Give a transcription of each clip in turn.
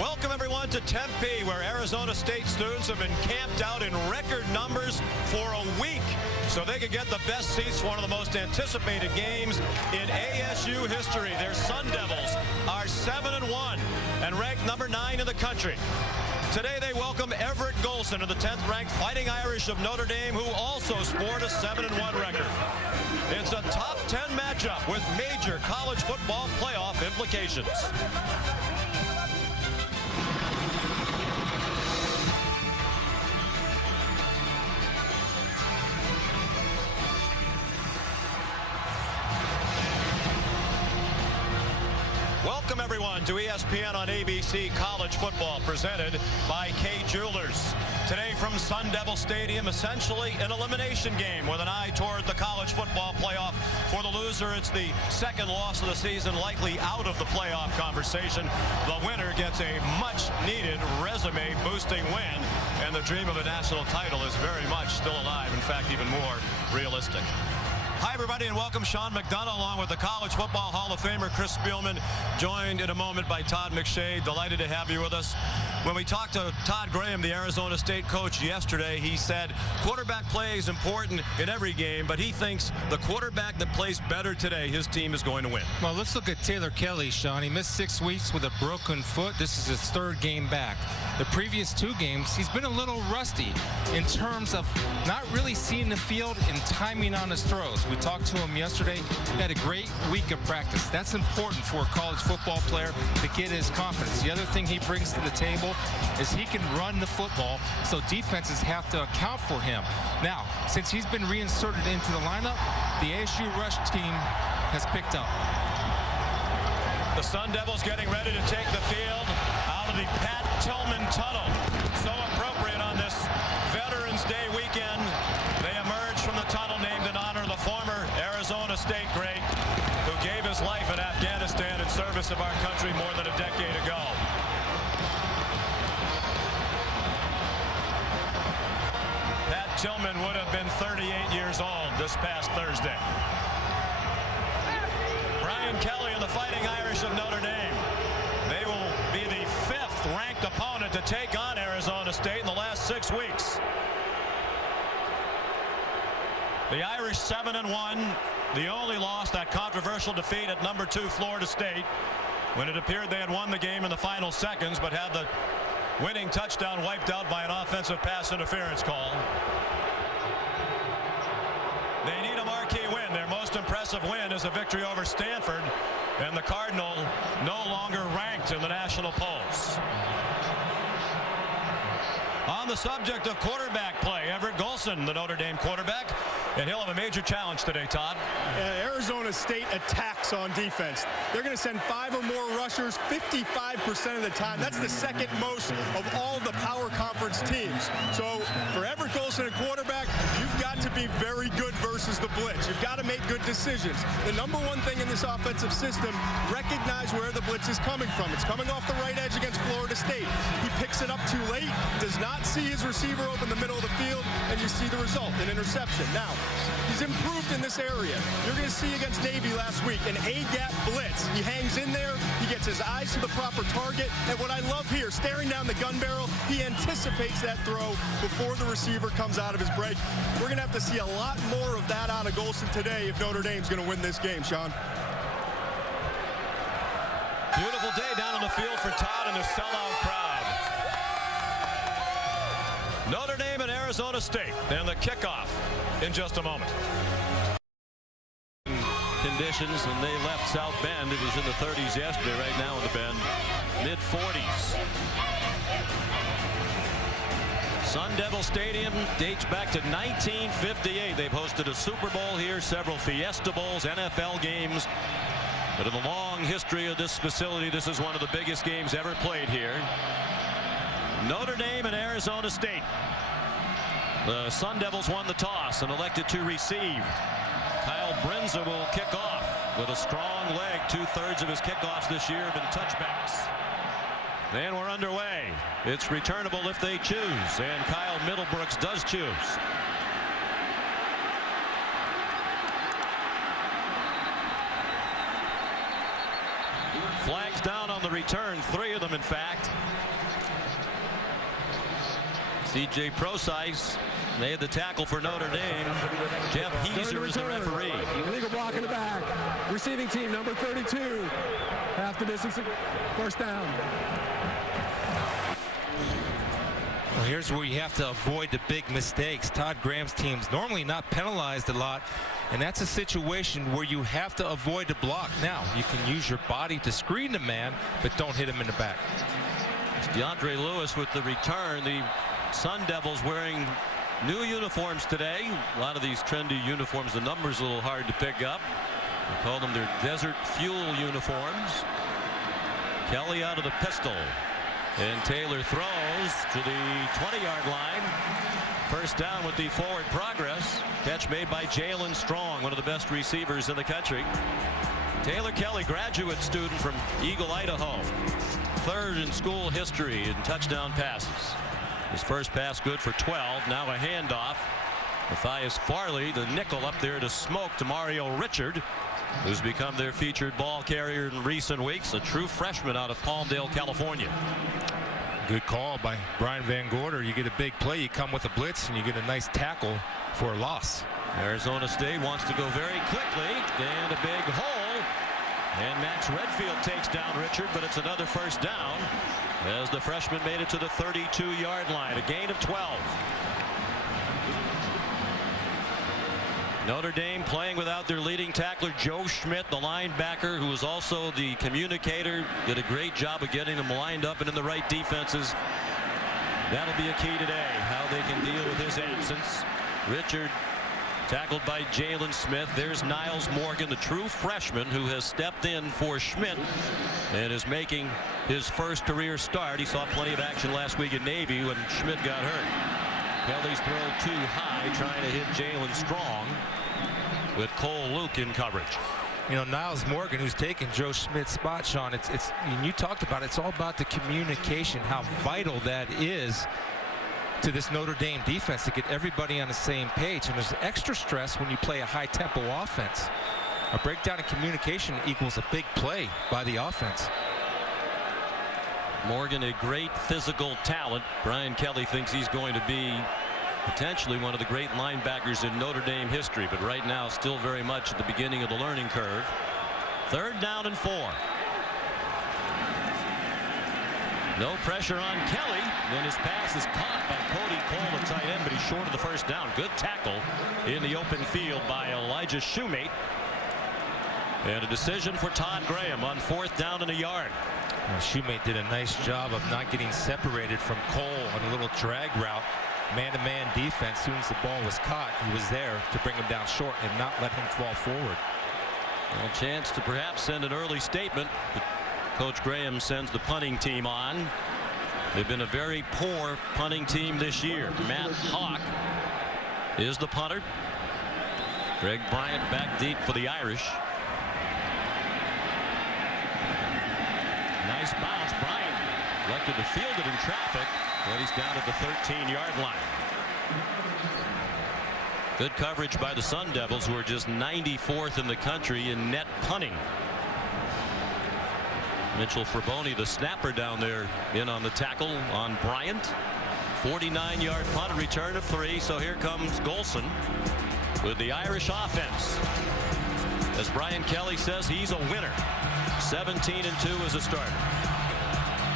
Welcome everyone to Tempe, where Arizona State students have been camped out in record numbers for a week so they could get the best seats for one of the most anticipated games in ASU history. Their Sun Devils are 7-1 and ranked number 9 in the country. Today they welcome Everett Golson of the 10th ranked Fighting Irish of Notre Dame, who also scored a 7-1 record. It's a top 10 matchup with major college football playoff implications. Welcome everyone to ESPN on ABC College Football, presented by Kay Jewelers. Today from Sun Devil Stadium, essentially an elimination game with an eye toward the college football playoff. For the loser, it's the second loss of the season, likely out of the playoff conversation. The winner gets a much-needed resume-boosting win, and the dream of a national title is very much still alive, in fact, even more realistic. Hi, everybody, and welcome. Sean McDonough, along with the College Football Hall of Famer Chris Spielman, joined in a moment by Todd McShay. Delighted to have you with us. When we talked to Todd Graham, the Arizona State coach, yesterday, he said quarterback play is important in every game, but he thinks the quarterback that plays better today, his team is going to win. Well, let's look at Taylor Kelly, Sean. He missed 6 weeks with a broken foot. This is his 3rd game back. The previous 2 games, he's been a little rusty in terms of not really seeing the field and timing on his throws. We talked to him yesterday. He had a great week of practice. That's important for a college football player to get his confidence. The other thing he brings to the table is he can run the football, so defenses have to account for him. Now, since he's been reinserted into the lineup, the ASU rush team has picked up. The Sun Devils getting ready to take the field out of the Pat Tillman tunnel. So appropriate on this Veterans Day weekend. They emerge from the tunnel named in honor of the former Arizona State great who gave his life in Afghanistan in service of our country more than a decade ago. Pat Tillman would have been 38 years old this past Thursday. Brian Kelly and the Fighting Irish of Notre Dame. They will be the 5th ranked opponent to take on Arizona State in the last 6 weeks. The Irish 7-1, the only loss, that controversial defeat at number 2 Florida State, when it appeared they had won the game in the final seconds, but had the winning touchdown wiped out by an offensive pass interference call. They need a marquee win. Their most impressive win is a victory over Stanford, and the Cardinal no longer ranked in the national polls. On the subject of quarterback play, Everett Golson, the Notre Dame quarterback, and he'll have a major challenge today, Todd. Arizona State attacks on defense. They're going to send 5 or more rushers 55% of the time. That's the second most of all of the power conference teams. So for Everett Golson, a quarterback, you've got to be very good versus the blitz. You've got to make good decisions. The number one thing in this offensive system, recognize where the blitz is coming from. It's coming off the right edge against Florida State. He picks it up too late, does not see his receiver open the middle of the field, and you see the result, an interception. Now, he's improved in this area. You're going to see against Navy last week an A-gap blitz. He hangs in there. He gets his eyes to the proper target. And what I love here, staring down the gun barrel, he anticipates that throw before the receiver comes out of his break. We're going to have to see a lot more of that out of Golson today if Notre Dame's going to win this game, Sean. Beautiful day down on the field for Todd and the sellout crowd. Notre Dame and Arizona State, and the kickoff in just a moment. Conditions when they left South Bend, it was in the 30s yesterday. Right now in the Bend, mid-40s. Sun Devil Stadium dates back to 1958. They've hosted a Super Bowl here, several Fiesta Bowls, NFL games. But in the long history of this facility, this is one of the biggest games ever played here. Notre Dame and Arizona State. The Sun Devils won the toss and elected to receive. Kyle Brinza will kick off with a strong leg. 2/3 of his kickoffs this year have been touchbacks. And we're underway. It's returnable if they choose, and Kyle Middlebrooks does choose. Flags down on the return, 3 of them in fact. C.J. Procise made the tackle for Notre Dame. Jeff Heiser is the referee. Illegal block in the back. Receiving team number 32. Half the distance, first down. Well, here's where you have to avoid the big mistakes. Todd Graham's team's normally not penalized a lot, and that's a situation where you have to avoid the block. Now, you can use your body to screen the man, but don't hit him in the back. It's DeAndre Lewis with the return. The Sun Devils wearing new uniforms today. A lot of these trendy uniforms, the number's a little hard to pick up. They call them their Desert Fuel uniforms. Kelly out of the pistol. And Taylor throws to the 20-yard line. First down with the forward progress. Catch made by Jalen Strong, one of the best receivers in the country. Taylor Kelly, graduate student from Eagle, Idaho. Third in school history in touchdown passes. His first pass good for 12. Now a handoff. Matthias Farley, the nickel, up there to smoke to Mario Richard, who's become their featured ball carrier in recent weeks. A true freshman out of Palmdale, California. Good call by Brian Van Gorder. You get a big play, you come with a blitz, and you get a nice tackle for a loss. Arizona State wants to go very quickly, and a big hole. And Max Redfield takes down Richard, but it's another first down as the freshman made it to the 32-yard line. A gain of 12. Notre Dame playing without their leading tackler, Joe Schmidt, the linebacker, who was also the communicator. Did a great job of getting them lined up and in the right defenses. That'll be a key today, how they can deal with his absence. Richard tackled by Jalen Smith. There's Niles Morgan, the true freshman who has stepped in for Schmidt and is making his first career start. He saw plenty of action last week at Navy when Schmidt got hurt. Kelly's throw too high, trying to hit Jalen Strong with Cole Luke in coverage. You know, Niles Morgan, who's taken Joe Schmidt's spot, Sean, and you talked about it's all about the communication, how vital that is to this Notre Dame defense to get everybody on the same page. And there's extra stress when you play a high-tempo offense. A breakdown in communication equals a big play by the offense. Morgan, a great physical talent. Brian Kelly thinks he's going to be potentially one of the great linebackers in Notre Dame history, but right now still very much at the beginning of the learning curve. Third down and 4. No pressure on Kelly. Then his pass is caught by Cody Cole, the tight end, but he's short of the first down. Good tackle in the open field by Elijah Shoemate. And a decision for Todd Graham on 4th down and a yard. Well, Shoemate did a nice job of not getting separated from Cole on a little drag route. Man-to-man defense. As soon as the ball was caught, he was there to bring him down short and not let him fall forward. Well, a chance to perhaps send an early statement. But Coach Graham sends the punting team on. They've been a very poor punting team this year. Matt Hawk is the punter. Greg Bryant back deep for the Irish. Nice bounce. Bryant elected to field it in traffic, but he's down at the 13-yard line. Good coverage by the Sun Devils, who are just 94th in the country in net punting. Mitchell Fraboni, the snapper down there, in on the tackle on Bryant. 49-yard punt, return of 3. So here comes Golson with the Irish offense. As Brian Kelly says, he's a winner. 17-2 as a starter.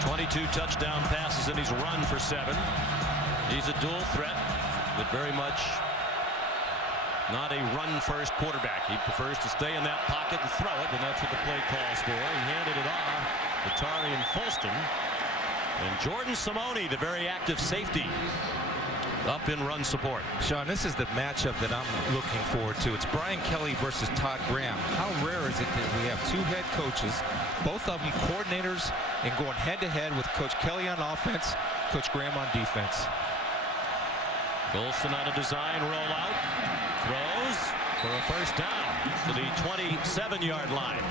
22 touchdown passes, and he's run for 7. He's a dual threat, but very much not a run-first quarterback. He prefers to stay in that pocket and throw it, and that's what the play calls for. He handed it off to Tarian Folston. And Jordan Simone, the very active safety, up in run support. Sean, this is the matchup that I'm looking forward to. It's Brian Kelly versus Todd Graham. How rare is it that we have 2 head coaches, both of them coordinators, and going head-to-head with Coach Kelly on offense, Coach Graham on defense. Golson on a design rollout. Throws for a first down to the 27-yard line.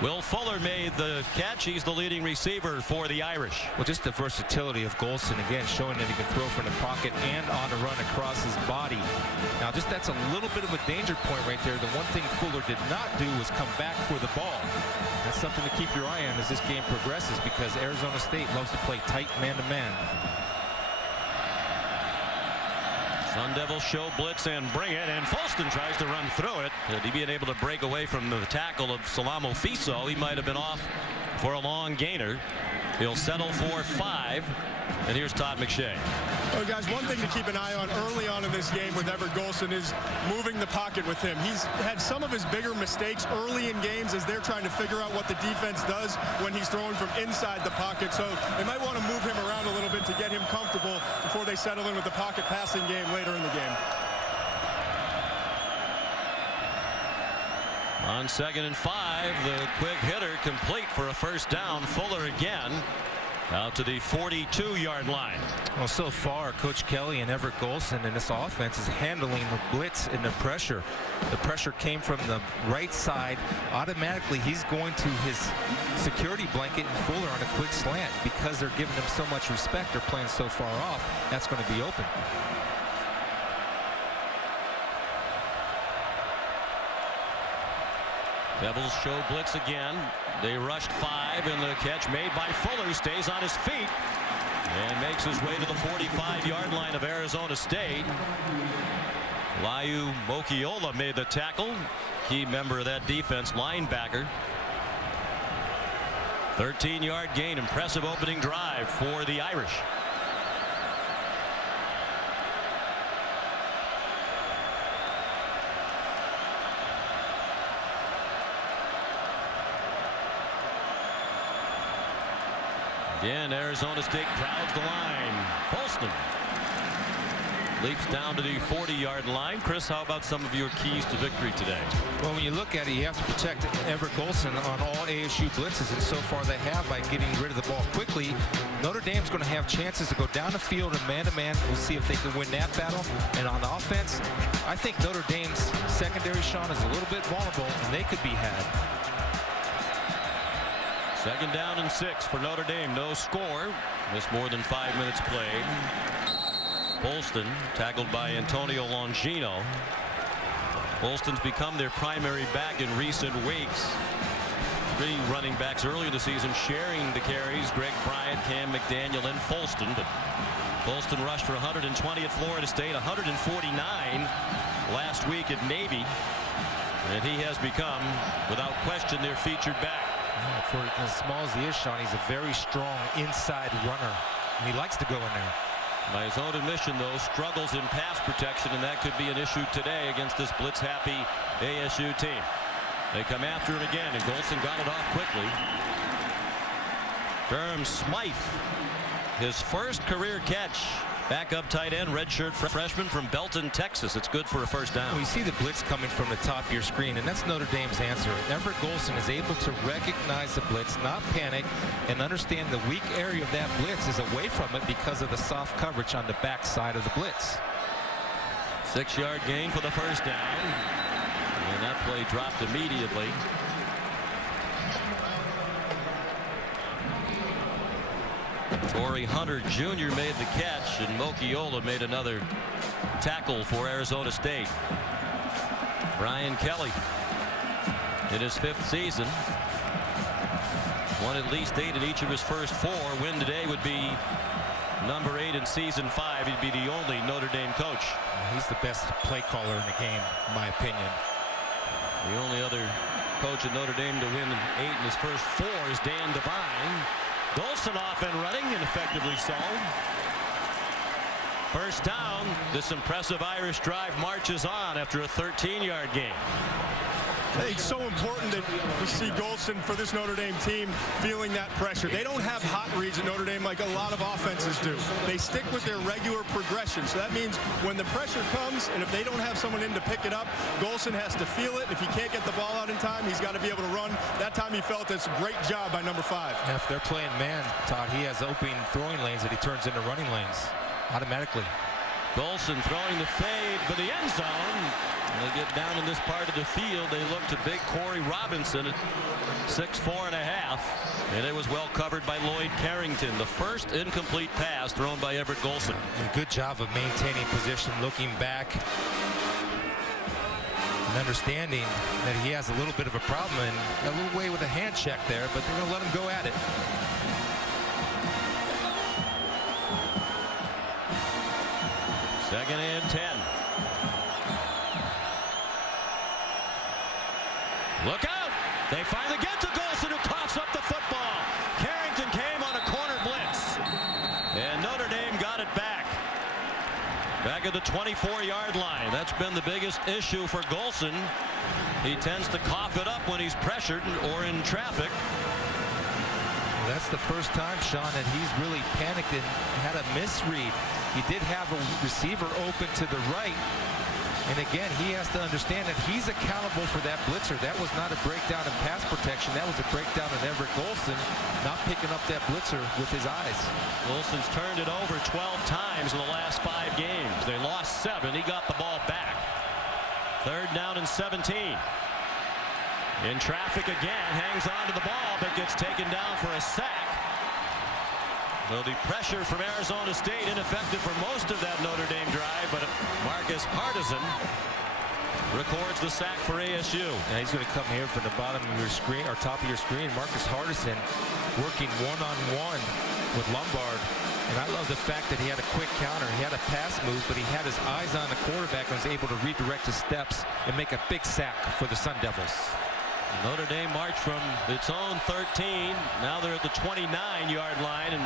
Will Fuller made the catch. He's the leading receiver for the Irish. Well, just the versatility of Golson, again, showing that he can throw from the pocket and on the run across his body. Now, just that's a little bit of a danger point right there. The one thing Fuller did not do was come back for the ball. That's something to keep your eye on as this game progresses, because Arizona State loves to play tight man-to-man. Sun Devils show blitz and bring it, and Folston tries to run through it. He being able to break away from the tackle of Salamo Fiso. He might have been off for a long gainer. He'll settle for 5. And here's Todd McShay. Well, guys, one thing to keep an eye on early on in this game with Everett Golson is moving the pocket with him. He's had some of his bigger mistakes early in games as they're trying to figure out what the defense does when he's throwing from inside the pocket. So they might want to move him around a little bit to get him comfortable before they settle in with the pocket passing game later in the game. On 2nd and 5, the quick hitter complete for a first down. Fuller again out to the 42-yard line. Well, so far, Coach Kelly and Everett Golson in this offense is handling the blitz and the pressure. The pressure came from the right side. Automatically, he's going to his security blanket and Fuller on a quick slant. Because they're giving him so much respect, they're playing so far off, that's going to be open. Devils show blitz again. They rushed 5, and the catch made by Fuller stays on his feet and makes his way to the 45-yard line of Arizona State. Liu Mokiola made the tackle. Key member of that defense, linebacker. 13-yard gain. Impressive opening drive for the Irish. Again, Arizona State crowds the line. Folston leaps down to the 40-yard line. Chris, how about some of your keys to victory today? Well, when you look at it, you have to protect Everett Golson on all ASU blitzes, and so far they have by getting rid of the ball quickly. Notre Dame's going to have chances to go down the field and man-to-man. We'll see if they can win that battle. And on offense, I think Notre Dame's secondary, Sean, is a little bit vulnerable, and they could be had. 2nd down and 6 for Notre Dame. No score. Missed more than 5 minutes played. Folston tackled by Antonio Longino. Folston's become their primary back in recent weeks. 3 running backs early in the season sharing the carries. Greg Bryant, Cam McDaniel, and Folston. But Folston rushed for 120 at Florida State, 149 last week at Navy. And he has become, without question, their featured back. Yeah, for as small as he is, Sean, he's a very strong inside runner, and he likes to go in there. By his own admission, though, struggles in pass protection, and that could be an issue today against this blitz-happy ASU team. They come after him again, and Golson got it off quickly. Durham Smythe, his first career catch. Backup tight end, redshirt freshman from Belton, Texas. It's good for a first down. Well, you see the blitz coming from the top of your screen, and that's Notre Dame's answer. Everett Golson is able to recognize the blitz, not panic, and understand the weak area of that blitz is away from it because of the soft coverage on the back side of the blitz. 6-yard gain for the first down. And that play dropped immediately. Torrey Hunter Jr. made the catch, and Mokiola made another tackle for Arizona State. Brian Kelly in his 5th season won at least 8 in each of his first 4. Win today would be number 8 in season 5. He'd be the only Notre Dame coach. He's the best play caller in the game, in my opinion. The only other coach at Notre Dame to win 8 in his first 4 is Dan Devine. Golson off and running, and effectively so. First down. This impressive Irish drive marches on after a 13-yard gain. I think it's so important that we see Golson for this Notre Dame team feeling that pressure. They don't have hot reads at Notre Dame like a lot of offenses do. They stick with their regular progression. So that means when the pressure comes, and if they don't have someone in to pick it up, Golson has to feel it. If he can't get the ball out in time, he's got to be able to run. That time he felt it's a great job by number 5. And if they're playing man, Todd, he has open throwing lanes that he turns into running lanes automatically. Golson throwing the fade for the end zone. They get down in this part of the field. They look to big Corey Robinson at 6'4.5", and it was well covered by Lloyd Carrington. The first incomplete pass thrown by Everett Golson. And good job of maintaining position, looking back, and understanding that he has a little bit of a problem and got a little way with a hand check there, but they're going to let him go at it. Second and 10. Look out! They finally get to Golson, who coughs up the football. Carrington came on a corner blitz, and Notre Dame got it back. Back at the 24-yard line. That's been the biggest issue for Golson. He tends to cough it up when he's pressured or in traffic. That's the first time, Sean, that he's really panicked and had a misread. He did have a receiver open to the right. And again, he has to understand that he's accountable for that blitzer. That was not a breakdown in pass protection. That was a breakdown in Everett Golson not picking up that blitzer with his eyes. Golson's turned it over 12 times in the last 5 games. They lost 7. He got the ball back. Third down and 17. In traffic again, hangs on to the ball, but gets taken down for a sack. So the pressure from Arizona State ineffective for most of that Notre Dame drive, but Marcus Hardison records the sack for ASU. Now he's going to come here from the bottom of your screen, or top of your screen. Marcus Hardison working one-on-one with Lombard. And I love the fact that he had a quick counter. He had a pass move, but he had his eyes on the quarterback and was able to redirect his steps and make a big sack for the Sun Devils. Notre Dame marched from its own 13. Now they're at the 29-yard line, and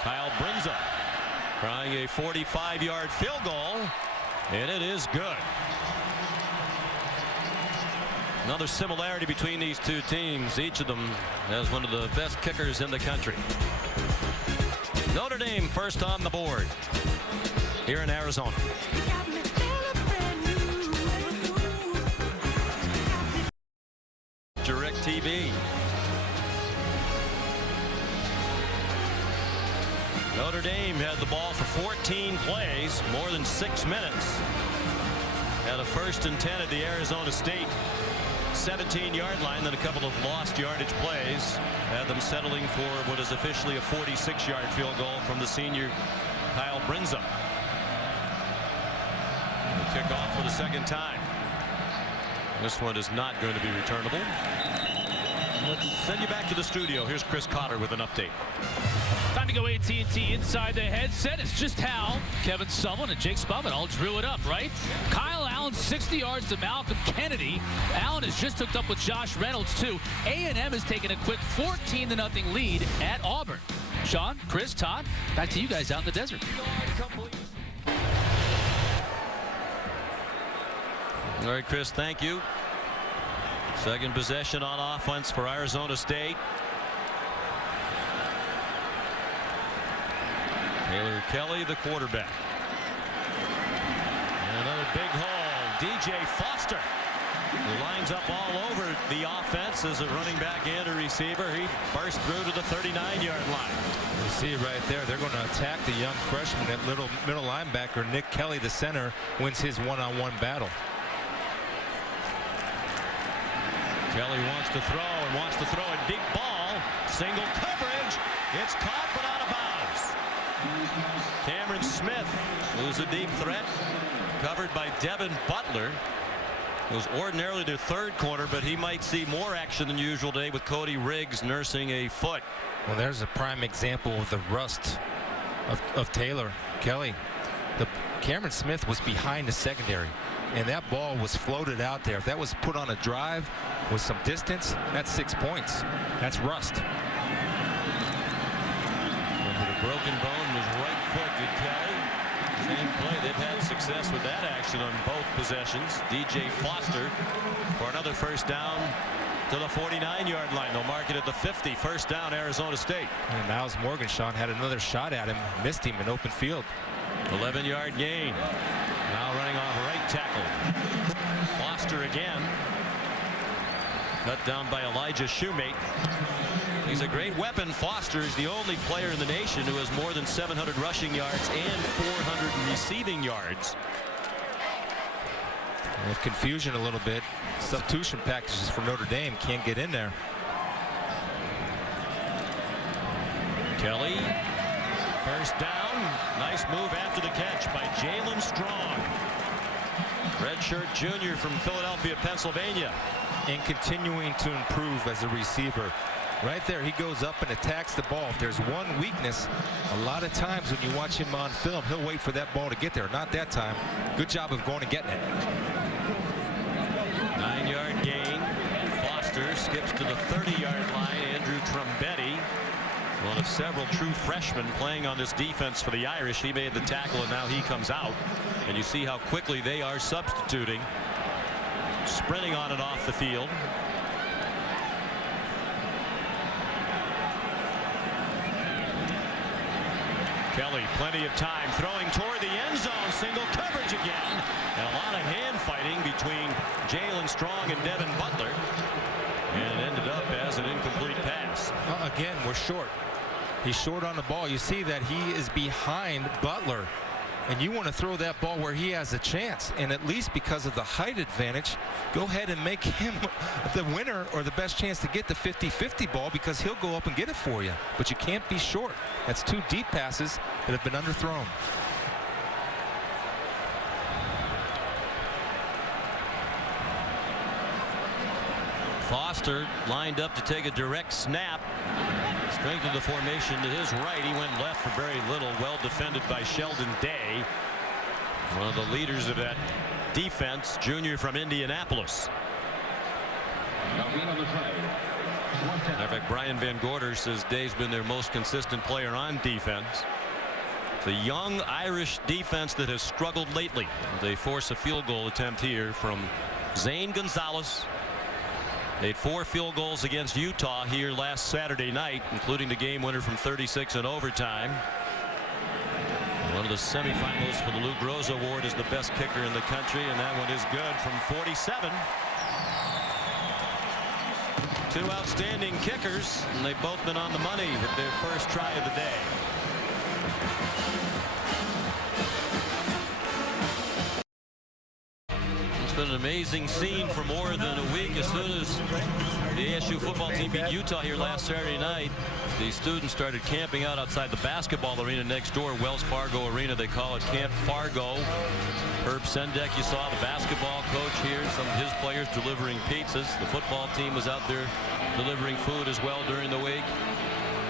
Kyle Brinza trying a 45-yard field goal, and it is good. Another similarity between these two teams. Each of them has one of the best kickers in the country. Notre Dame first on the board here in Arizona. DirecTV. Notre Dame had the ball for 14 plays, more than 6 minutes. Had a 1st and 10 at the Arizona State 17-yard line, then a couple of lost yardage plays. Had them settling for what is officially a 46-yard field goal from the senior Kyle Brinza. The kickoff for the second time. This one is not going to be returnable. Let's send you back to the studio. Here's Chris Cotter with an update. Time to go AT&T inside the headset. It's just Hal, Kevin Sumlin, and Jake Spubman all drew it up, right? Kyle Allen 60 yards to Malcolm Kennedy. Allen has just hooked up with Josh Reynolds, too. A&M has taken a quick 14-0 lead at Auburn. Sean, Chris, Todd, back to you guys out in the desert. All right, Chris, thank you. Second possession on offense for Arizona State. Taylor Kelly, the quarterback. And another big hole. DJ Foster, who lines up all over the offense as a running back and a receiver. He burst through to the 39-yard line. You see right there, they're going to attack the young freshman. That little middle linebacker, Nick Kelly, the center, wins his one-on-one battle. Kelly wants to throw and wants to throw a deep ball. Single coverage. It's caught but out of bounds. Cameron Smith, who's a deep threat, covered by Devin Butler, who's ordinarily their third corner, but he might see more action than usual today with Cody Riggs nursing a foot. Well, there's a prime example of the rust of Taylor Kelly. Cameron Smith was behind the secondary, and that ball was floated out there. If that was put on a drive with some distance, that's 6 points. That's rust. Over the broken bone was right foot to Kelly. Same play. They've had success with that action on both possessions. DJ Foster for another first down to the 49-yard line. They'll mark it at the 50. First down, Arizona State. And Miles Morgenschau had another shot at him, missed him in open field. 11-yard gain. Now running off right tackle. Foster again. Cut down by Elijah Shoemate. He's a great weapon. Foster is the only player in the nation who has more than 700 rushing yards and 400 receiving yards. They have confusion a little bit. Substitution packages for Notre Dame can't get in there. Kelly, first down. Nice move after the catch by Jalen Strong. Redshirt junior from Philadelphia, Pennsylvania. And continuing to improve as a receiver. Right there, he goes up and attacks the ball. If there's one weakness, a lot of times when you watch him on film, he'll wait for that ball to get there. Not that time. Good job of going and getting it. 9-yard gain. Foster skips to the 30-yard line. Andrew Trumbetti, one of several true freshmen playing on this defense for the Irish. He made the tackle, and now he comes out. And you see how quickly they are substituting. Sprinting on and off the field. Kelly, plenty of time, throwing toward the end zone. Single coverage again. And a lot of hand fighting between Jalen Strong and Devin Butler. And it ended up as an incomplete pass. Again, we're short. He's short on the ball. You see that he is behind Butler. And you want to throw that ball where he has a chance. And at least because of the height advantage, go ahead and make him the winner or the best chance to get the 50-50 ball, because he'll go up and get it for you. But you can't be short. That's two deep passes that have been underthrown. Foster lined up to take a direct snap. Strength of the formation to his right. He went left for very little. Well defended by Sheldon Day, one of the leaders of that defense, junior from Indianapolis. In fact, Brian Van Gorder says Day's been their most consistent player on defense. It's a young Irish defense that has struggled lately. They force a field goal attempt here from Zane Gonzalez. They had 4 field goals against Utah here last Saturday night, including the game winner from 36 in overtime. One of the semifinalists for the Lou Groza Award is the best kicker in the country, and that one is good from 47. Two outstanding kickers, and they've both been on the money with their first try of the day. It's been an amazing scene for more than a week. As soon as the ASU football team beat Utah here last Saturday night, the students started camping out outside the basketball arena next door, Wells Fargo Arena. They call it Camp Fargo. Herb Sendek, you saw the basketball coach here, some of his players delivering pizzas. The football team was out there delivering food as well during the week.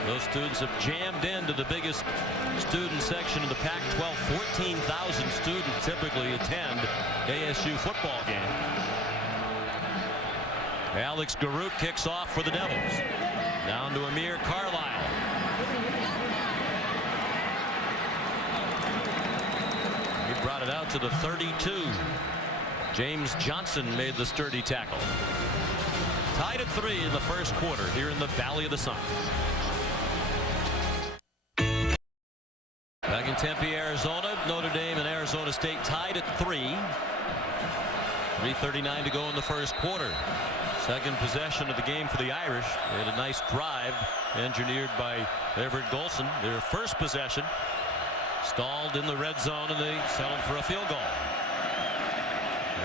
Those students have jammed into the biggest student section of the Pac-12. 14,000 students typically attend ASU football game. Alex Garut kicks off for the Devils. Down to Amir Carlisle. He brought it out to the 32. James Johnson made the sturdy tackle. Tied at 3 in the first quarter here in the Valley of the Sun. Back in Tempe, Arizona, Notre Dame and Arizona State tied at 3. 3:39 to go in the first quarter. Second possession of the game for the Irish. They had a nice drive engineered by Everett Golson. Their first possession stalled in the red zone, and they settled for a field goal.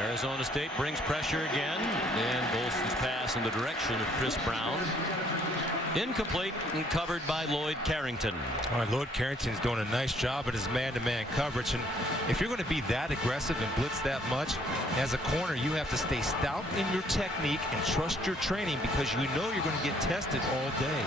Arizona State brings pressure again, and Golson's pass in the direction of Chris Brown. Incomplete and covered by Lloyd Carrington. All right, Lloyd Carrington's doing a nice job at his man-to-man coverage. And if you're going to be that aggressive and blitz that much, as a corner, you have to stay stout in your technique and trust your training, because you know you're going to get tested all day.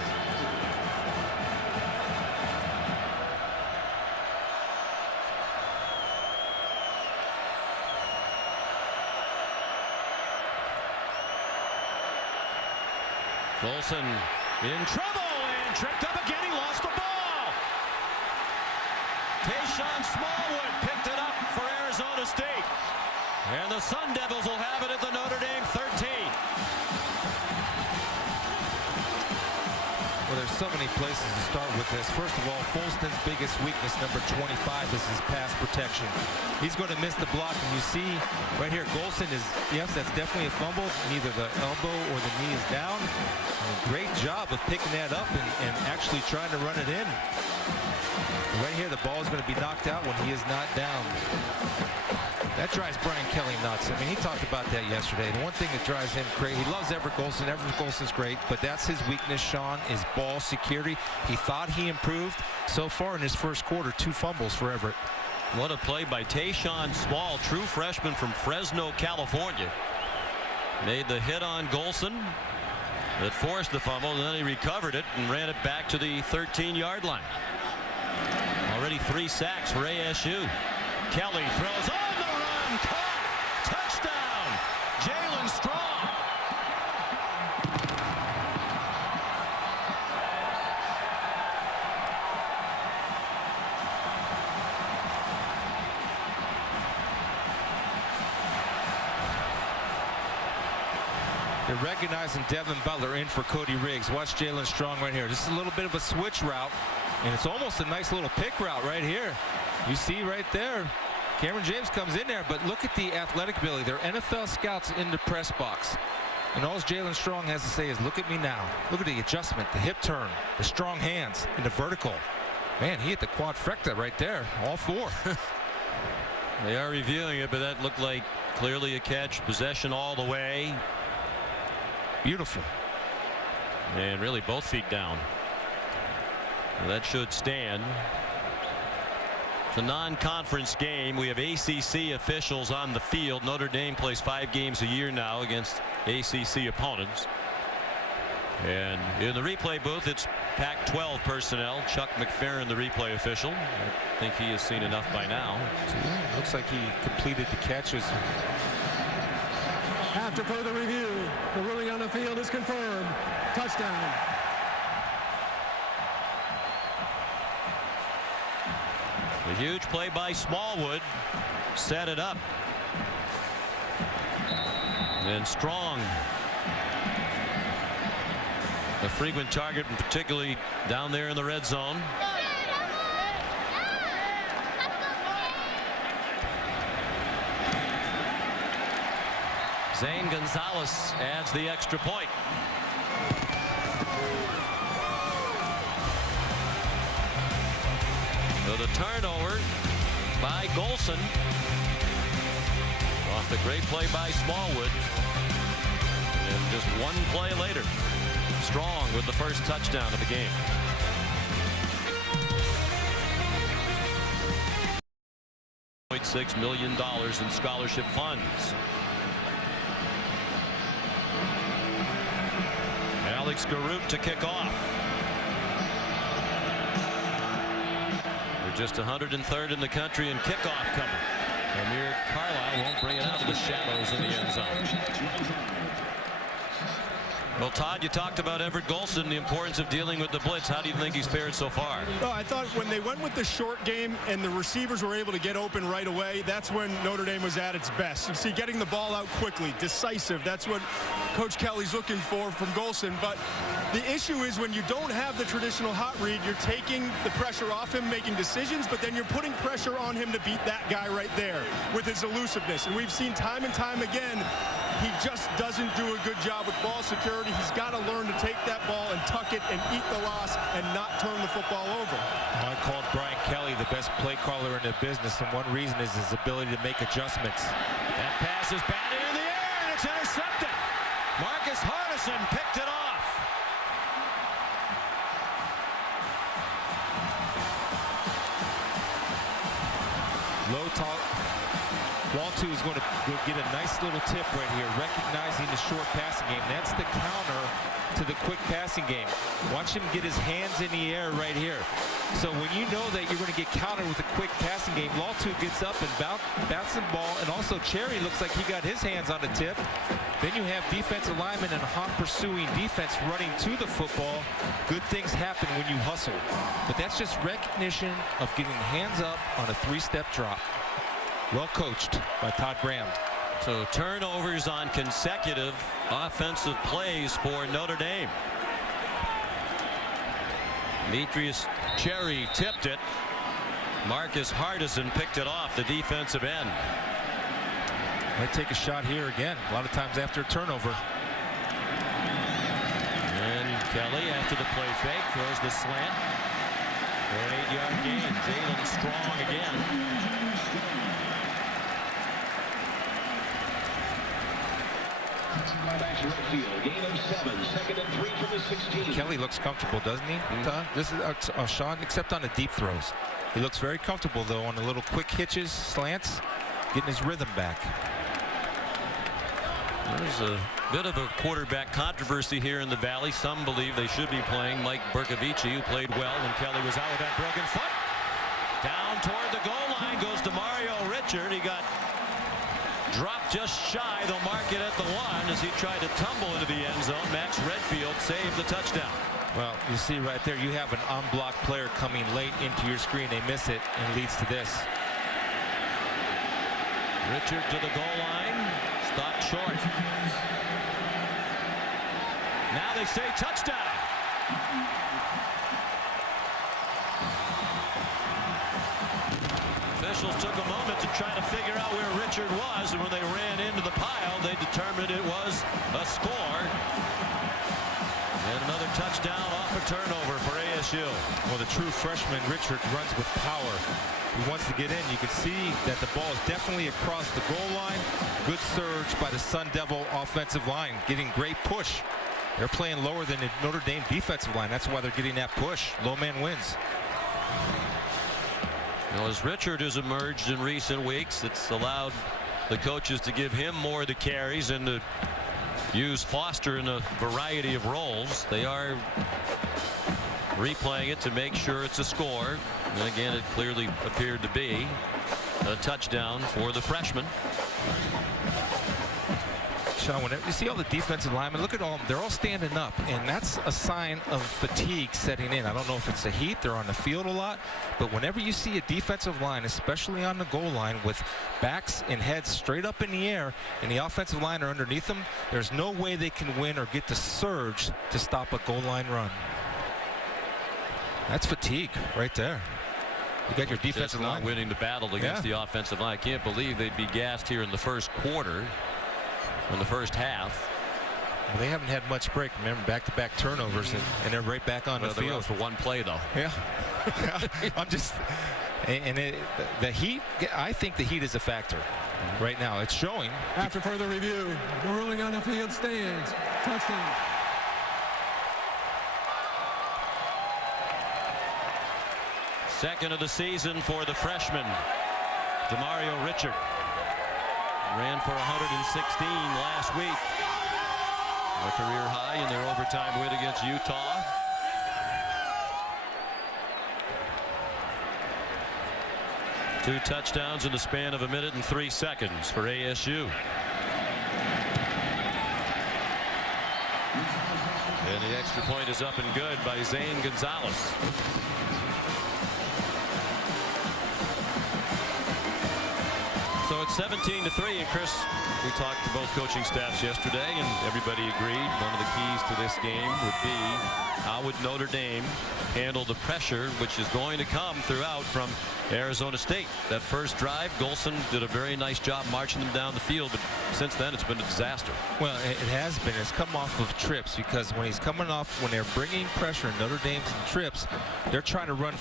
Golson in trouble and tripped up again. He lost the ball. Tayshawn Smallwood picked it up for Arizona State. And the Sun Devils will have it at the Notre Dame 13. Well, there's so many places to start with this. First of all, Folston's biggest weakness, number 25, is his pass protection. He's going to miss the block, and you see right here, Golson is, yes, that's definitely a fumble. Neither the elbow or the knee is down. And great job of picking that up and actually trying to run it in. Right here, the ball is going to be knocked out when he is not down. That drives Brian Kelly nuts. I mean, he talked about that yesterday. The one thing that drives him crazy, he loves Everett Golson. Everett Golson's great, but that's his weakness, Sean, is ball security. He thought he improved. So far in his first quarter, 2 fumbles for Everett. What a play by Tayshawn Small, true freshman from Fresno, California. Made the hit on Golson that forced the fumble, and then he recovered it and ran it back to the 13-yard line. Already 3 sacks for ASU. Kelly throws on the run, caught, touchdown, Jalen Strong. They're recognizing Devin Butler in for Cody Riggs. Watch Jalen Strong right here. This is a little bit of a switch route, and it's almost a nice little pick route right here. You see right there, Cameron James comes in there, but look at the athletic ability. They're NFL scouts in the press box. And all Jalen Strong has to say is, look at me now. Look at the adjustment, the hip turn, the strong hands, and the vertical. Man, he hit the quadfecta right there, all 4. They are reviewing it, but that looked like clearly a catch. Possession all the way. Beautiful. And really both feet down. That should stand. It's a non-conference game. We have ACC officials on the field. Notre Dame plays 5 games a year now against ACC opponents. And in the replay booth, it's Pac-12 personnel. Chuck McFerrin, the replay official. I think he has seen enough by now. Looks like he completed the catches. After further review, the ruling on the field is confirmed. Touchdown. A huge play by Smallwood set it up. And Strong, a frequent target, and particularly down there in the red zone. Zane Gonzalez adds the extra point. So the turnover by Golson off the great play by Smallwood. And just one play later, Strong with the first touchdown of the game. $0.6 million in scholarship funds. Alex Garrett to kick off. They're just 103rd in the country in kickoff cover. Amir Carlisle won't bring it out of the shadows in the end zone. Well, Todd, you talked about Everett Golson, the importance of dealing with the blitz. How do you think he's fared so far? Well, I thought when they went with the short game and the receivers were able to get open right away, that's when Notre Dame was at its best. You see, getting the ball out quickly, decisive. That's what Coach Kelly's looking for from Golson. But the issue is when you don't have the traditional hot read, you're taking the pressure off him, making decisions, but then you're putting pressure on him to beat that guy right there with his elusiveness. And we've seen time and time again, he just doesn't do a good job with ball security. He's got to learn to take that ball and tuck it and eat the loss and not turn the football over. I called Brian Kelly the best play caller in the business, and one reason is his ability to make adjustments. That pass is batted in the air, and it's intercepted. Marcus Hardison picked it off. Low talk. Waltu is going to get a nice little tip right here, recognizing the short passing game. That's the counter to the quick passing game. Watch him get his hands in the air right here. So when you know that you're going to get countered with a quick passing game, Waltu gets up and bounces the ball, and also Cherry looks like he got his hands on the tip. Then you have defensive linemen and hot pursuing defense running to the football. Good things happen when you hustle. But that's just recognition of getting hands up on a 3-step drop. Well coached by Todd Graham. So turnovers on consecutive offensive plays for Notre Dame. Demetrius Cherry tipped it. Marcus Hardison picked it off the defensive end. Might take a shot here again. A lot of times after a turnover. And Kelly, after the play fake, throws the slant for an 8-yard gain. Jalen Strong again. Kelly looks comfortable, doesn't he? This is Sean, except on the deep throws. He looks very comfortable though on the little quick hitches, slants, getting his rhythm back. There's a bit of a quarterback controversy here in the Valley. Some believe they should be playing Mike Bercovici, who played well when Kelly was out with that broken foot. Down toward the goal line goes Demario Richard. He got dropped just shy. They'll mark it at the 1 as he tried to tumble into the end zone. Max Redfield saved the touchdown. Well, you see right there, you have an unblocked player coming late into your screen. They miss it and leads to this. Richard to the goal line. Stopped short. Now they say touchdown. Officials took a moment to try to figure out where Richard was, and when they ran into the pile, they determined it was a score. And another touchdown off a turnover for ASU. Well, the true freshman Richard runs with power. He wants to get in. You can see that the ball is definitely across the goal line. Good surge by the Sun Devil offensive line, getting great push. They're playing lower than the Notre Dame defensive line. That's why they're getting that push. Low man wins. Well, as Richard has emerged in recent weeks, it's allowed the coaches to give him more of the carries and to use Foster in a variety of roles. They are replaying it to make sure it's a score. And again, it clearly appeared to be a touchdown for the freshman. Sean, whenever you see all the defensive linemen, look at all, they're all standing up, and that's a sign of fatigue setting in. I don't know if it's the heat, they're on the field a lot, but whenever you see a defensive line, especially on the goal line, with backs and heads straight up in the air and the offensive line are underneath them, there's no way they can win or get the surge to stop a goal line run. That's fatigue right there. You got your defensive line not winning the battle against the offensive line. I can't believe they'd be gassed here in the first quarter. In the first half. Well, they haven't had much break. Remember, back-to-back turnovers, and they're right back on the field for one play, though. Yeah. I'm just, and the heat. I think the heat is a factor right now. It's showing. After further review, the ruling on the field stands. Touchdown. Second of the season for the freshman, Demario Richard. Ran for 116 last week. A career high in their overtime win against Utah. Two touchdowns in the span of 1 minute and 3 seconds for ASU. And the extra point is up and good by Zane Gonzalez. So it's 17-3, and Chris, we talked to both coaching staffs yesterday, and everybody agreed one of the keys to this game would be how would Notre Dame handle the pressure which is going to come throughout from Arizona State. That first drive, Golson did a very nice job marching them down the field, but since then it's been a disaster. Well, it has been. It's come off of trips, because when he's coming off, when they're bringing pressure in Notre Dame's and trips, they're trying to run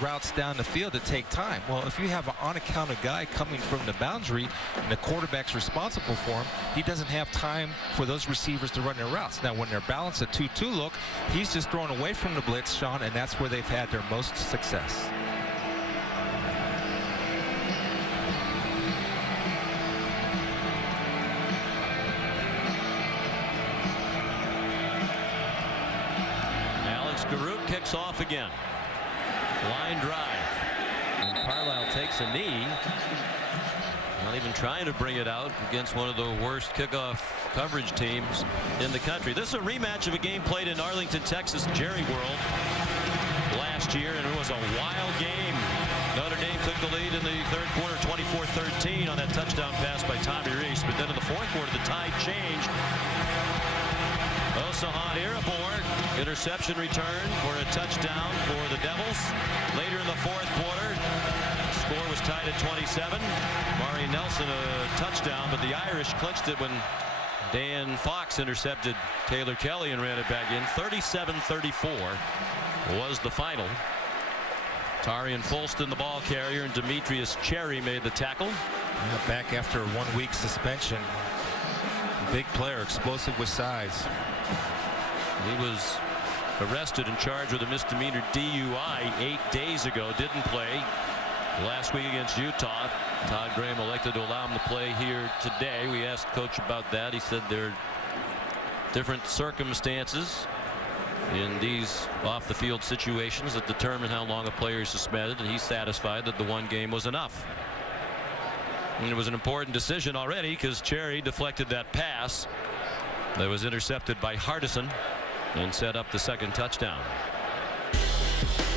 routes down the field to take time. Well, if you have an unaccounted guy coming from the boundary and the quarterback's responsible for him, he doesn't have time for those receivers to run their routes. Now, when they're balanced a 2-2 look, he's just thrown away from the blitz, Sean, and that's where they've had their most success. Garrett kicks off again. Line drive. And Carlisle takes a knee. Not even trying to bring it out against one of the worst kickoff coverage teams in the country. This is a rematch of a game played in Arlington, Texas, Jerry World last year, and it was a wild game. Notre Dame took the lead in the third quarter, 24-13 on that touchdown pass by Tommy Reese. But then in the fourth quarter, the tide changed. Osahan Irabor, interception return for a touchdown for the Devils. Later in the fourth quarter, score was tied at 27. Maury Nelson a touchdown, but the Irish clinched it when Dan Fox intercepted Taylor Kelly and ran it back in. 37-34 was the final. Tarian Folston, the ball carrier, and Demetrius Cherry made the tackle. Yeah, back after a 1-week suspension. Big player, explosive with size. He was arrested and charged with a misdemeanor DUI 8 days ago. Didn't play last week against Utah. Todd Graham elected to allow him to play here today. We asked Coach about that. He said there are different circumstances in these off the field situations that determine how long a player is suspended, and he's satisfied that the one game was enough. And it was an important decision already because Cherry deflected that pass that was intercepted by Hardison and set up the second touchdown.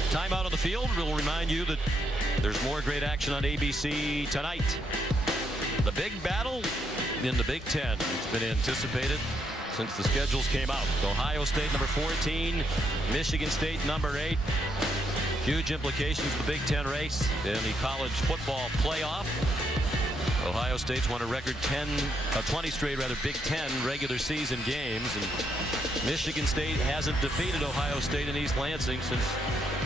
Timeout on the field. We'll remind you that there's more great action on ABC tonight. The big battle in the Big Ten. It's been anticipated since the schedules came out. Ohio State number 14, Michigan State number 8. Huge implications for the Big Ten race in the college football playoff. Ohio State's won a record 20 straight Big Ten regular season games, and Michigan State hasn't defeated Ohio State in East Lansing since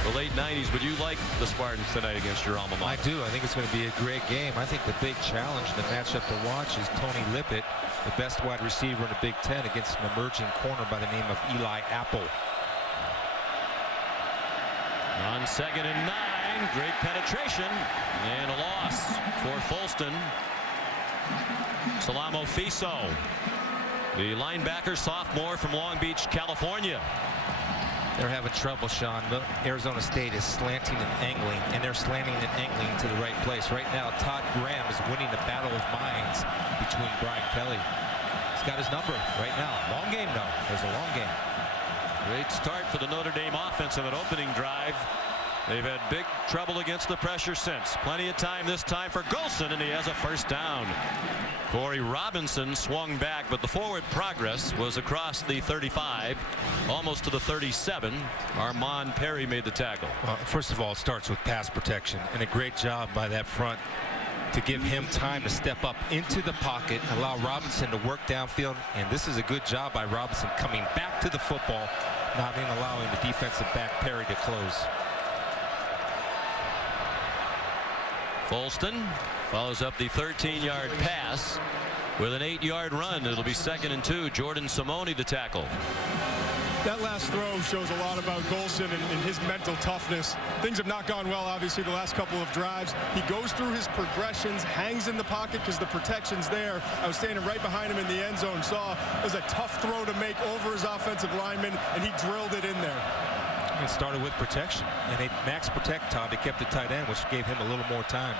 the late 90s. But you like the Spartans tonight against your alma mater? I do. I think it's going to be a great game. I think the big challenge, the matchup to watch, is Tony Lippett, the best wide receiver in the Big Ten, against an emerging corner by the name of Eli Apple. On 2nd and 9, great penetration and a loss for Folston. Salamo Fiso, the linebacker, sophomore from Long Beach, California. They're having trouble, Sean. Arizona State is slanting and angling, and they're slanting and angling to the right place. Right now, Todd Graham is winning the battle of minds between Brian Kelly. He's got his number right now. Long game, though. There's a long game. Great start for the Notre Dame offense on that opening drive. They've had big trouble against the pressure since. Plenty of time this time for Golson, and he has a first down. Corey Robinson swung back, but the forward progress was across the 35, almost to the 37. Armand Perry made the tackle. Well, first of all, it starts with pass protection, and a great job by that front to give him time to step up into the pocket, allow Robinson to work downfield, and this is a good job by Robinson coming back to the football, not even allowing the defensive back Perry to close. Folston follows up the 13-yard pass with an 8-yard run. It'll be 2nd and 2. Jordan Simone the tackle. That last throw shows a lot about Golson and his mental toughness. Things have not gone well, obviously, the last couple of drives. He goes through his progressions, hangs in the pocket because the protection's there. I was standing right behind him in the end zone, saw it was a tough throw to make over his offensive lineman, and he drilled it in there. It started with protection, and they max protect Todd. They kept the tight end, which gave him a little more time.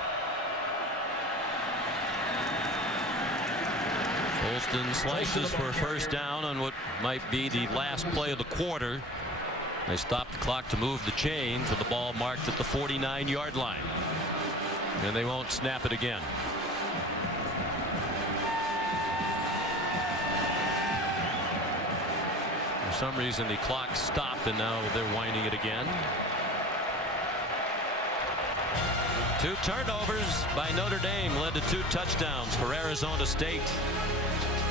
Folston slices for a first down on what might be the last play of the quarter. They stop the clock to move the chains with the ball marked at the 49-yard line. And they won't snap it again. For some reason the clock stopped, and now they're winding it again. 2 turnovers by Notre Dame led to 2 touchdowns for Arizona State.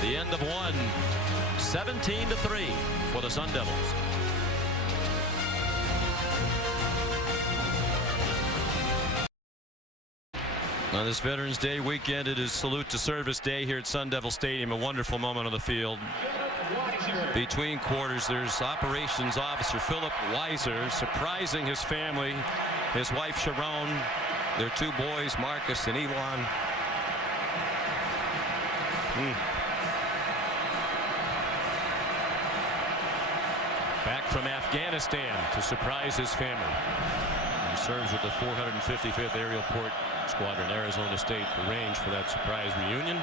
The end of one, 17-3 for the Sun Devils. On this Veterans Day weekend, it is Salute to Service Day here at Sun Devil Stadium. A wonderful moment on the field. Between quarters, there's Operations Officer Philip Weiser surprising his family, his wife Sharon, their 2 boys, Marcus and Elon. Back from Afghanistan to surprise his family. He serves with the 455th Aerial Port Squadron. Arizona State arranged for that surprise reunion.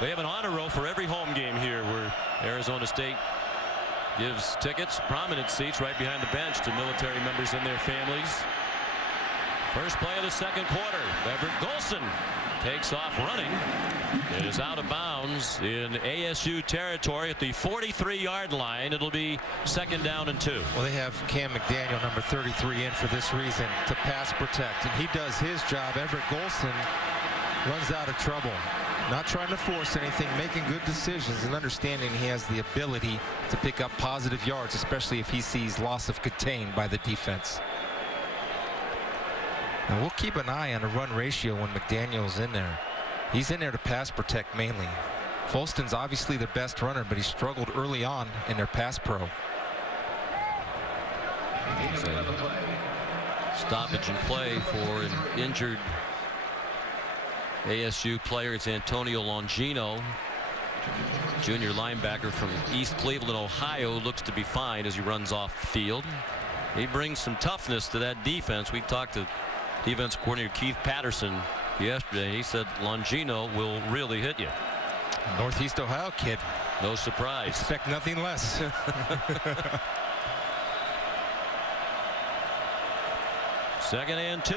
They have an honor roll for every home game here, where Arizona State gives tickets, prominent seats right behind the bench, to military members and their families. First play of the second quarter. Everett Golson takes off running. It is out of bounds in ASU territory at the 43-yard line. It'll be 2nd down and 2. Well, they have Cam McDaniel, number 33, in for this reason, to pass protect, and he does his job. Everett Golson runs out of trouble. Not trying to force anything, making good decisions, and understanding he has the ability to pick up positive yards, especially if he sees loss of contain by the defense. And we'll keep an eye on the run ratio when McDaniel's in there. He's in there to pass protect mainly. Folston's obviously their best runner, but he struggled early on in their pass pro. Stoppage and play for an injured ASU player. It's Antonio Longino, junior linebacker from East Cleveland, Ohio, looks to be fine as he runs off the field. He brings some toughness to that defense. We talked to defense coordinator Keith Patterson yesterday. He said Longino will really hit you. Northeast Ohio kid. No surprise. Expect nothing less. Second and 2.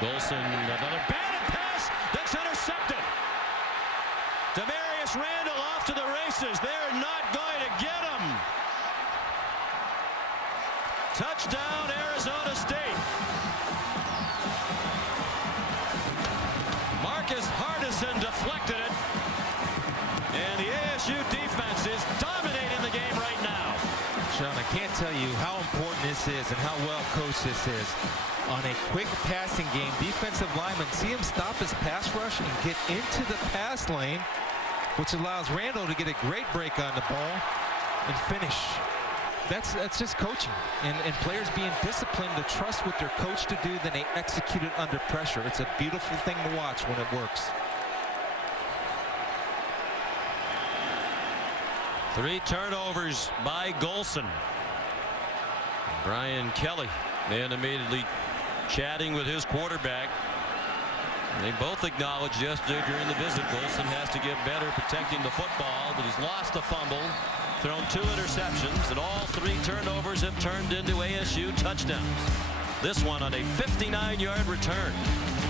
Golson, another batted pass that's intercepted. Demarius Randall off to the races. They're not going to get him. Touchdown, Arizona State. Marcus Hardison deflected it. And the ASU defense is dominating the game right now. Sean, I can't tell you how important this is and how well coached this is. On a quick passing game, defensive linemen see him stop his pass rush and get into the pass lane, which allows Randall to get a great break on the ball and finish. That's just coaching and players being disciplined to trust what they're coached to do, then they execute it under pressure. It's a beautiful thing to watch when it works. 3 turnovers by Golson. Brian Kelly animatedly chatting with his quarterback. And they both acknowledged yesterday during the visit Golson has to get better protecting the football, but he's lost a fumble, thrown 2 interceptions, and all 3 turnovers have turned into ASU touchdowns. This one on a 59-yard return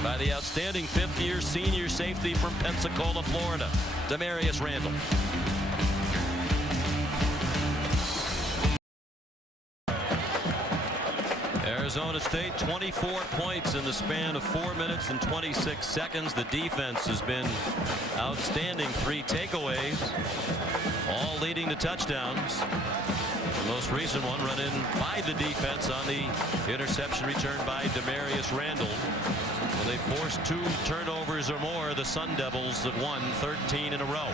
by the outstanding 5th-year senior safety from Pensacola, Florida, Demarius Randall. Arizona State 24 points in the span of 4 minutes and 26 seconds. The defense has been outstanding. 3 takeaways, all leading to touchdowns. The most recent one run in by the defense on the interception return by Demarius Randall. When they forced 2 turnovers or more, the Sun Devils have won 13 in a row.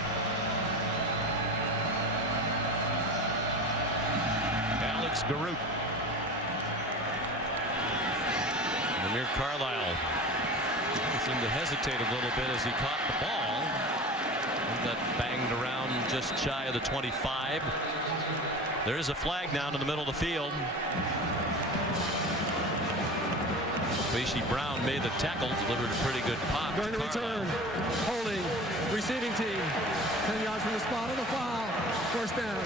Alex Garut. Amir Carlisle seemed to hesitate a little bit as he caught the ball. He got banged around just shy of the 25. There is a flag down in the middle of the field. Quashie Brown made the tackle, delivered a pretty good pop. Going to return, holding, receiving team, 10 yards from the spot of the foul, 1st down.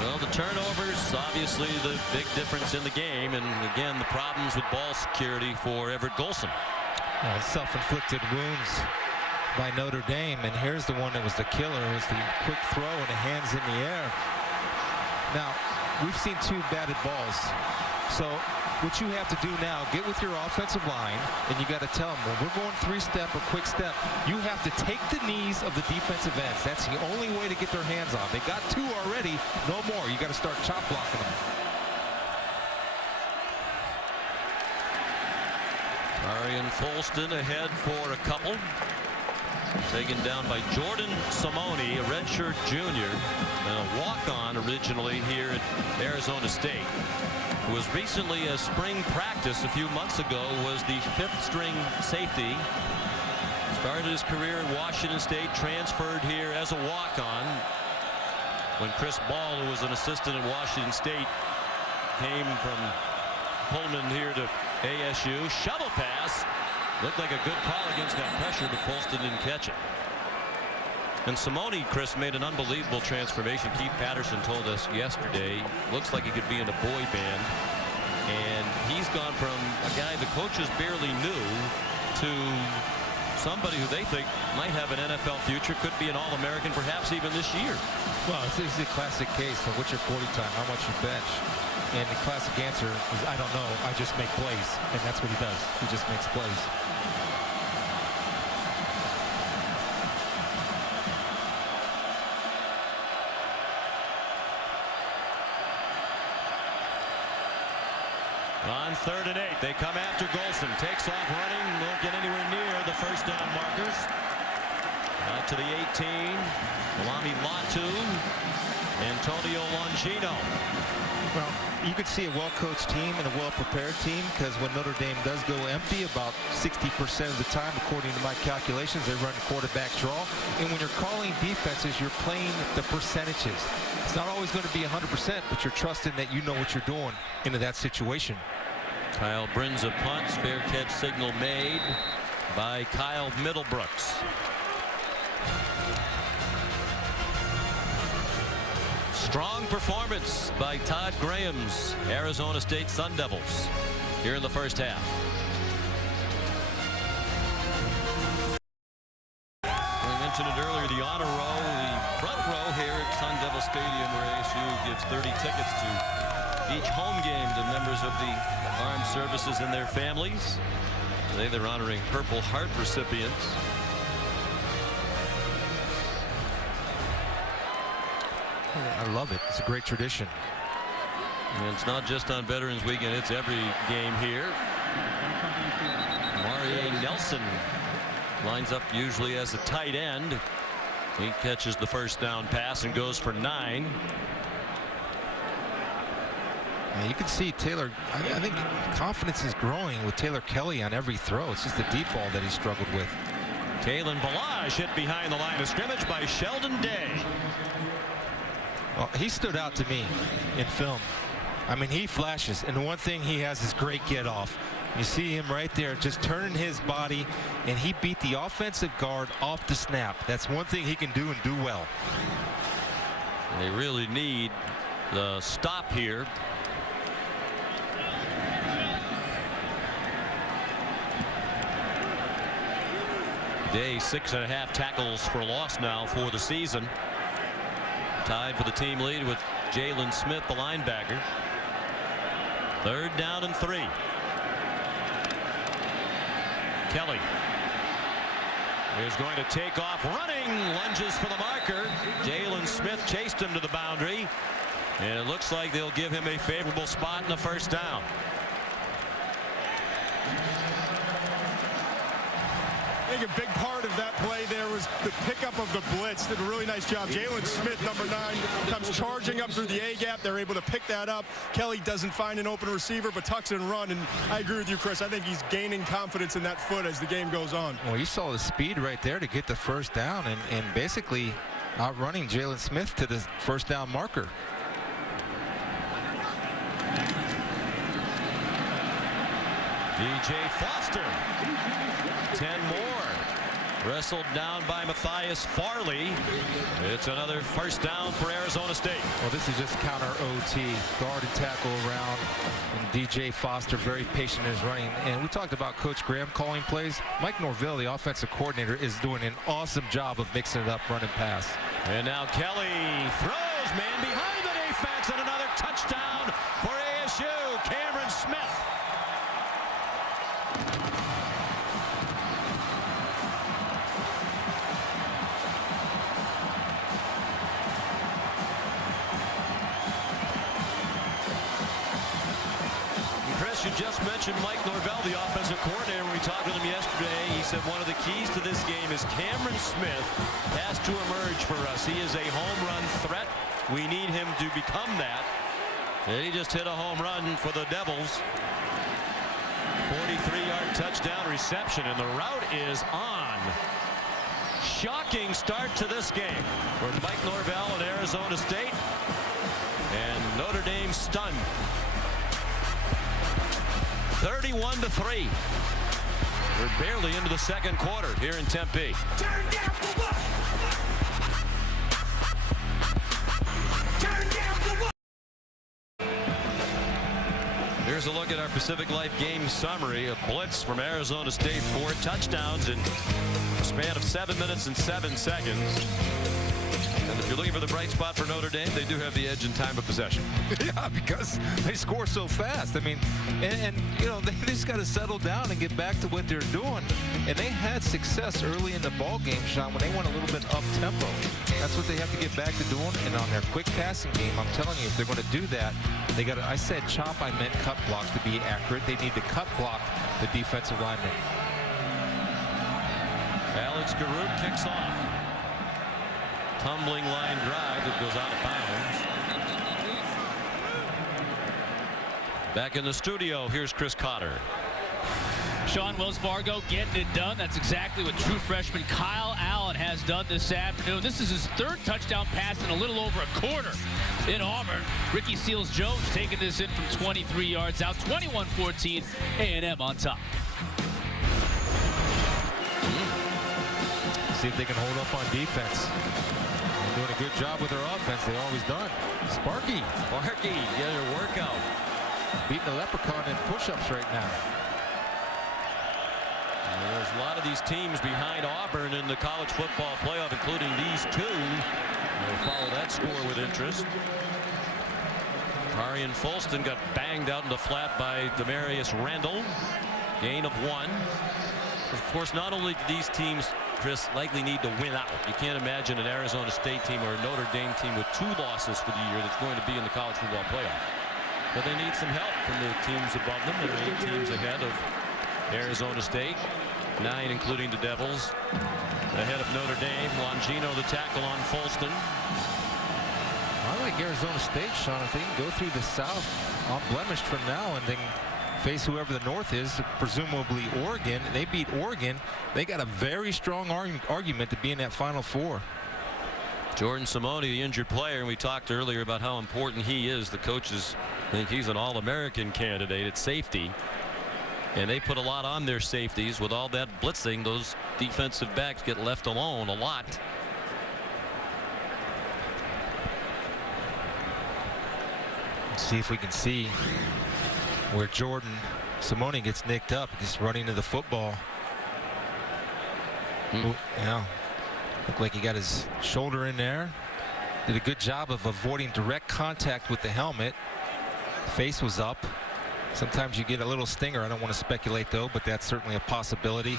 Well, the turnovers, obviously the big difference in the game, and again the problems with ball security for Everett Golson. Well, self-inflicted wounds by Notre Dame, and here's the one that was the killer. It was the quick throw and the hands in the air. Now, we've seen 2 batted balls, so what you have to do now, get with your offensive line, and you got to tell them, when we're going 3-step or quick step, you have to take the knees of the defensive ends. That's the only way to get their hands on. They got 2 already, no more. You got to start chop blocking them. Arian Folston ahead for a couple. Taken down by Jordan Simone, a redshirt junior and a walk-on originally here at Arizona State, who was recently a spring practice a few months ago, was the 5th string safety. Started his career at Washington State, transferred here as a walk-on when Chris Ball, who was an assistant at Washington State, came from Pullman here to ASU. Shovel pass. Looked like a good call against that pressure, but Folston didn't catch it. And Simone, Chris, made an unbelievable transformation. Keith Patterson told us yesterday, looks like he could be in a boy band. And he's gone from a guy the coaches barely knew to somebody who they think might have an NFL future, could be an All-American perhaps even this year. Well, it's a classic case of what's your 40 time, how much you bench. And the classic answer is, I don't know, I just make plays. And that's what he does. He just makes plays. On 3rd and 8, they come after Golson. Takes off running, won't get anywhere near the first down markers. Out to the 18, Malami Latu, Antonio Longino. Well, you could see a well-coached team and a well-prepared team, because when Notre Dame does go empty, about 60% of the time, according to my calculations, they run quarterback draw. And when you're calling defenses, you're playing the percentages. It's not always going to be 100%, but you're trusting that you know what you're doing into that situation. Kyle Brinza punts. Fair catch signal made by Kyle Middlebrooks. Strong performance by Todd Graham's Arizona State Sun Devils here in the first half. We mentioned it earlier, the honor row, the front row here at Sun Devil Stadium, where ASU gives 30 tickets to each home game to members of the armed services and their families. Today they're honoring Purple Heart recipients. I love it. It's a great tradition. And it's not just on Veterans Weekend, it's every game here. Marie Nelson lines up usually as a tight end. He catches the first down pass and goes for 9. Yeah, you can see Taylor, I think confidence is growing with Taylor Kelly on every throw. It's just the deep ball that he struggled with. Kalen Ballage hit behind the line of scrimmage by Sheldon Day. Well, he stood out to me in film. I mean, he flashes, and the one thing he has is great get off. You see him right there just turning his body, and he beat the offensive guard off the snap. That's one thing he can do and do well. They really need the stop here. Day 6.5 tackles for loss now for the season. Tied for the team lead with Jalen Smith, the linebacker. 3rd down and 3. Kelly is going to take off running, lunges for the marker. Jalen Smith chased him to the boundary, and it looks like they'll give him a favorable spot in the first down. I think a big part of that play there was the pickup of the blitz. Did a really nice job. Jalen Smith, number 9, comes charging up through the A-gap. They're able to pick that up. Kelly doesn't find an open receiver, but tucks and run. And I agree with you, Chris. I think he's gaining confidence in that foot as the game goes on. Well, you saw the speed right there to get the first down and basically outrunning Jalen Smith to the first down marker. DJ Foster. 10 more. Wrestled down by Matthias Farley. It's another first down for Arizona State. Well, this is just counter OT. Guard and tackle around. And DJ Foster very patient in his running. And we talked about Coach Graham calling plays. Mike Norvell, the offensive coordinator, is doing an awesome job of mixing it up, running pass. And now Kelly throws, man behind the defense, and another touchdown for ASU. Cameron Smith. You just mentioned Mike Norvell, the offensive coordinator. When we talked with him yesterday, he said one of the keys to this game is Cameron Smith has to emerge for us. He is a home run threat. We need him to become that. And he just hit a home run for the Devils. 43-yard touchdown reception, and the route is on. Shocking start to this game for Mike Norvell and Arizona State. And Notre Dame stunned. 31-3. We're barely into the second quarter here in Tempe. Here's a look at our Pacific Life game summary. A blitz from Arizona State, 4 touchdowns in a span of 7 minutes and 7 seconds. And if you're looking for the bright spot for Notre Dame, they do have the edge in time of possession. Yeah, because they score so fast. I mean, and you know, they just got to settle down and get back to what they're doing. And they had success early in the ball game, Sean, when they went a little bit up tempo. That's what they have to get back to doing. And on their quick passing game, I'm telling you, if they're going to do that, they got to. I said chop, I meant cut block to be accurate. They need to cut block the defensive lineman. Alex Garout kicks off. Tumbling line drive that goes out of bounds. Back in the studio, here's Chris Cotter. Sean, Wells Fargo getting it done. That's exactly what true freshman Kyle Allen has done this afternoon. This is his 3rd touchdown pass in a little over a quarter in Auburn. Ricky Seals-Jones taking this in from 23 yards out. 21-14, A&M on top. See if they can hold up on defense. They're doing a good job with their offense. They've always done. Sparky, Get your workout. beating the leprechaun in push-ups right now. There's a lot of these teams behind Auburn in the college football playoff, including these two. We'll follow that score with interest. Tarian Folston got banged out in the flat by Demarius Randall. Gain of 1. Of course, not only do these teams, Chris, likely need to win out. You can't imagine an Arizona State team or a Notre Dame team with 2 losses for the year that's going to be in the college football playoff. But they need some help from the teams above them. There are 8 teams ahead of Arizona State, 9 including the Devils. Ahead of Notre Dame, Longino the tackle on Folston. I like Arizona State, Sean. If they can go through the South unblemished from now and then face whoever the North is, presumably Oregon, and they beat Oregon, they got a very strong argument to be in that Final Four. Jordan Simone, the injured player, and we talked earlier about how important he is. The coaches think he's an All-American candidate at safety. And they put a lot on their safeties. With all that blitzing, those defensive backs get left alone a lot. Let's see if we can see where Jordan Simone gets nicked up. He's running to the football. Ooh, yeah. Looked like he got his shoulder in there. Did a good job of avoiding direct contact with the helmet. Face was up. Sometimes you get a little stinger. I don't want to speculate, though, but that's certainly a possibility.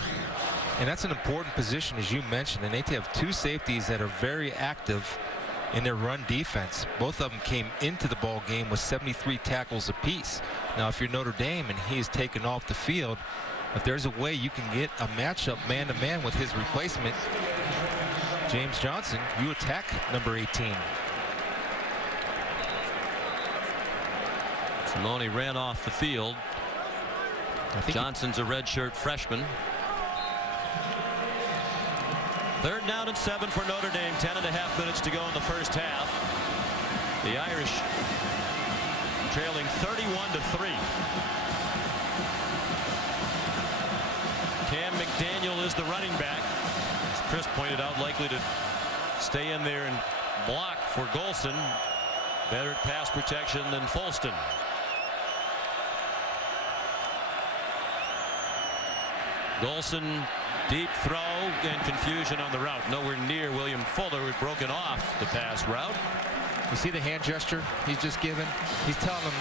And that's an important position, as you mentioned. And they have 2 safeties that are very active in their run defense. Both of them came into the ball game with 73 tackles apiece. Now, if you're Notre Dame and he is taken off the field, if there's a way you can get a matchup man-to-man with his replacement, James Johnson, you attack number 18. Simone ran off the field. Johnson's a redshirt freshman. 3rd down and 7 for Notre Dame. 10.5 minutes to go in the first half. The Irish trailing 31-3. Cam McDaniel is the running back. As Chris pointed out, likely to stay in there and block for Golson. Better at pass protection than Folston. Golson, deep throw and confusion on the route. Nowhere near William Fuller, who had broken off the pass route. You see the hand gesture he's just given? He's telling him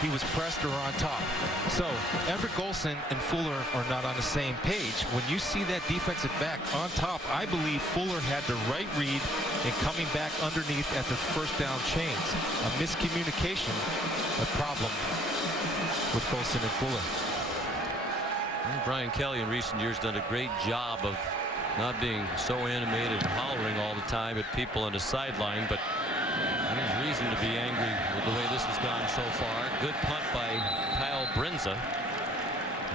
he was pressed or on top. So Everett Golson and Fuller are not on the same page. When you see that defensive back on top, I believe Fuller had the right read in coming back underneath at the first down chains. A miscommunication, a problem with Golson and Fuller. Brian Kelly in recent years done a great job of not being so animated and hollering all the time at people on the sideline, but there's reason to be angry with the way this has gone so far. Good punt by Kyle Brinza,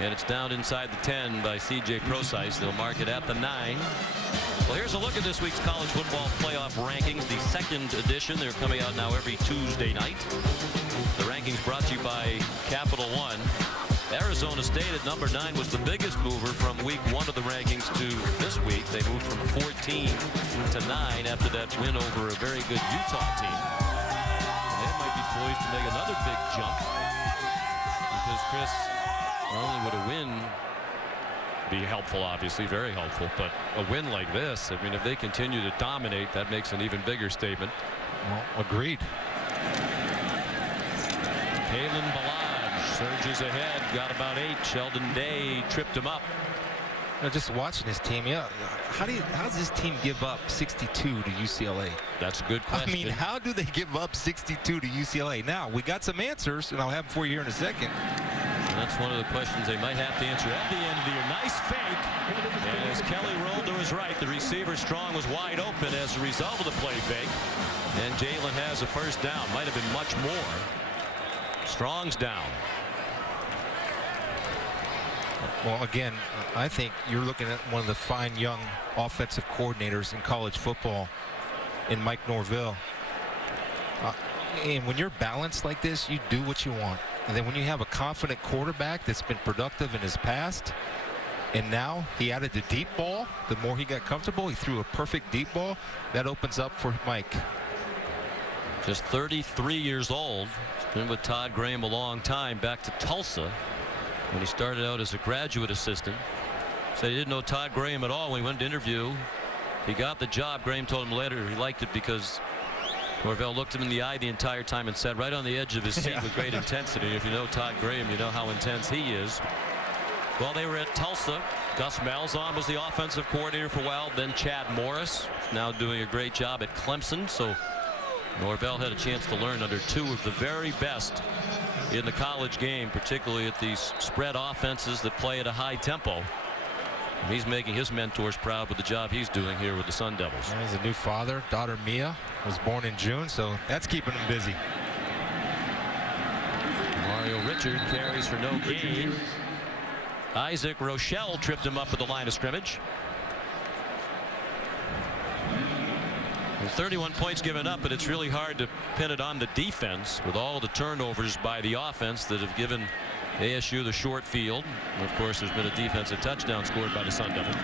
and it's down inside the 10 by C.J. Procise. They'll mark it at the 9. Well, here's a look at this week's college football playoff rankings, the 2nd edition. They're coming out now every Tuesday night. The rankings brought to you by Capital One. Arizona State at number 9 was the biggest mover from week 1 of the rankings to this week. They moved from 14 to 9 after that win over a very good Utah team. They might be poised to make another big jump. Chris, not only would a win be helpful, obviously, very helpful, but a win like this, I mean, if they continue to dominate, that makes an even bigger statement. Well, agreed. Kalen Balaj surges ahead, got about 8. Sheldon Day tripped him up. You know, just watching this team, how does this team give up 62 to UCLA? That's a good question. I mean, how do they give up 62 to UCLA? Now, we got some answers, and I'll have them for you here in a second. And that's one of the questions they might have to answer at the end of the year. Nice fake. And as Kelly rolled to his right, the receiver Strong was wide open as a result of the play fake. And Jalen has a first down. Might have been much more. Strong's down. Well, again, I think you're looking at one of the fine young offensive coordinators in college football in Mike Norvell. And when you're balanced like this, you do what you want. And then when you have a confident quarterback that's been productive in his past, and now he added the deep ball, the more he got comfortable, he threw a perfect deep ball. That opens up for Mike. Just 33 years old. He's been with Todd Graham a long time, back to Tulsa when he started out as a graduate assistant. Said he didn't know Todd Graham at all when he went to interview. He got the job. Graham told him later he liked it because Norvell looked him in the eye the entire time and sat right on the edge of his seat with great intensity. If you know Todd Graham, you know how intense he is. Well, they were at Tulsa. Gus Malzahn was the offensive coordinator for a while. Then Chad Morris, now doing a great job at Clemson. So Norvell had a chance to learn under two of the very best in the college game, particularly at these spread offenses that play at a high tempo. And he's making his mentors proud with the job he's doing here with the Sun Devils. Yeah, he's a new father. Daughter Mia was born in June, so that's keeping him busy. Mario Richard carries for no gain. Isaac Rochelle tripped him up at the line of scrimmage. And 31 points given up, but it's really hard to pin it on the defense with all the turnovers by the offense that have given ASU the short field. And of course, there's been a defensive touchdown scored by the Sun Devils.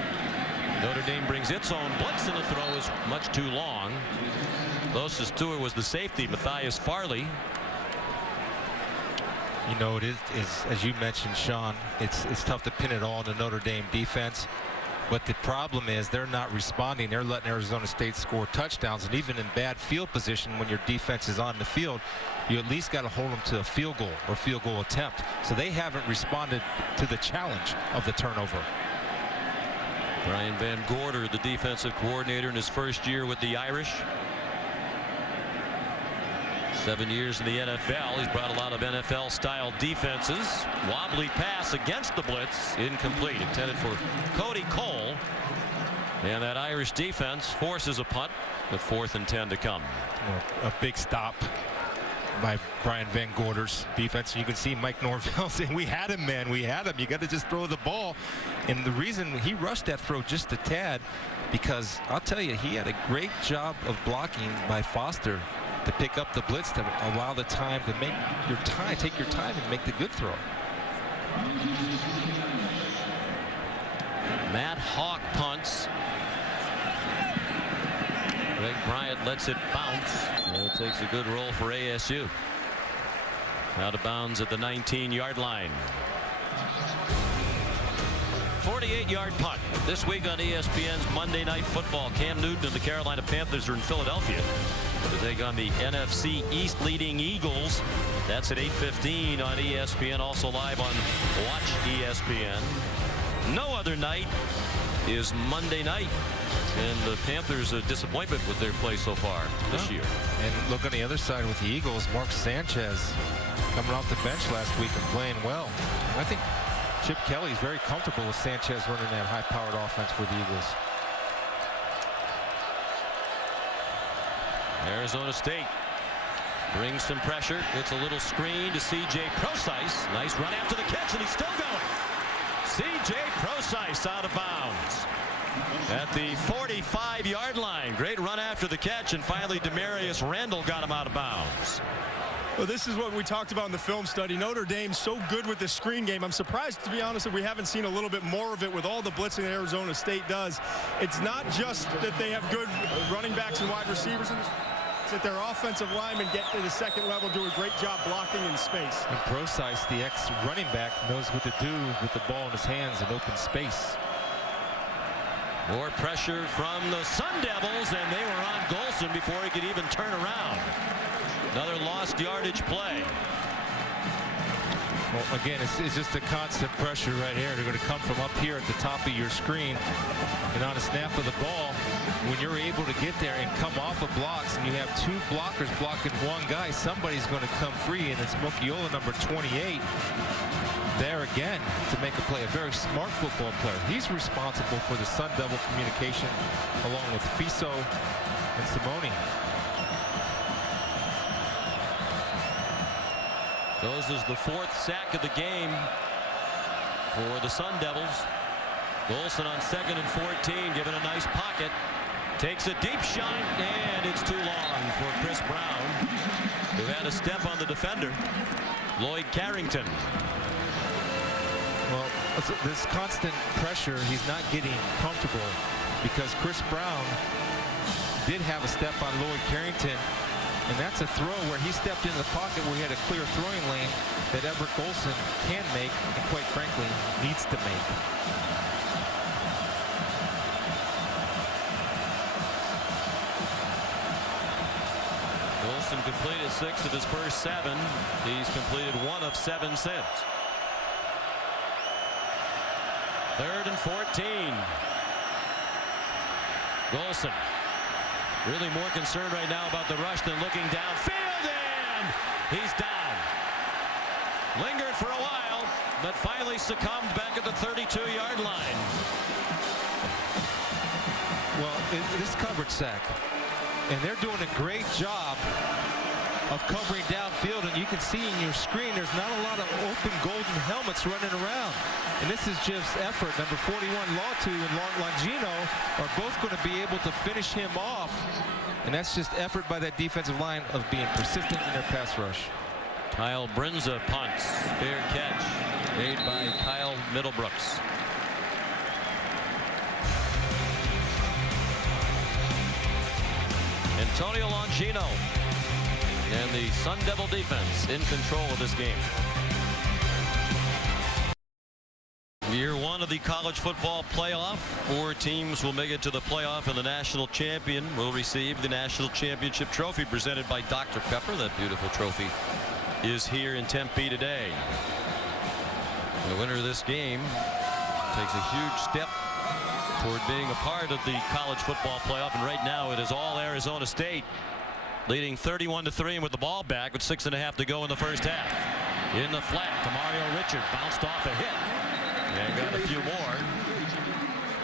Notre Dame brings its own blitz, and the throw is much too long. Closest to it was the safety, Matthias Farley. You know, it is as you mentioned, Sean, it's tough to pin it all on the Notre Dame defense. But the problem is they're not responding. They're letting Arizona State score touchdowns. And even in bad field position, when your defense is on the field, you at least got to hold them to a field goal or field goal attempt. So they haven't responded to the challenge of the turnover. Brian Van Gorder, the defensive coordinator in his first year with the Irish. 7 years in the NFL. He's brought a lot of NFL-style defenses. Wobbly pass against the blitz. Incomplete. Intended for Cody Cole. And that Irish defense forces a punt with 4th and 10 to come. Well, a big stop by Brian Van Gorder's defense. You can see Mike Norvell saying, we had him, man. We had him. You got to just throw the ball. And the reason he rushed that throw just a tad, because I'll tell you, he had a great job of blocking by Foster to pick up the blitz, to allow the time to take your time and make the good throw. Matt Hawk punts. Greg Bryant lets it bounce. And it takes a good roll for ASU. Out of bounds at the 19-yard line. 48-yard punt. This week on ESPN's Monday Night Football. Cam Newton and the Carolina Panthers are in Philadelphia to take on the NFC East leading Eagles. That's at 8:15 on ESPN. Also live on Watch ESPN. No other night is Monday night. And the Panthers a disappointment with their play so far this year. And look on the other side with the Eagles, Mark Sanchez coming off the bench last week and playing well. And I think Chip Kelly's very comfortable with Sanchez running that high-powered offense for the Eagles. Arizona State brings some pressure. It's a little screen to C.J. Prosise. Nice run after the catch, and he's still going. C.J. Prosise out of bounds at the 45-yard line. Great run after the catch, and finally Demarius Randall got him out of bounds. Well, this is what we talked about in the film study. Notre Dame's so good with the screen game. I'm surprised, to be honest, that we haven't seen a little bit more of it with all the blitzing that Arizona State does. It's not just that they have good running backs and wide receivers in this. that their offensive linemen get to the second level, do a great job blocking in space. And Procise, the ex-running back, knows what to do with the ball in his hands in open space. More pressure from the Sun Devils, and they were on Golson before he could even turn around. Another lost yardage play. Well, again, it's just a constant pressure right here. They're going to come from up here at the top of your screen. And on a snap of the ball, when you're able to get there and come off of blocks, and you have two blockers blocking one guy, somebody's going to come free, and it's Mokiola, number 28. There again to make a play. A very smart football player. He's responsible for the Sun Devil communication along with Fiso and Simone. Goes as the 4th sack of the game for the Sun Devils. Golson on 2nd and 14, given a nice pocket. Takes a deep shot, and it's too long for Chris Brown, who had a step on the defender, Lloyd Carrington. Well, this constant pressure, he's not getting comfortable because Chris Brown did have a step on Lloyd Carrington, and that's a throw where he stepped into the pocket where he had a clear throwing lane that Everett Golson can make and, quite frankly, needs to make. Golson completed 6 of his first 7. He's completed 1 of 7 since. 3rd and 14. Golson really more concerned right now about the rush than looking downfield, and he's down. Lingered for a while, but finally succumbed back at the 32-yard line. Well, this coverage sack, and they're doing a great job of covering downfield, and you can see in your screen there's not a lot of open golden helmets running around, and this is just effort. Number 41 Latu and Longino are both going to be able to finish him off, and that's just effort by that defensive line of being persistent in their pass rush. Kyle Brinza punts. Fair catch made by Kyle Middlebrooks. Antonio Longino and the Sun Devil defense in control of this game. Year 1 of the college football playoff. 4 teams will make it to the playoff, and the national champion will receive the national championship trophy presented by Dr. Pepper. That beautiful trophy is here in Tempe today. The winner of this game takes a huge step toward being a part of the college football playoff, and right now it is all Arizona State, leading 31-3, and with the ball back with 6.5 to go in the first half. In the flat, Demario Richard bounced off a hit and got a few more.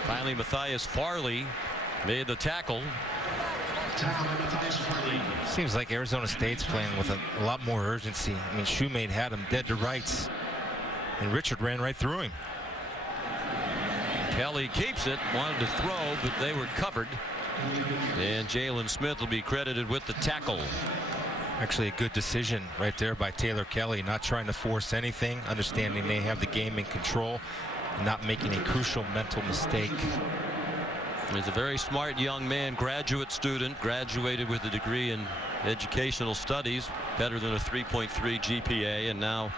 Finally, Matthias Farley made the tackle. Seems like Arizona State's playing with a lot more urgency. I mean, Shoemate had him dead to rights, and Richard ran right through him. Kelly keeps it, wanted to throw, but they were covered. And Jalen Smith will be credited with the tackle. Actually, a good decision right there by Taylor Kelly, not trying to force anything, understanding they have the game in control, and not making a crucial mental mistake. He's a very smart young man, graduate student, graduated with a degree in educational studies, better than a 3.3 GPA, and now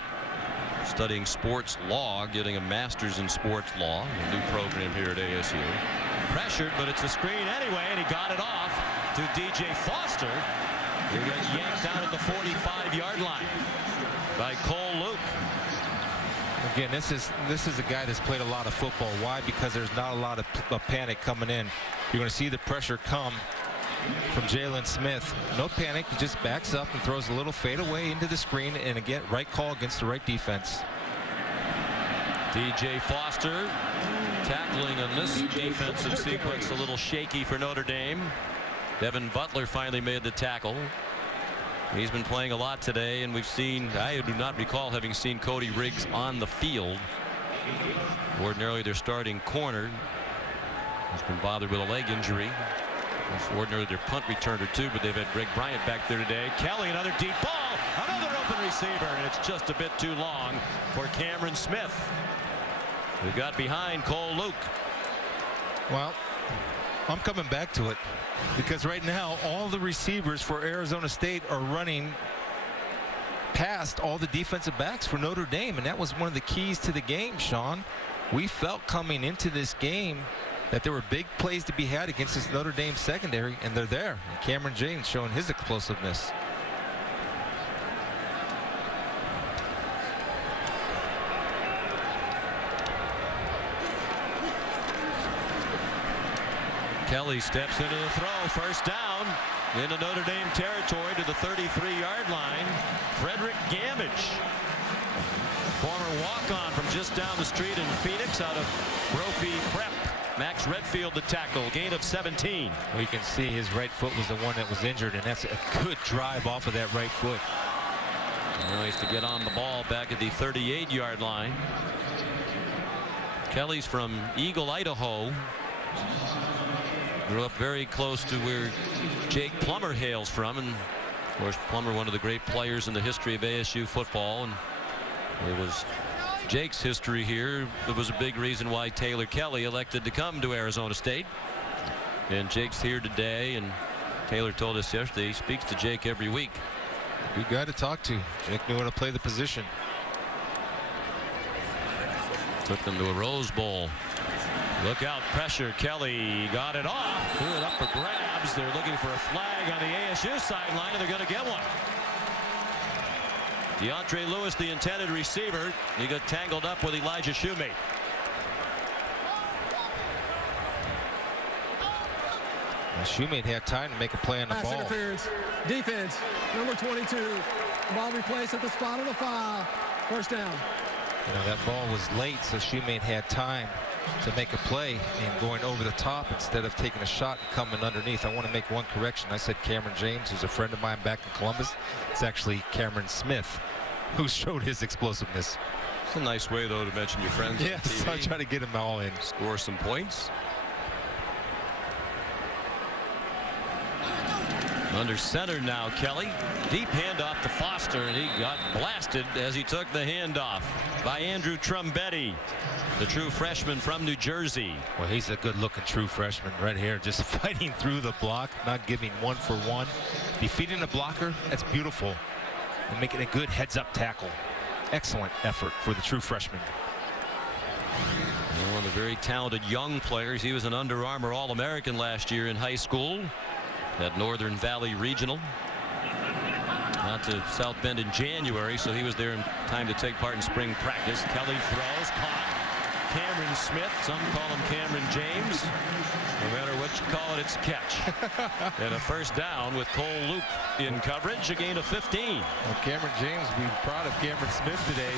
studying sports law, getting a master's in sports law, a new program here at ASU. Pressured, but it's a screen anyway, and he got it off to DJ Foster, who got yanked down at the 45-yard line by Cole Luke. Again, this is a guy that's played a lot of football. Why? Because there's not a lot of panic coming in. You're going to see the pressure come from Jalen Smith. No panic. He just backs up and throws a little fadeaway into the screen, and again, right call against the right defense. DJ Foster tackling on this defensive sequence a little shaky for Notre Dame. Devin Butler finally made the tackle. He's been playing a lot today, and we've seen, I do not recall having seen Cody Riggs on the field. Ordinarily their starting corner has been bothered with a leg injury. Ordinarily their punt returner too, but they've had Greg Bryant back there today. Kelly, another deep ball, another open receiver, and it's just a bit too long for Cameron Smith, who got behind Cole Luke. Well, I'm coming back to it because right now all the receivers for Arizona State are running past all the defensive backs for Notre Dame, and that was one of the keys to the game, Sean. We felt coming into this game that there were big plays to be had against this Notre Dame secondary, and they're there. And Cameron James showing his explosiveness. Kelly steps into the throw. First down into Notre Dame territory to the 33-yard line. Frederick Gamage, former walk-on from just down the street in Phoenix out of Brophy Prep. Max Redfield the tackle, gain of 17. Well, you can see his right foot was the one that was injured, and that's a good drive off of that right foot. Nice to get on the ball back at the 38-yard line. Kelly's from Eagle, Idaho. Grew up very close to where Jake Plummer hails from, and of course Plummer, one of the great players in the history of ASU football, and it was Jake's history here. It was a big reason why Taylor Kelly elected to come to Arizona State, and Jake's here today, and Taylor told us yesterday he speaks to Jake every week. Good guy to talk to. Jake knew how to play the position. Took them to a Rose Bowl. Look out, pressure. Kelly got it off. Threw it up for grabs. They're looking for a flag on the ASU sideline, and they're going to get one. DeAndre Lewis, the intended receiver. He got tangled up with Elijah Shoemate. Shoemate had time to make a play on the Pass ball. interference. Defense, number 22. The ball replaced at the spot of the foul. First down. You know, that ball was late, so Shoemate had time to make a play and going over the top instead of taking a shot and coming underneath. I want to make one correction. I said Cameron James, who's a friend of mine back in Columbus. It's actually Cameron Smith who showed his explosiveness. It's a nice way, though, to mention your friends. Yes, I try to get them all in. Score some points. Under center now, Kelly. Deep handoff to Foster, and he got blasted as he took the handoff by Andrew Trumbetti, the true freshman from New Jersey. Well, he's a good-looking true freshman right here, just fighting through the block, not giving one for one. Defeating a blocker, that's beautiful. And making a good heads-up tackle. Excellent effort for the true freshman. One of the very talented young players. He was an Under Armour All-American last year in high school at Northern Valley Regional. Out to South Bend in January, so he was there in time to take part in spring practice. Kelly throws, caught. Cameron Smith, some call him Cameron James. No matter what you call it, it's a catch. And a first down with Cole Luke in coverage, a gain of 15. Well, Cameron James, we're proud of Cameron Smith today.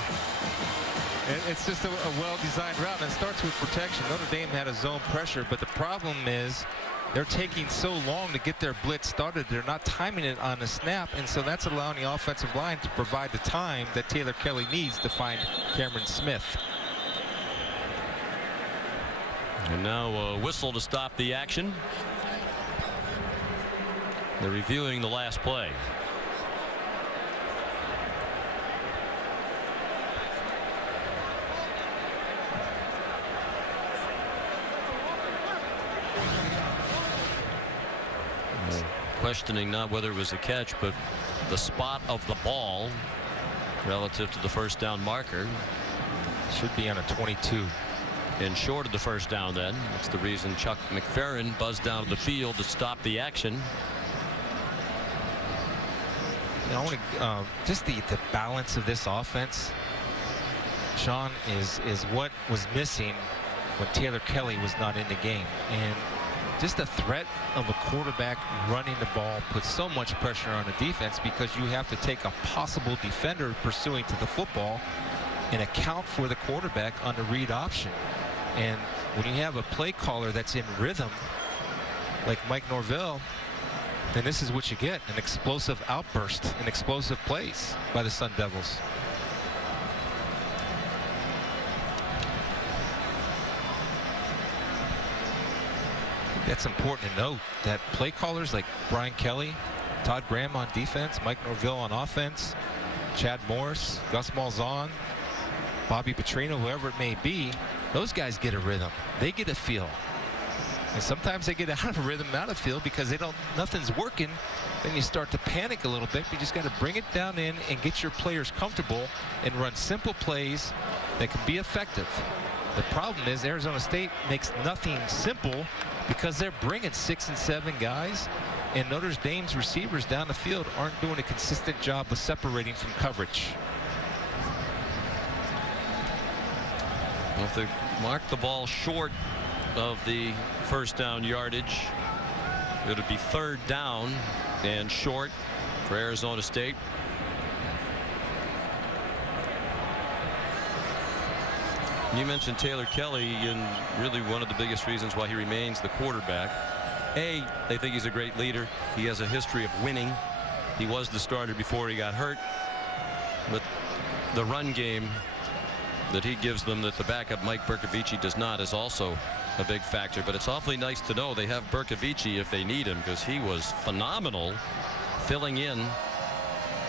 And it's just a well-designed route, and it starts with protection. Notre Dame had a zone pressure, but the problem is they're taking so long to get their blitz started. They're not timing it on the snap, and so that's allowing the offensive line to provide the time that Taylor Kelly needs to find Cameron Smith. And now a whistle to stop the action. They're reviewing the last play. Questioning not whether it was a catch, but the spot of the ball relative to the first down marker. Should be on a 22. And short of the first down then. That's the reason Chuck McFerrin buzzed down to the field to stop the action. You know, I want to, just the balance of this offense, Sean, is what was missing when Taylor Kelly was not in the game. And just the threat of a quarterback running the ball puts so much pressure on the defense because you have to take a possible defender pursuing to the football and account for the quarterback on the read option. And when you have a play caller that's in rhythm, like Mike Norvell, then this is what you get, an explosive outburst, an explosive plays by the Sun Devils. That's important to note that play callers like Brian Kelly, Todd Graham on defense, Mike Norvell on offense, Chad Morris, Gus Malzahn, Bobby Petrino, whoever it may be, those guys get a rhythm. They get a feel. And sometimes they get out of rhythm, out of field because nothing's working. Then you start to panic a little bit. You just got to bring it down in and get your players comfortable and run simple plays that can be effective. The problem is Arizona State makes nothing simple because they're bringing 6 and 7 guys, and Notre Dame's receivers down the field aren't doing a consistent job of separating from coverage. Well, if they mark the ball short of the first down yardage, it would be 3rd down and short for Arizona State. You mentioned Taylor Kelly, and really one of the biggest reasons why he remains the quarterback. A, they think he's a great leader. He has a history of winning. He was the starter before he got hurt. But the run game that he gives them that the backup Mike Bercovici does not is also a big factor. But it's awfully nice to know they have Bercovici if they need him, because he was phenomenal filling in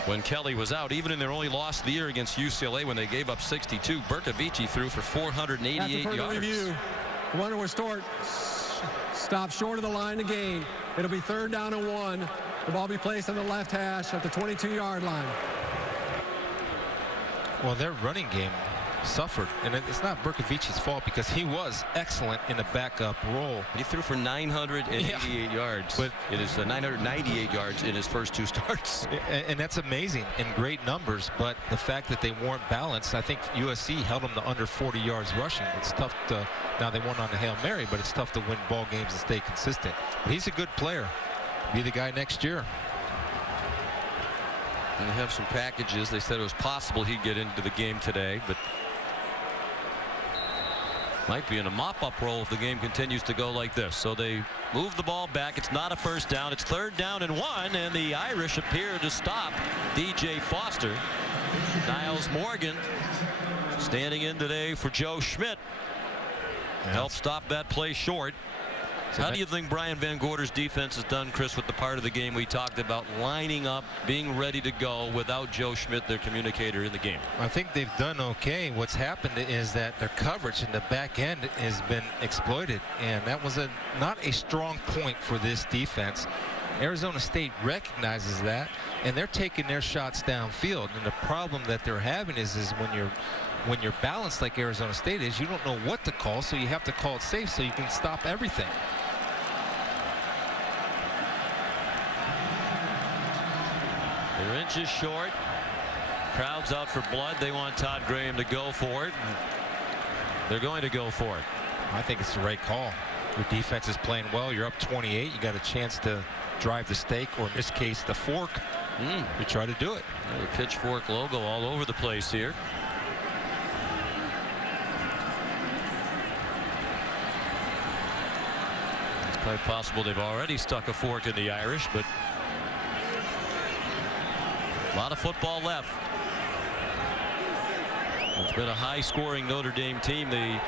when Kelly was out. Even in their only loss of the year against UCLA when they gave up 62, Bercovici threw for 488 yards. Review. The runner was stopped short of the line to gain. It'll be 3rd down and 1. The ball will be placed on the left hash at the 22-yard line. Well, their running game suffered, and it's not Bercovici's fault because he was excellent in a backup role. He threw for 988 yards. But it is 998 yards in his first 2 starts. And that's amazing and great numbers, but the fact that they weren't balanced, I think USC held them to under 40 yards rushing. It's tough to, now they won on the Hail Mary, but it's tough to win ball games and stay consistent. But he's a good player. Be the guy next year. And they have some packages. They said it was possible he'd get into the game today, but might be in a mop-up role if the game continues to go like this. So they move the ball back. It's not a first down. It's 3rd down and 1, and the Irish appear to stop DJ Foster. Niles Morgan standing in today for Joe Schmidt. Help stop that play short. How do you think Brian Van Gorder's defense has done, Chris, with the part of the game we talked about, lining up, being ready to go without Joe Schmidt, their communicator, in the game? I think they've done okay. What's happened is that their coverage in the back end has been exploited, and that was not a strong point for this defense. Arizona State recognizes that, and they're taking their shots downfield. And the problem that they're having is when you're balanced like Arizona State is, you don't know what to call, so you have to call it safe so you can stop everything. They're inches short. Crowd's out for blood. They want Todd Graham to go for it. They're going to go for it. I think it's the right call. Your defense is playing well. You're up 28. You got a chance to drive the stake, or in this case, the fork. You try to do it. The pitchfork logo all over the place here. It's quite possible they've already stuck a fork in the Irish, but a lot of football left. It's been a high-scoring Notre Dame team. They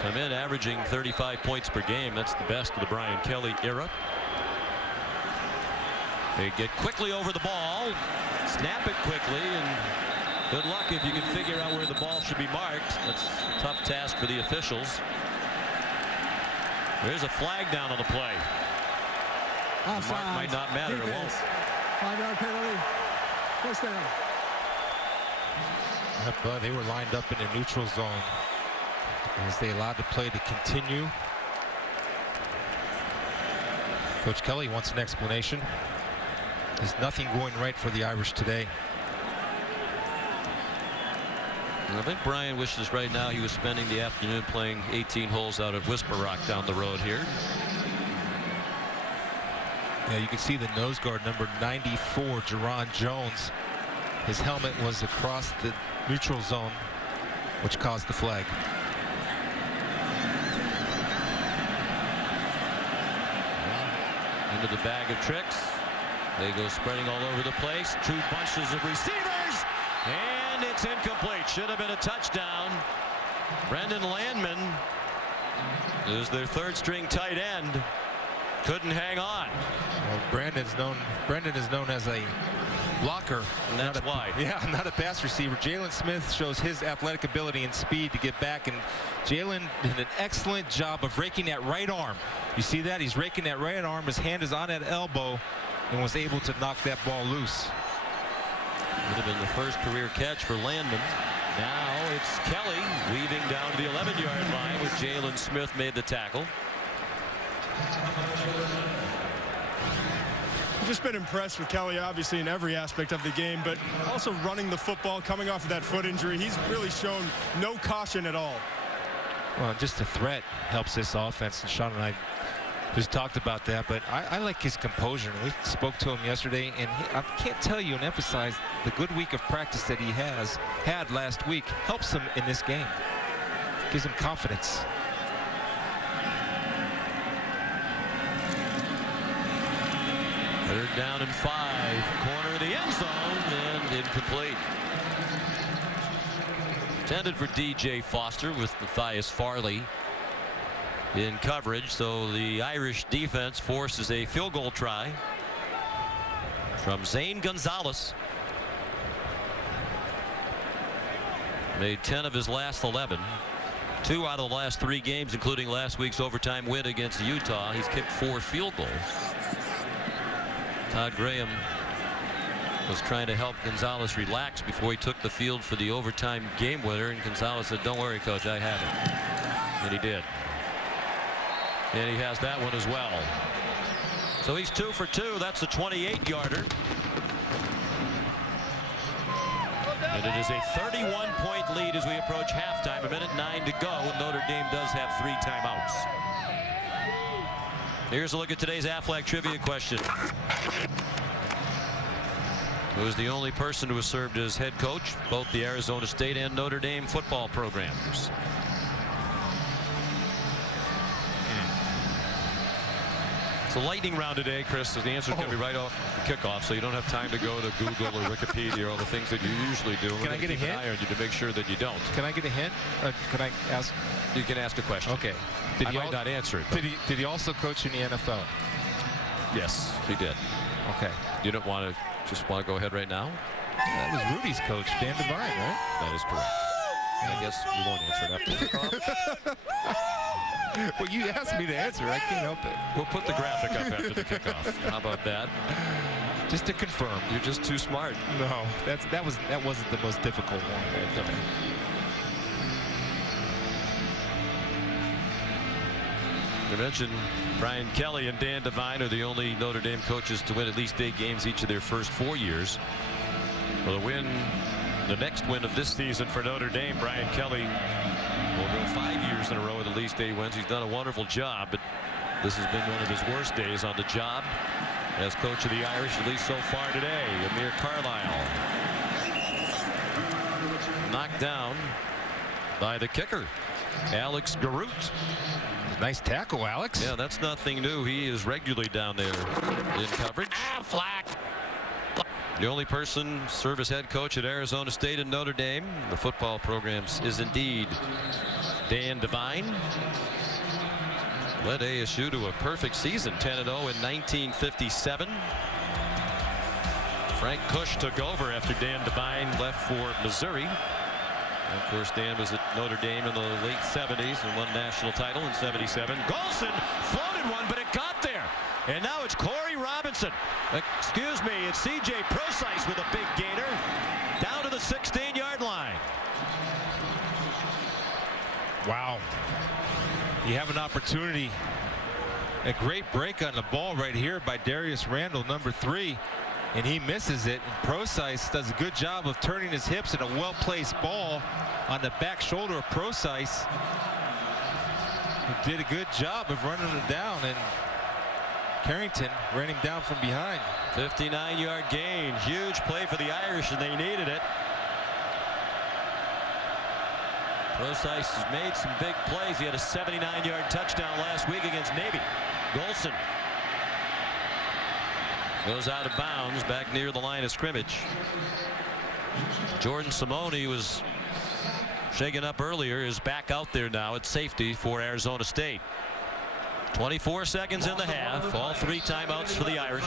come in averaging 35 points per game. That's the best of the Brian Kelly era. They get quickly over the ball, snap it quickly, and good luck if you can figure out where the ball should be marked. That's a tough task for the officials. There's a flag down on the play. The mark might not matter. It won't. 5-yard penalty. First down. They were lined up in the neutral zone as they allowed the play to continue. Coach Kelly wants an explanation. There's nothing going right for the Irish today. And I think Brian wishes right now he was spending the afternoon playing 18 holes out at Whisper Rock down the road here. Yeah, you can see the nose guard, number 94, Jerron Jones. His helmet was across the neutral zone, which caused the flag. Into the bag of tricks. They go spreading all over the place. 2 bunches of receivers, and it's incomplete. Should have been a touchdown. Brendan Landman is their 3rd-string tight end. Couldn't hang on. Well, Brendan is known as a blocker. And that's why. Yeah, not a pass receiver. Jalen Smith shows his athletic ability and speed to get back, and Jalen did an excellent job of raking that right arm. You see that? He's raking that right arm. His hand is on that elbow and was able to knock that ball loose. Would have been the first career catch for Landman. Now it's Kelly weaving down to the 11-yard line with Jalen Smith made the tackle. I've just been impressed with Kelly, obviously, in every aspect of the game, but also running the football, coming off of that foot injury. He's really shown no caution at all. Well, just the threat helps this offense, and Sean and I just talked about that, but I like his composure. We spoke to him yesterday, and I can't tell you and emphasize the good week of practice that he has had last week helps him in this game. Gives him confidence. Third down and 5. Corner of the end zone and incomplete. Intended for DJ Foster with Matthias Farley in coverage, so the Irish defense forces a field goal try from Zane Gonzalez. Made 10 of his last 11. 2 out of the last 3 games, including last week's overtime win against Utah. He's kicked 4 field goals. Todd Graham was trying to help Gonzalez relax before he took the field for the overtime game winner, and Gonzalez said, "Don't worry, coach, I have it." And he did. And he has that one as well. So he's 2 for 2. That's a 28-yarder. And it is a 31-point lead as we approach halftime. 1:09 to go, and Notre Dame does have 3 timeouts. Here's a look at today's Aflac trivia question. Who is the only person who has served as head coach both the Arizona State and Notre Dame football programs? It's a lightning round today, Chris, so the answer is going to be right off the kickoff, so you don't have time to go to Google or Wikipedia or all the things that you usually do. Can I get a hint? An eye on you to make sure that you don't. Can I get a hint? Can I ask? You can ask a question. Okay. I might not answer it. Did he also coach in the NFL? Yes, he did. Okay. You don't want to just want to go ahead right now? That was Rudy's coach, Dan Devine, right? That is correct. I guess we won't answer it after the kickoff. Well, you asked me to answer. I can't help it. We'll put the graphic up after the kickoff. How about that? Just to confirm. You're just too smart. No, that wasn't the most difficult one. Right? Okay. I mentioned Brian Kelly and Dan Devine are the only Notre Dame coaches to win at least 8 games each of their first 4 years. For the next win of this season for Notre Dame, Brian Kelly will go 5 years in a row with at least 8 wins. He's done a wonderful job, but this has been one of his worst days on the job as coach of the Irish, at least so far today. Amir Carlisle knocked down by the kicker, Alex Garout. Nice tackle, Alex. Yeah, that's nothing new. He is regularly down there in coverage. Flag. The only person serve as head coach at Arizona State and Notre Dame, the football programs, is indeed Dan Devine. Led ASU to a perfect season, 10-0 in 1957. Frank Kush took over after Dan Devine left for Missouri. And of course, Dan was at Notre Dame in the late 70s and won national title in 77. Golson floated one, but it got there. And now it's Corey Robinson. Excuse me, it's C.J. Procise with a big gainer down to the 16-yard line. Wow. You have an opportunity. A great break on the ball right here by Darius Randall, number 3. And he misses it. And Procise does a good job of turning his hips in a well-placed ball on the back shoulder of Procise. He did a good job of running it down, and Carrington ran him down from behind. 59-yard gain. Huge play for the Irish, and they needed it. Procise has made some big plays. He had a 79-yard touchdown last week against Navy. Golson goes out of bounds back near the line of scrimmage. Jordan Simone was shaken up earlier, is back out there now at safety for Arizona State. 24 seconds in the half. All 3 timeouts for the Irish.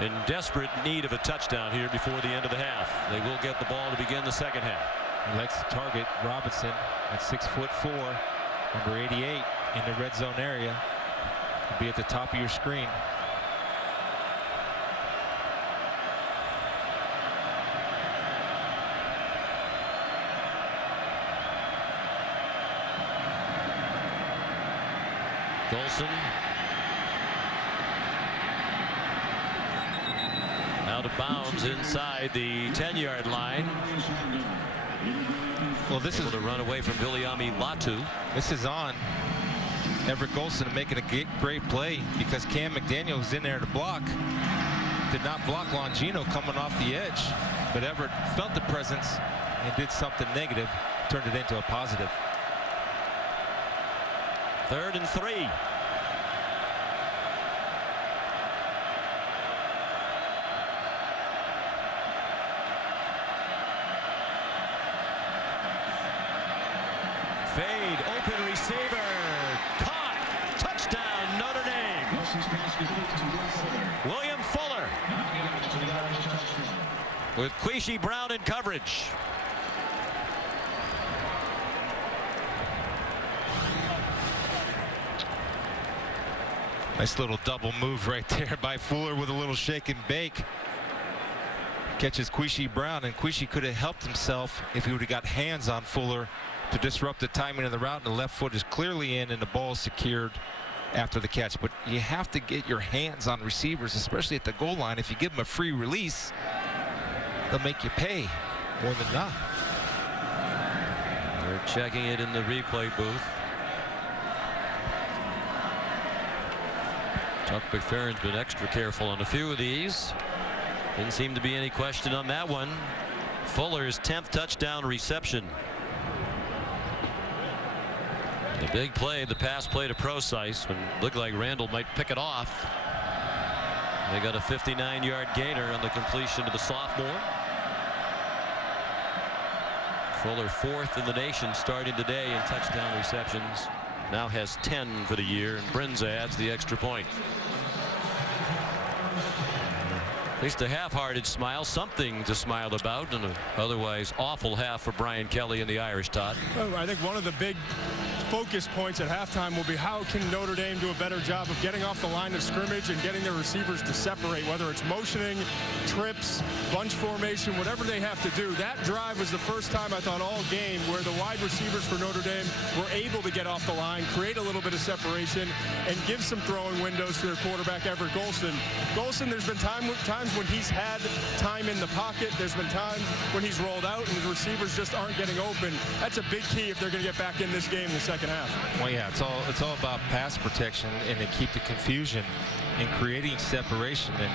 in desperate need of a touchdown here before the end of the half. They will get the ball to begin the second half. He likes to target Robinson at 6'4", number 88 in the red zone area. He'll be at the top of your screen. Golson out of bounds inside the 10-yard line. Well, this is able to run away from Viliami Latu. This is on Everett Golson making a great play because Cam McDaniel was in there to block. Did not block Longino coming off the edge, but Everett felt the presence and did something negative, turned it into a positive. 3rd and 3. Fade, open receiver, caught, touchdown, Notre Dame. William Fuller with Quishy Brown in coverage. Nice little double move right there by Fuller with a little shake and bake. Catches Quishy Brown, and Quishy could have helped himself if he would have got hands on Fuller to disrupt the timing of the route. And the left foot is clearly in and the ball is secured after the catch. But you have to get your hands on receivers, especially at the goal line. If you give them a free release, they'll make you pay more than not. They're checking it in the replay booth. Chuck McFerrin's been extra careful on a few of these. Didn't seem to be any question on that one. Fuller's 10th touchdown reception. The big play, the pass play to Procise, when it looked like Randall might pick it off. They got a 59-yard gainer on the completion to the sophomore. Fuller 4th in the nation starting today in touchdown receptions. Now has 10 for the year, and Brins adds the extra point. At least a half-hearted smile, something to smile about, and an otherwise awful half for Brian Kelly and the Irish, Todd. Well, I think one of the big focus points at halftime will be how can Notre Dame do a better job of getting off the line of scrimmage and getting their receivers to separate, whether it's motioning, trips, bunch formation, whatever they have to do. That drive was the first time I thought all game where the wide receivers for Notre Dame were able to get off the line, create a little bit of separation, and give some throwing windows to their quarterback, Everett Golson. Golson, there's been times when he's had time in the pocket. There's been times when he's rolled out and his receivers just aren't getting open. That's a big key if they're going to get back in this game in the second half. Well, yeah, it's all about pass protection and to keep the confusion and creating separation. And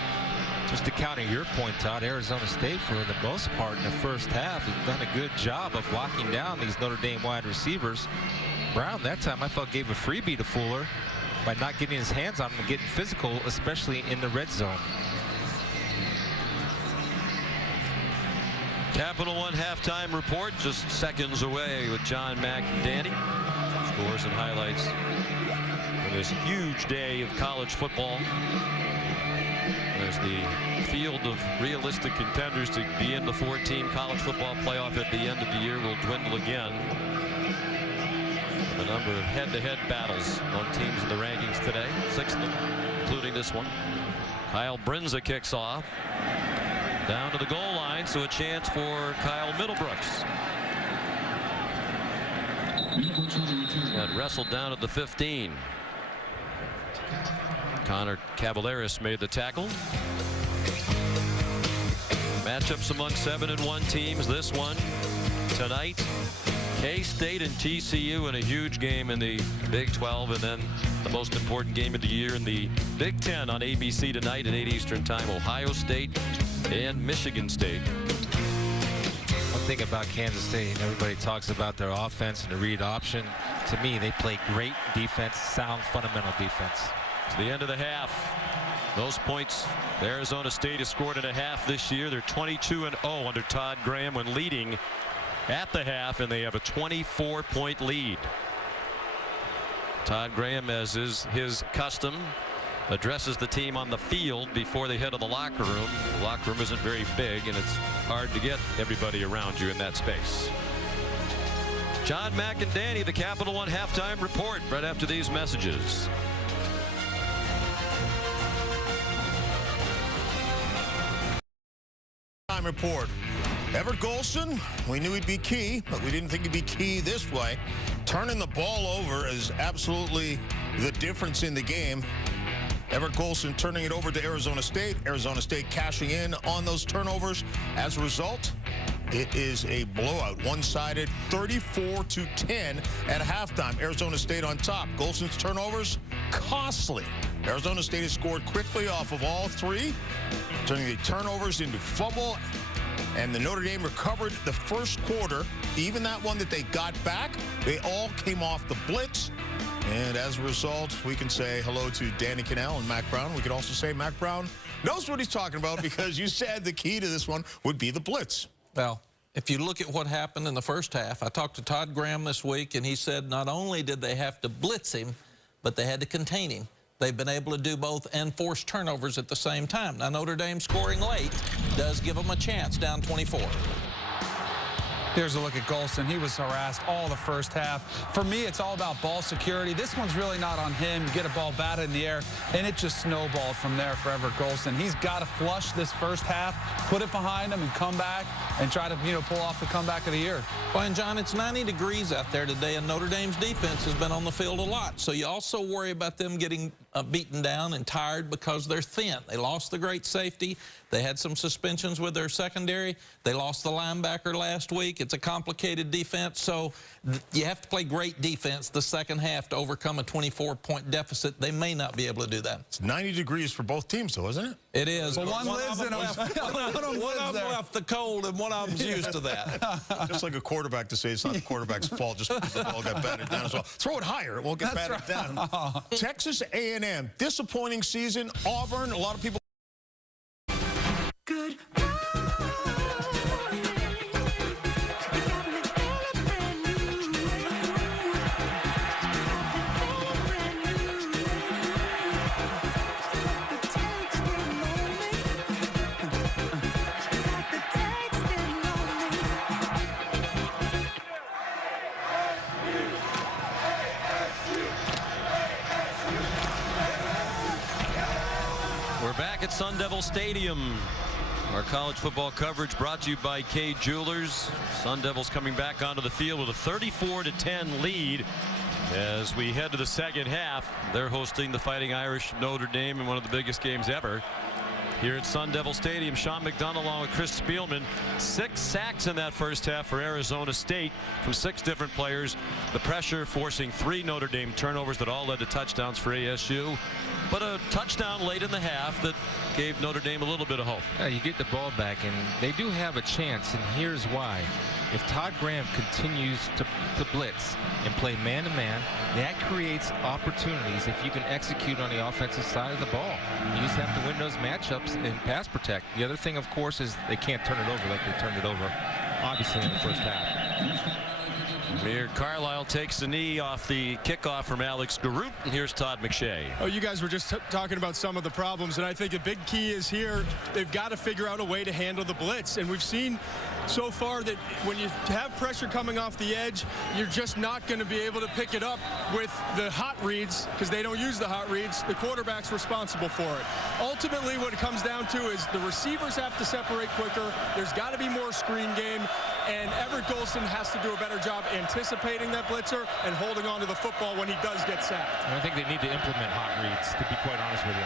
just to counter your point, Todd, Arizona State, for the most part in the first half, has done a good job of locking down these Notre Dame wide receivers. Brown, that time, I thought gave a freebie to Fuller by not getting his hands on him and getting physical, especially in the red zone. Capital One halftime report just seconds away with John McDanny. Scores and highlights for this huge day of college football, as the field of realistic contenders to be in the 14 college football playoff at the end of the year will dwindle again. The number of head-to-head battles among teams in the rankings today, 6 of them, including this one. Kyle Brinza kicks off down to the goal line, so a chance for Kyle Middlebrooks. Got wrestled down at the 15. Connor Cavaleris made the tackle. Matchups among 7-1 teams. This one tonight, K-State and TCU in a huge game in the Big 12, and then the most important game of the year in the Big 10 on ABC tonight at 8 Eastern Time. Ohio State and Michigan State. One thing about Kansas State, everybody talks about their offense and the read option. To me, they play great defense, sound fundamental defense. To the end of the half, those points Arizona State has scored in a half this year. They're 22-0 under Todd Graham when leading at the half, and they have a 24-point lead. Todd Graham, as is his custom, addresses the team on the field before they head to the locker room. The locker room isn't very big, and it's hard to get everybody around you in that space. John, Mac, and Danny, the Capital One halftime report right after these messages. Report. Everett Golson, we knew he'd be key, but we didn't think he'd be key this way. Turning the ball over is absolutely the difference in the game. Everett Golson turning it over to Arizona State. Arizona State cashing in on those turnovers. As a result, it is a blowout, one-sided, 34-10 at halftime. Arizona State on top. Golson's turnovers, costly. Arizona State has scored quickly off of all three, turning the turnovers into fumble. And the Notre Dame recovered the first quarter. Even that one that they got back, they all came off the blitz. And as a result, we can say hello to Danny Cannell and Mac Brown. We could also say Mac Brown knows what he's talking about because you said the key to this one would be the blitz. Well, if you look at what happened in the first half, I talked to Todd Graham this week, and he said not only did they have to blitz him, but they had to contain him. They've been able to do both and force turnovers at the same time. Now, Notre Dame scoring late does give them a chance, down 24. Here's a look at Golson. He was harassed all the first half. For me, it's all about ball security. This one's really not on him. You get a ball batted in the air, and it just snowballed from there for Everett Golson. He's got to flush this first half, put it behind him, and come back and try to, pull off the comeback of the year. Well, and John, it's 90 degrees out there today, and Notre Dame's defense has been on the field a lot. So you also worry about them getting beaten down and tired because they're thin. They lost the great safety. They had some suspensions with their secondary. They lost the linebacker last week. It's a complicated defense, so you have to play great defense the second half to overcome a 24-point deficit. They may not be able to do that. It's 90 degrees for both teams, though, isn't it? It is. Well, one lives in them. One of them left the cold, and one of them's used to that. Just like a quarterback to say it's not the quarterback's fault, just because the ball got batted down as well. Throw it higher, it won't get batted down. Texas A&M, disappointing season. Auburn, a lot of people. Good. We're back at Sun Devil Stadium. Our college football coverage brought to you by K Jewelers. Sun Devils coming back onto the field with a 34-10 lead as we head to the second half. They're hosting the Fighting Irish of Notre Dame in one of the biggest games ever here at Sun Devil Stadium. Sean McDonough along with Chris Spielman. 6 sacks in that first half for Arizona State from 6 different players. The pressure forcing 3 Notre Dame turnovers that all led to touchdowns for ASU. But a touchdown late in the half that gave Notre Dame a little bit of hope. Yeah, you get the ball back, and they do have a chance, and here's why. If Todd Graham continues to blitz and play man-to-man, that creates opportunities if you can execute on the offensive side of the ball. You just have to win those matchups and pass protect. The other thing, of course, is they can't turn it over like they turned it over, obviously, in the first half. Amir Carlisle takes the knee off the kickoff from Alex Garoot, and here's Todd McShay. Oh, you guys were just talking about some of the problems, and I think a big key is here, they've got to figure out a way to handle the blitz. And we've seen so far that when you have pressure coming off the edge, you're just not going to be able to pick it up with the hot reads because they don't use the hot reads. The quarterback's responsible for it. Ultimately, what it comes down to is the receivers have to separate quicker. There's got to be more screen game, and Everett Golson has to do a better job anticipating that blitzer and holding on to the football when he does get sacked. I think they need to implement hot reads, to be quite honest with you.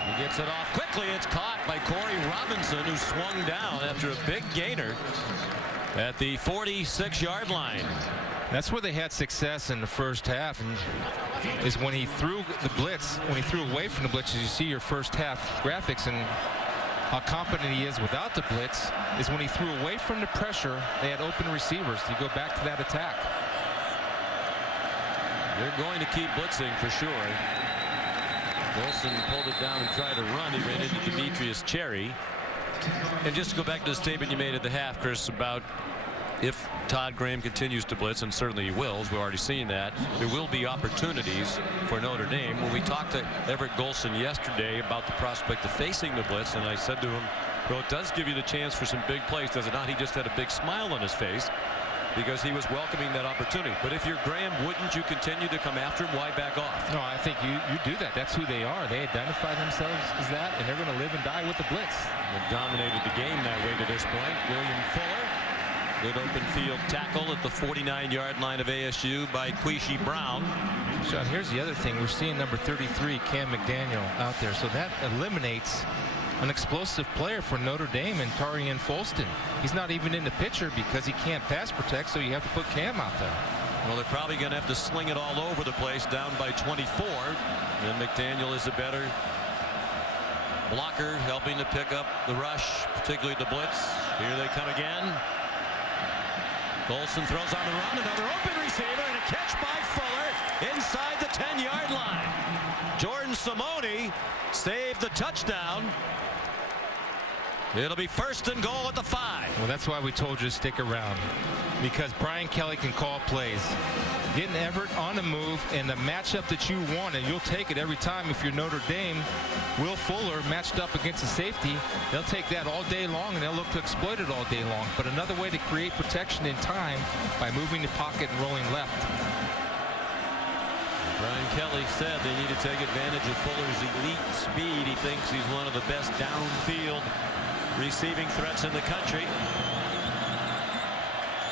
He gets it off quickly. It's caught by Corey Robinson, who swung down after a big gainer at the 46-yard line. That's where they had success in the first half, and is when he threw the blitz, when he threw away from the blitz. As you see your first half graphics and how competent he is without the blitz, is when he threw away from the pressure, they had open receivers. You go back to that attack. They're going to keep blitzing for sure. Wilson pulled it down and tried to run. He ran into Demetrius Cherry. And just to go back to the statement you made at the half, Chris, about if Todd Graham continues to blitz, and certainly he will, as we've already seen that, there will be opportunities for Notre Dame. When we talked to Everett Golson yesterday about the prospect of facing the blitz, and I said to him, well, it does give you the chance for some big plays, does it not? He just had a big smile on his face because he was welcoming that opportunity. But if you're Graham, wouldn't you continue to come after him? Why back off? No, I think you do that. That's who they are. They identify themselves as that, and they're going to live and die with the blitz. They've dominated the game that way to this point. William Fuller, good open field tackle at the 49-yard line of ASU by Quishy Brown. Sean, here's the other thing. We're seeing number 33, Cam McDaniel, out there. So that eliminates an explosive player for Notre Dame and Tarian Folston. He's not even in the picture because he can't pass protect, so you have to put Cam out there. Well, they're probably going to have to sling it all over the place, down by 24. And McDaniel is a better blocker, helping to pick up the rush, particularly the blitz. Here they come again. Golson throws on the run, another open receiver, and a catch by Fuller inside the 10-yard line. Jordan Simone saved the touchdown. It'll be 1st and goal at the 5. Well, that's why we told you to stick around, because Brian Kelly can call plays. Getting Everett on the move and the matchup that you want, and you'll take it every time if you're Notre Dame. Will Fuller matched up against a safety, they'll take that all day long and they'll look to exploit it all day long. But another way to create protection in time by moving the pocket and rolling left. Brian Kelly said they need to take advantage of Fuller's elite speed. He thinks he's one of the best downfield receiving threats in the country.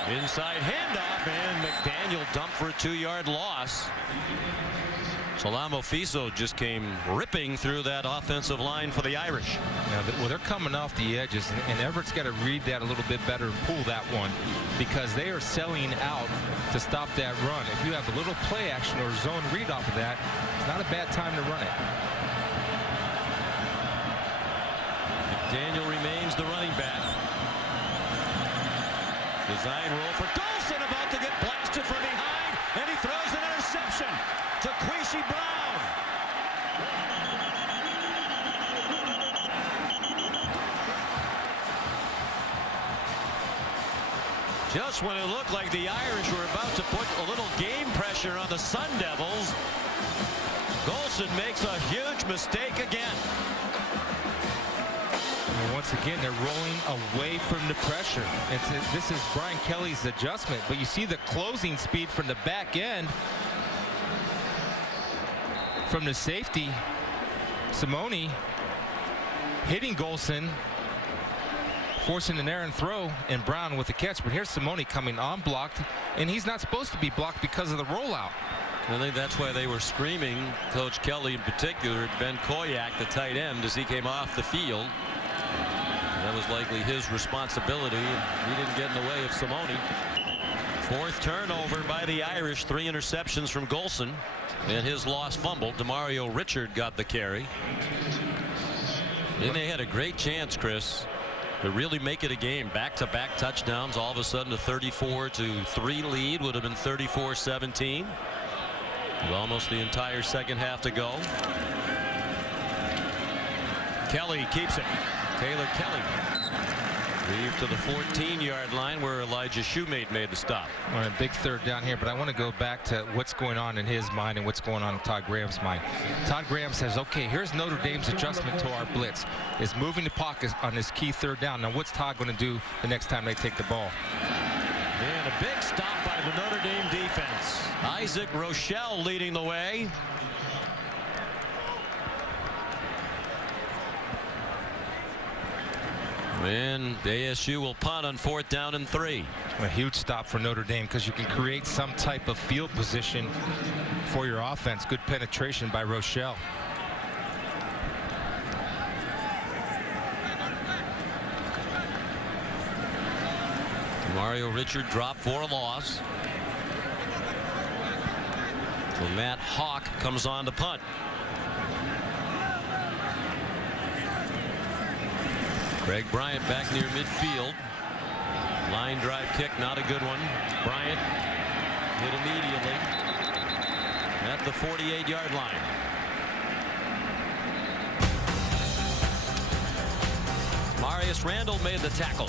Inside handoff, and McDaniel dumped for a 2-yard loss. Salamo Fiso just came ripping through that offensive line for the Irish. Yeah, well, they're coming off the edges, and Everett's got to read that a little bit better and pull that one, because they are selling out to stop that run. If you have a little play action or zone read off of that, it's not a bad time to run it. McDaniel remains the running back. Design roll for Golson, about to get blasted from behind, and he throws an interception to Quishy Brown. Just when it looked like the Irish were about to put a little game pressure on the Sun Devils, Golson makes a huge mistake again. And once again, they're rolling away from the pressure. This is Brian Kelly's adjustment, but you see the closing speed from the back end from the safety. Simone hitting Golson, forcing an errant throw, and Brown with the catch. But here's Simone coming unblocked, and he's not supposed to be blocked because of the rollout. I think that's why they were screaming, Coach Kelly in particular, at Ben Koyak, the tight end, as he came off the field. That was likely his responsibility, and he didn't get in the way of Simone. 4th turnover by the Irish, 3 interceptions from Golson, and his lost fumble. Demario Richard got the carry. And they had a great chance, Chris, to really make it a game. Back-to-back touchdowns. All of a sudden a 34-3 lead would have been 34-17. With almost the entire second half to go. Kelly keeps it. Taylor Kelly. Leave to the 14-yard line where Elijah Shoemate made the stop. On a big 3rd down here, but I want to go back to what's going on in his mind and what's going on in Todd Graham's mind. Todd Graham says, okay, here's Notre Dame's adjustment to our blitz. Is moving the pocket on this key 3rd down. Now what's Todd going to do the next time they take the ball? And a big stop by the Notre Dame defense. Isaac Rochelle leading the way. And ASU will punt on 4th down and 3. A huge stop for Notre Dame, because you can create some type of field position for your offense. Good penetration by Rochelle. Mario Richard dropped for a loss. So Matt Hawk comes on to punt. Greg Bryant back near midfield. Line drive kick, not a good one. Bryant hit immediately at the 48-yard line. Marius Randall made the tackle.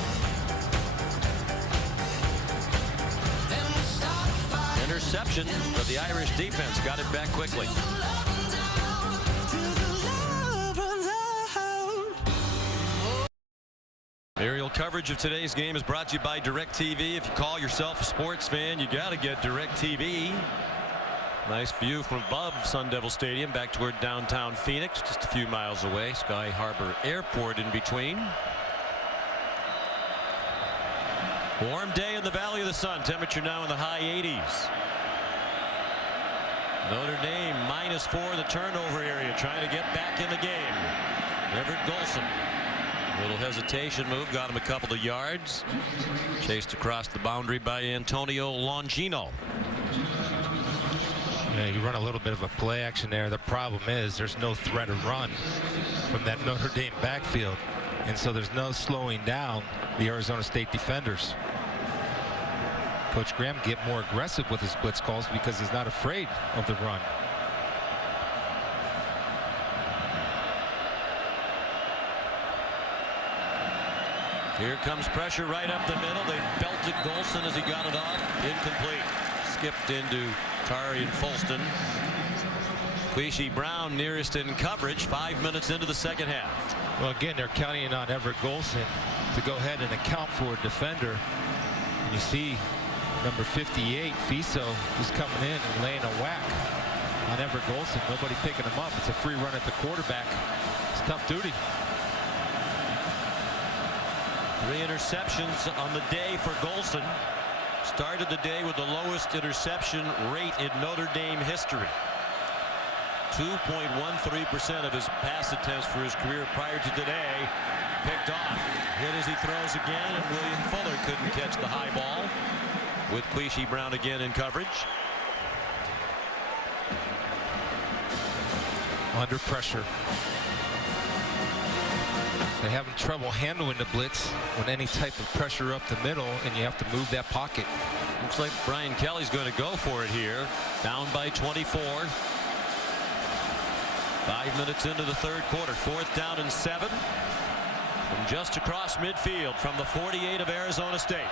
interception, but the Irish defense got it back quickly. Aerial coverage of today's game is brought to you by DirecTV. If you call yourself a sports fan, you got to get DirecTV. Nice view from above Sun Devil Stadium back toward downtown Phoenix, just a few miles away. Sky Harbor Airport in between. Warm day in the Valley of the Sun. Temperature now in the high 80s. Notre Dame -4 in the turnover area, trying to get back in the game. Everett Golson. Little hesitation move, got him a couple of yards. Chased across the boundary by Antonio Longino. Yeah, you run a little bit of a play action there. The problem is there's no threat of run from that Notre Dame backfield. And so there's no slowing down the Arizona State defenders. Coach Graham get more aggressive with his blitz calls because he's not afraid of the run. Here comes pressure right up the middle. They belted Golson as he got it off. Incomplete. Skipped into Tari and Folston. Queasy Brown nearest in coverage 5 minutes into the second half. Well, again, they're counting on Everett Golson to go ahead and account for a defender. And you see number 58, Fiso, is coming in and laying a whack on Everett Golson. Nobody picking him up. It's a free run at the quarterback. It's tough duty. 3 interceptions on the day for Golson. Started the day with the lowest interception rate in Notre Dame history. 2.13% of his pass attempts for his career prior to today. Picked off. Hit as he throws again, and William Fuller couldn't catch the high ball. With Queasy Brown again in coverage. Under pressure. They're having trouble handling the blitz when any type of pressure up the middle, and you have to move that pocket. Looks like Brian Kelly's going to go for it here. Down by 24. 5 minutes into the third quarter. 4th down and 7. From just across midfield from the 48 of Arizona State.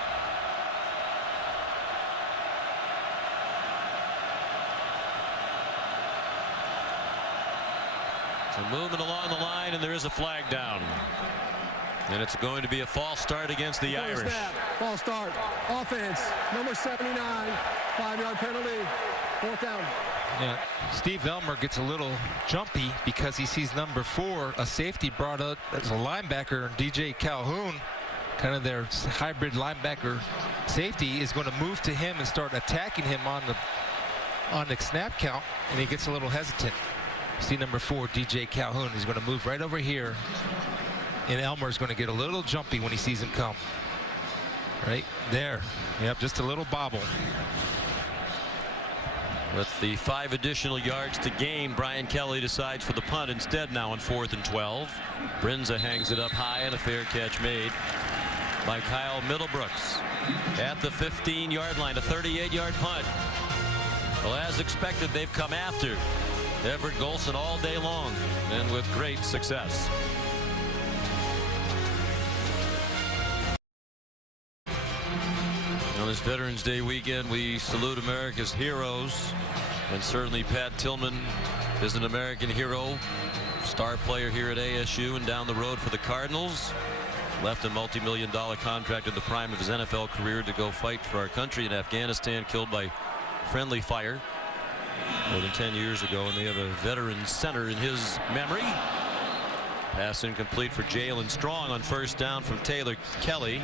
So movement along the line, and there is a flag down. And it's going to be a false start against the Irish. Snap. False start. Offense. Number 79. 5-yard penalty. 4th down. Yeah, Steve Elmer gets a little jumpy because he sees number 4, a safety brought up as a linebacker, DJ Calhoun, kind of their hybrid linebacker safety, is going to move to him and start attacking him on the snap count, and he gets a little hesitant. See number 4, DJ Calhoun. He's going to move right over here, and Elmer's going to get a little jumpy when he sees him come. Right there. Yep, just a little bobble. With the 5 additional yards to gain, Brian Kelly decides for the punt instead now on 4th and 12. Brinza hangs it up high, and a fair catch made by Kyle Middlebrooks at the 15-yard line. A 38-yard punt. Well, as expected, they've come after Everett Golson all day long, and with great success. On this Veterans Day weekend, we salute America's heroes, and certainly Pat Tillman is an American hero, star player here at ASU and down the road for the Cardinals. Left a multi-million-dollar contract in the prime of his NFL career to go fight for our country in Afghanistan, killed by friendly fire more than 10 years ago, and they have a veterans center in his memory. Pass incomplete for Jalen Strong on 1st down from Taylor Kelly.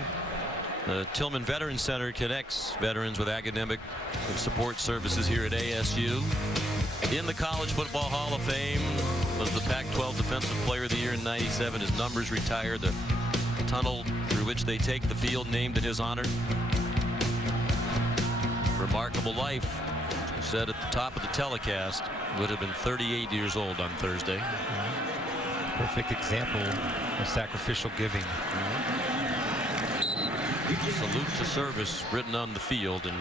The Tillman Veterans Center connects veterans with academic and support services here at ASU. In the College Football Hall of Fame, was the Pac-12 Defensive Player of the Year in '97. His numbers retired. The tunnel through which they take the field named in his honor. Remarkable life. Said at the top of the telecast, would have been 38 years old on Thursday. Perfect example of sacrificial giving. Salute to service written on the field, and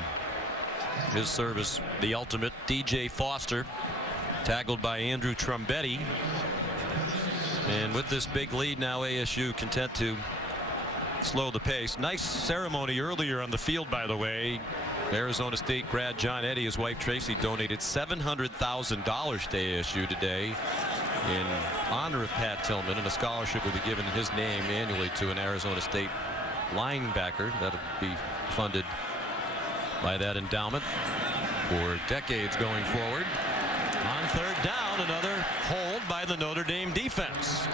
his service the ultimate. DJ Foster tackled by Andrew Trumbetti, and with this big lead now, ASU content to slow the pace. Nice ceremony earlier on the field, by the way. Arizona State grad John Eddy, his wife Tracy, donated $700,000 to ASU today in honor of Pat Tillman, and a scholarship will be given in his name annually to an Arizona State linebacker. That'll be funded by that endowment for decades going forward. On third down, another hold by the Notre Dame defense.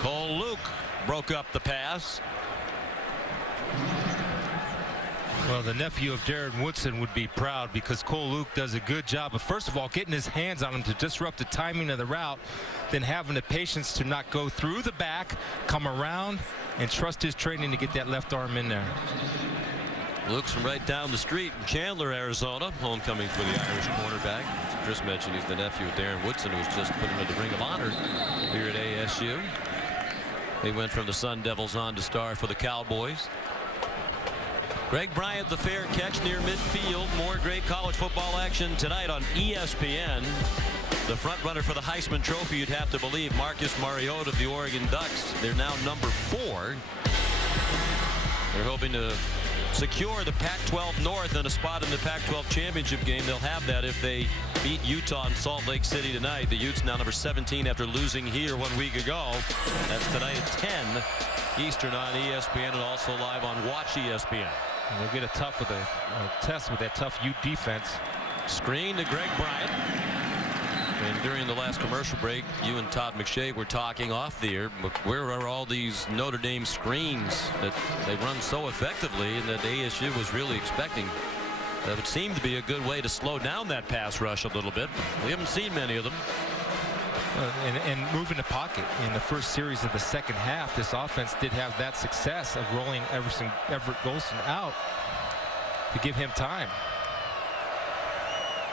Cole Luke broke up the pass. Well, the nephew of Darren Woodson would be proud, because Cole Luke does a good job of, first of all, getting his hands on him to disrupt the timing of the route, then having the patience to not go through the back, come around, and trust his training to get that left arm in there. Luke's from right down the street in Chandler, Arizona. Homecoming for the Irish cornerback. Chris mentioned he's the nephew of Darren Woodson, who was just put into the Ring of Honor here at ASU. He went from the Sun Devils on to star for the Cowboys. Greg Bryant, the fair catch near midfield. More great college football action tonight on ESPN. The front runner for the Heisman Trophy, you'd have to believe, Marcus Mariota of the Oregon Ducks. They're now number 4. They're hoping to secure the Pac-12 North and a spot in the Pac-12 championship game. They'll have that if they beat Utah in Salt Lake City tonight. The Utes now number 17 after losing here 1 week ago. That's tonight at 10 Eastern on ESPN, and also live on Watch ESPN. And they'll get a test with that tough Ute defense. Screen to Greg Bryant. And during the last commercial break, you and Todd McShay were talking off the air, but where are all these Notre Dame screens that they run so effectively, and that ASU was really expecting? That would seem to be a good way to slow down that pass rush a little bit. We haven't seen many of them. And move in the pocket. In the first series of the second half, this offense did have that success of rolling Everett Golson out to give him time.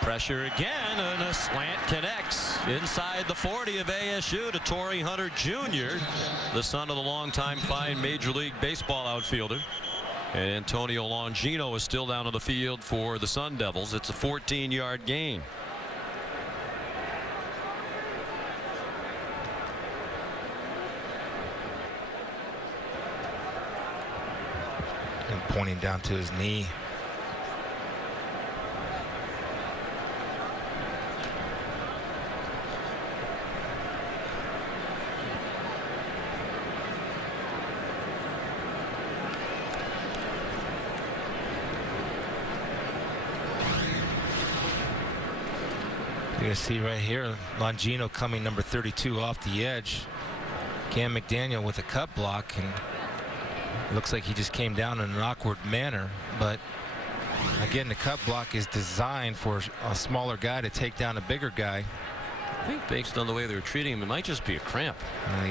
Pressure again, and a slant connects inside the 40 of ASU to Torrey Hunter Jr., the son of the longtime fine Major League Baseball outfielder. And Antonio Longino is still down on the field for the Sun Devils. It's a 14-yard gain. And pointing down to his knee. You're going to see right here Longino coming number 32 off the edge. Cam McDaniel with a cut block, and it looks like he just came down in an awkward manner. But again, the cut block is designed for a smaller guy to take down a bigger guy. I think based on the way they were treating him, it might just be a cramp.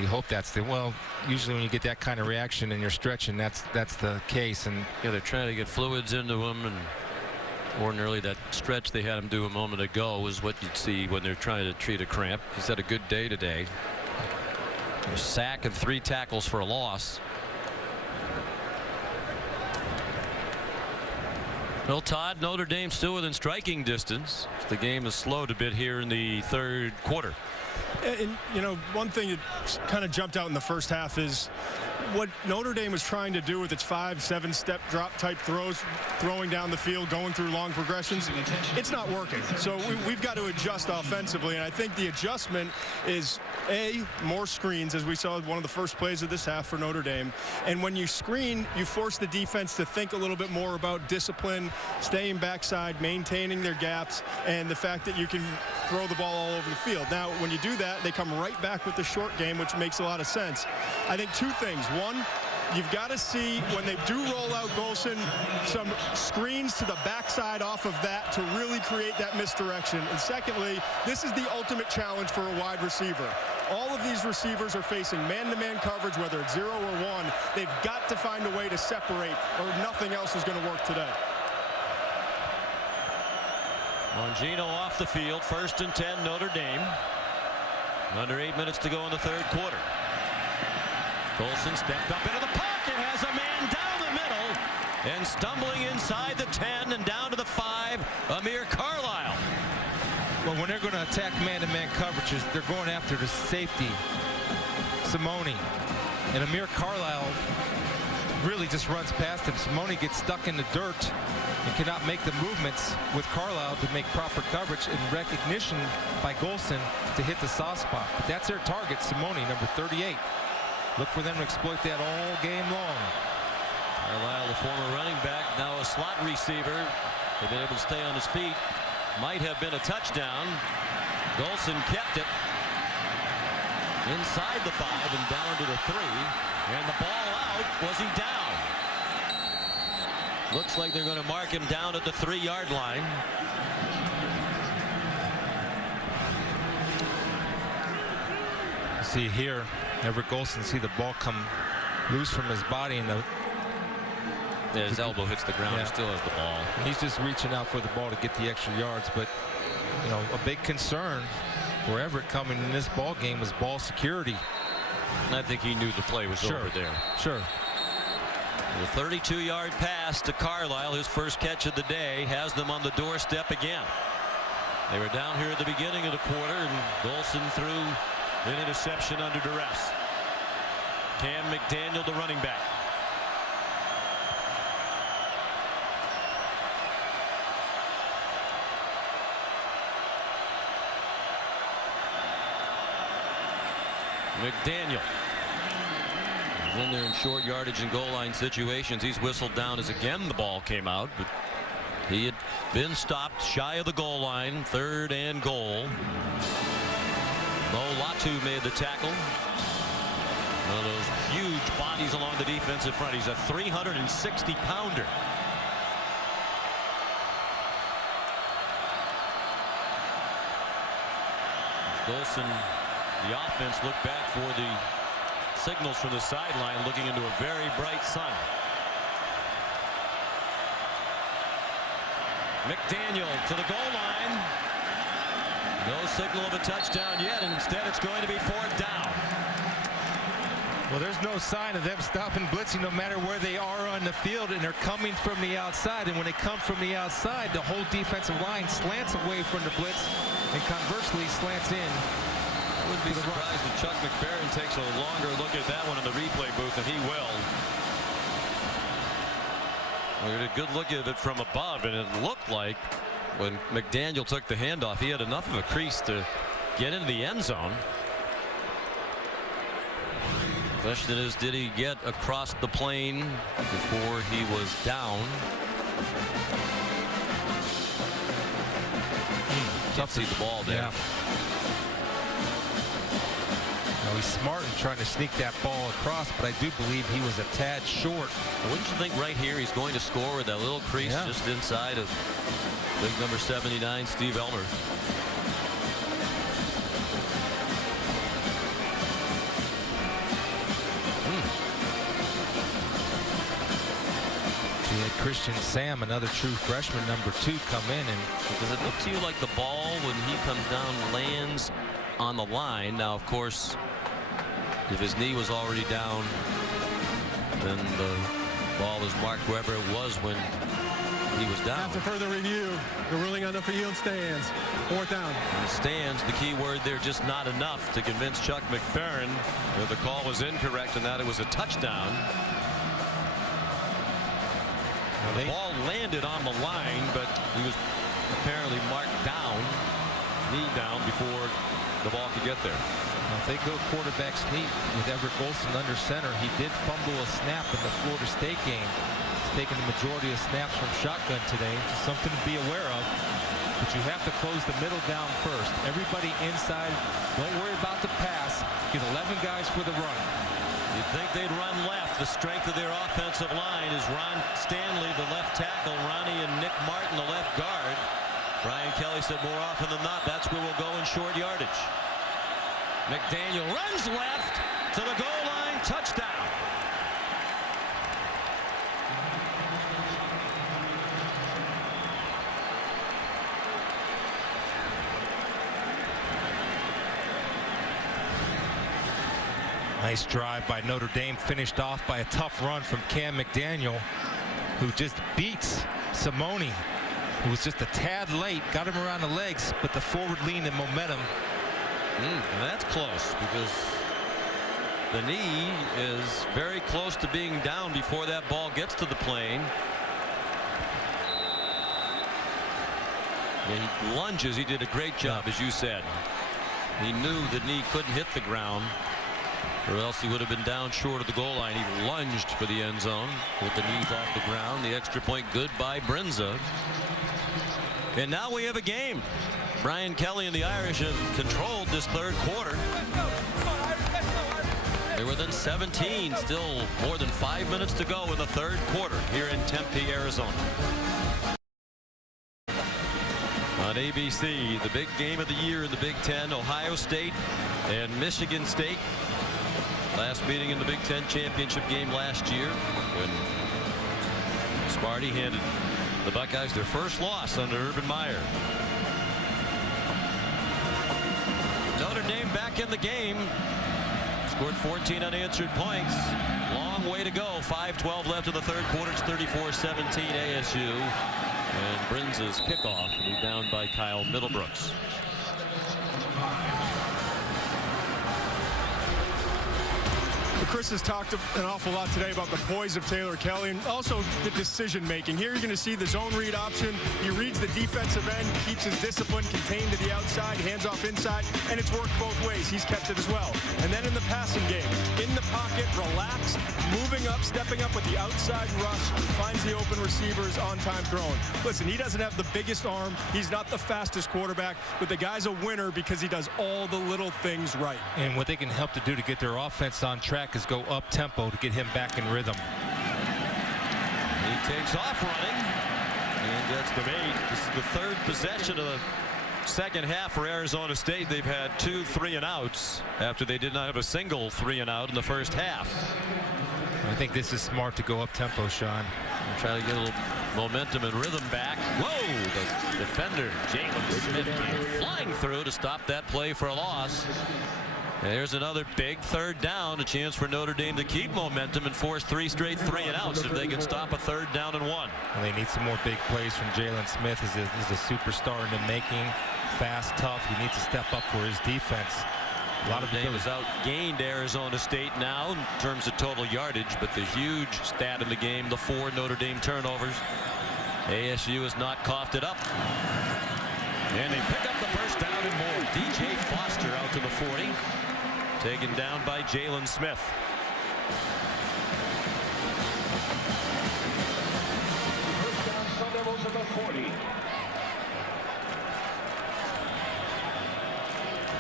You hope that's the, well, usually when you get that kind of reaction and you're stretching, that's the case. And yeah, they're trying to get fluids into him, and ordinarily that stretch they had him do a moment ago was what you'd see when they're trying to treat a cramp. He's had a good day today. A sack and 3 tackles for a loss. Well, Todd, Notre Dame still within striking distance. The game has slowed a bit here in the third quarter. And, you know, one thing that kind of jumped out in the first half is what Notre Dame was trying to do with its 5-7 step drop type throws, throwing down the field, going through long progressions. It's not working. So we've got to adjust offensively. And I think the adjustment is, A, more screens, as we saw one of the first plays of this half for Notre Dame. And when you screen, you force the defense to think a little bit more about discipline, staying backside, maintaining their gaps, and the fact that you can throw the ball all over the field. Now, when you do that, they come right back with the short game, which makes a lot of sense. I think 2 things. One, you've got to see when they do roll out Golson, some screens to the backside off of that to really create that misdirection. And secondly, this is the ultimate challenge for a wide receiver. All of these receivers are facing man-to-man coverage, whether it's 0 or 1. They've got to find a way to separate, or nothing else is going to work today. Longino off the field, 1st and 10 Notre Dame. Under 8 minutes to go in the third quarter. Golson stepped up into the pocket, has a man down the middle, and stumbling inside the 10 and down to the 5, Amir Carlisle. Well, when they're going to attack man-to-man coverages, they're going after the safety, Simone. And Amir Carlisle really just runs past him. Simone gets stuck in the dirt and cannot make the movements with Carlisle to make proper coverage and recognition by Golson to hit the soft spot. But that's their target, Simone, number 38. Look for them to exploit that all game long. Carlisle, the former running back, now a slot receiver. They've been able to stay on his feet. Might have been a touchdown. Golson kept it inside the 5 and down to the 3. And the ball out. Was he down? Looks like they're going to mark him down at the 3-yard line. See here, Everett Golson, see the ball come loose from his body, and his elbow hits the ground. He still has the ball. He's just reaching out for the ball to get the extra yards. But, you know, a big concern for Everett coming in this ball game was ball security. And I think he knew the play was over there. Sure. The 32-yard pass to Carlisle, his first catch of the day, has them on the doorstep again. They were down here at the beginning of the quarter, and Golson threw an interception under duress. Cam McDaniel, the running back. McDaniel. When they're in short yardage and goal line situations, he's whistled down as again the ball came out, but he had been stopped shy of the goal line. 3rd and goal. Mo Latu made the tackle. One of those huge bodies along the defensive front. He's a 360-pounder. Golson, the offense, looked back for the signals from the sideline, looking into a very bright sun. McDaniel to the goal line. No signal of a touchdown yet. Instead, it's going to be 4th down. Well, there's no sign of them stopping blitzing no matter where they are on the field, and they're coming from the outside. And when they come from the outside, the whole defensive line slants away from the blitz and conversely slants in. I wouldn't be surprised if Chuck McFerrin takes a longer look at that one in the replay booth, and he will. We had a good look at it from above, and it looked like when McDaniel took the handoff, he had enough of a crease to get into the end zone. Question is, did he get across the plane before he was down? Tough to see the ball there. Yeah. He's smart in trying to sneak that ball across, but I do believe he was a tad short. Wouldn't you think right here he's going to score with that little crease just inside of big number 79, Steve Elmer? He had Christian Sam, another true freshman, number 2, come in. And does it look to you like the ball, when he comes down, lands on the line? Now, of course, if his knee was already down, then the ball is marked wherever it was when he was down. After further review, the ruling on the field stands. 4th down. It stands. The key word there, just not enough to convince Chuck McFerrin that the call was incorrect and that it was a touchdown. The ball landed on the line, but he was apparently marked down, knee down, before the ball could get there. Now, if they go quarterback sneak with Everett Golson under center, he did fumble a snap in the Florida State game. He's taken the majority of snaps from shotgun today. Something to be aware of. But you have to close the middle down first. Everybody inside. Don't worry about the pass. Get 11 guys for the run. You'd think they'd run left. The strength of their offensive line is Ron Stanley, the left tackle, Ronnie and Nick Martin, the left guard. Brian Kelly said more often than not, that's where we'll go in short yardage. McDaniel runs left to the goal line. Touchdown. Nice drive by Notre Dame, finished off by a tough run from Cam McDaniel, who just beats Simone, who was just a tad late, got him around the legs, but the forward lean and momentum. And that's close, because The knee is very close to being down before that ball gets to the plane. Yeah, he lunges. He did a great job, as you said. He knew the knee couldn't hit the ground, or else he would have been down short of the goal line. He lunged for the end zone with the knees off the ground. The extra point good by Brinza. And now we have a game. Brian Kelly and the Irish have controlled this third quarter. They're within 17, still more than 5 minutes to go in the third quarter here in Tempe, Arizona. On ABC, the big game of the year in the Big Ten, Ohio State and Michigan State. Last meeting in the Big Ten championship game last year when Sparty handed the Buckeyes their first loss under Urban Meyer. Notre Dame back in the game. Scored 14 unanswered points. Long way to go. 5:12 left in the third quarter. It's 34-17 ASU. And Brinza's kickoff will be down by Kyle Middlebrooks. Chris has talked an awful lot today about the poise of Taylor Kelly and also the decision making. Here you're going to see the zone read option. He reads the defensive end, keeps his discipline contained to the outside, hands off inside, and it's worked both ways. He's kept it as well. And then in the passing game, in the pocket, relaxed, moving up, stepping up with the outside rush, finds the open receivers, on time throwing. Listen, he doesn't have the biggest arm. He's not the fastest quarterback, but the guy's a winner because he does all the little things right. And what they can help to do to get their offense on track is go up tempo to get him back in rhythm. He takes off running and gets the bait. This is the third possession of the second half for Arizona State. They've had 2 3-and-outs after they did not have a single 3-and-out in the first half. I think this is smart to go up tempo, Sean. Try to get a little momentum and rhythm back. Whoa! The defender, Jalen Smith, came flying through to stop that play for a loss. There's another big third down, a chance for Notre Dame to keep momentum and force 3 straight 3-and-outs if they can stop a 3rd down and 1. And they need some more big plays from Jalen Smith. He's a superstar in the making. Fast, tough. He needs to step up for his defense. A lot of Notre Dame has outgained Arizona State now in terms of total yardage, but the huge stat in the game, the 4 Notre Dame turnovers. ASU has not coughed it up. And they pick up the first down and more. DJ Foster out to the 40. Taken down by Jalen Smith. First down, Sun Devils at the 40.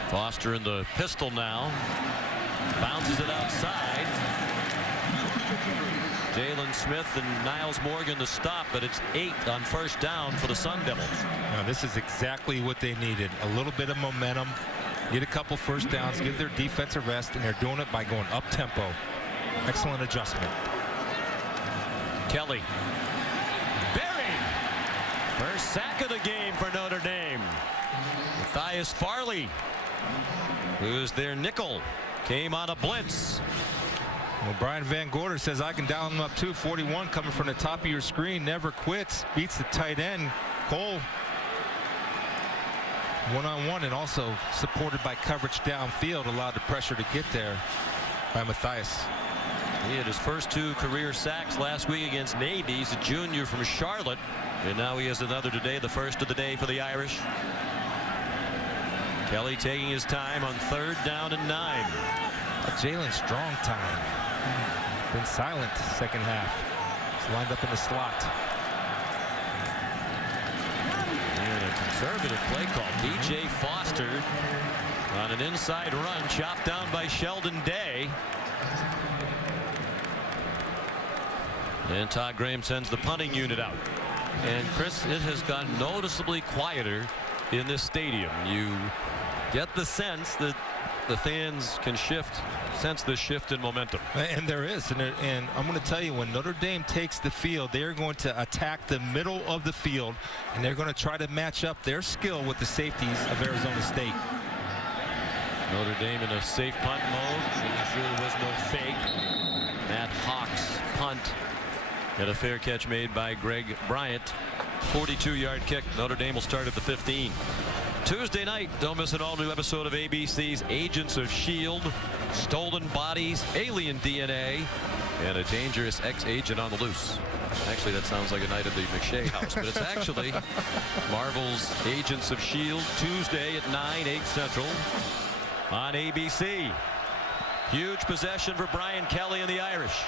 Foster in the pistol now. Bounces it outside. Jalen Smith and Niles Morgan to stop, but it's 8 on first down for the Sun Devils. Now, this is exactly what they needed. A little bit of momentum. Get a couple first downs, give their defense a rest, and they're doing it by going up tempo. Excellent adjustment. Kelly. Buried. First sack of the game for Notre Dame. Matthias Farley, who's their nickel, came on a blitz. Well, Brian Van Gorder says I can dial him up too. 41 coming from the top of your screen, never quits, beats the tight end. Cole one-on-one and also supported by coverage downfield, allowed the pressure to get there by Matthias. He had his first 2 career sacks last week against Navy. He's a junior from Charlotte, and now he has another today, the first of the day for the Irish. Kelly taking his time on 3rd down and 9. Jalen strong time. Been silent second half. He's lined up in the slot. And a conservative play call. DJ Foster on an inside run, chopped down by Sheldon Day. And Todd Graham sends the punting unit out. And Chris, it has gone noticeably quieter in this stadium. You get the sense that the fans can sense the shift in momentum. And there is. And I'm going to tell you, when Notre Dame takes the field, they're going to attack the middle of the field, and they're going to try to match up their skill with the safeties of Arizona State. Notre Dame in a safe punt mode, making sure there was no fake. Matt Hawks punt. And a fair catch made by Greg Bryant. 42-yard kick. Notre Dame will start at the 15. Tuesday night, don't miss an all-new episode of ABC's Agents of S.H.I.E.L.D. Stolen bodies, alien DNA, and a dangerous ex-agent on the loose. Actually, that sounds like a night at the McShay house, but it's actually Marvel's Agents of S.H.I.E.L.D. Tuesday at 9, 8 Central on ABC. Huge possession for Brian Kelly and the Irish.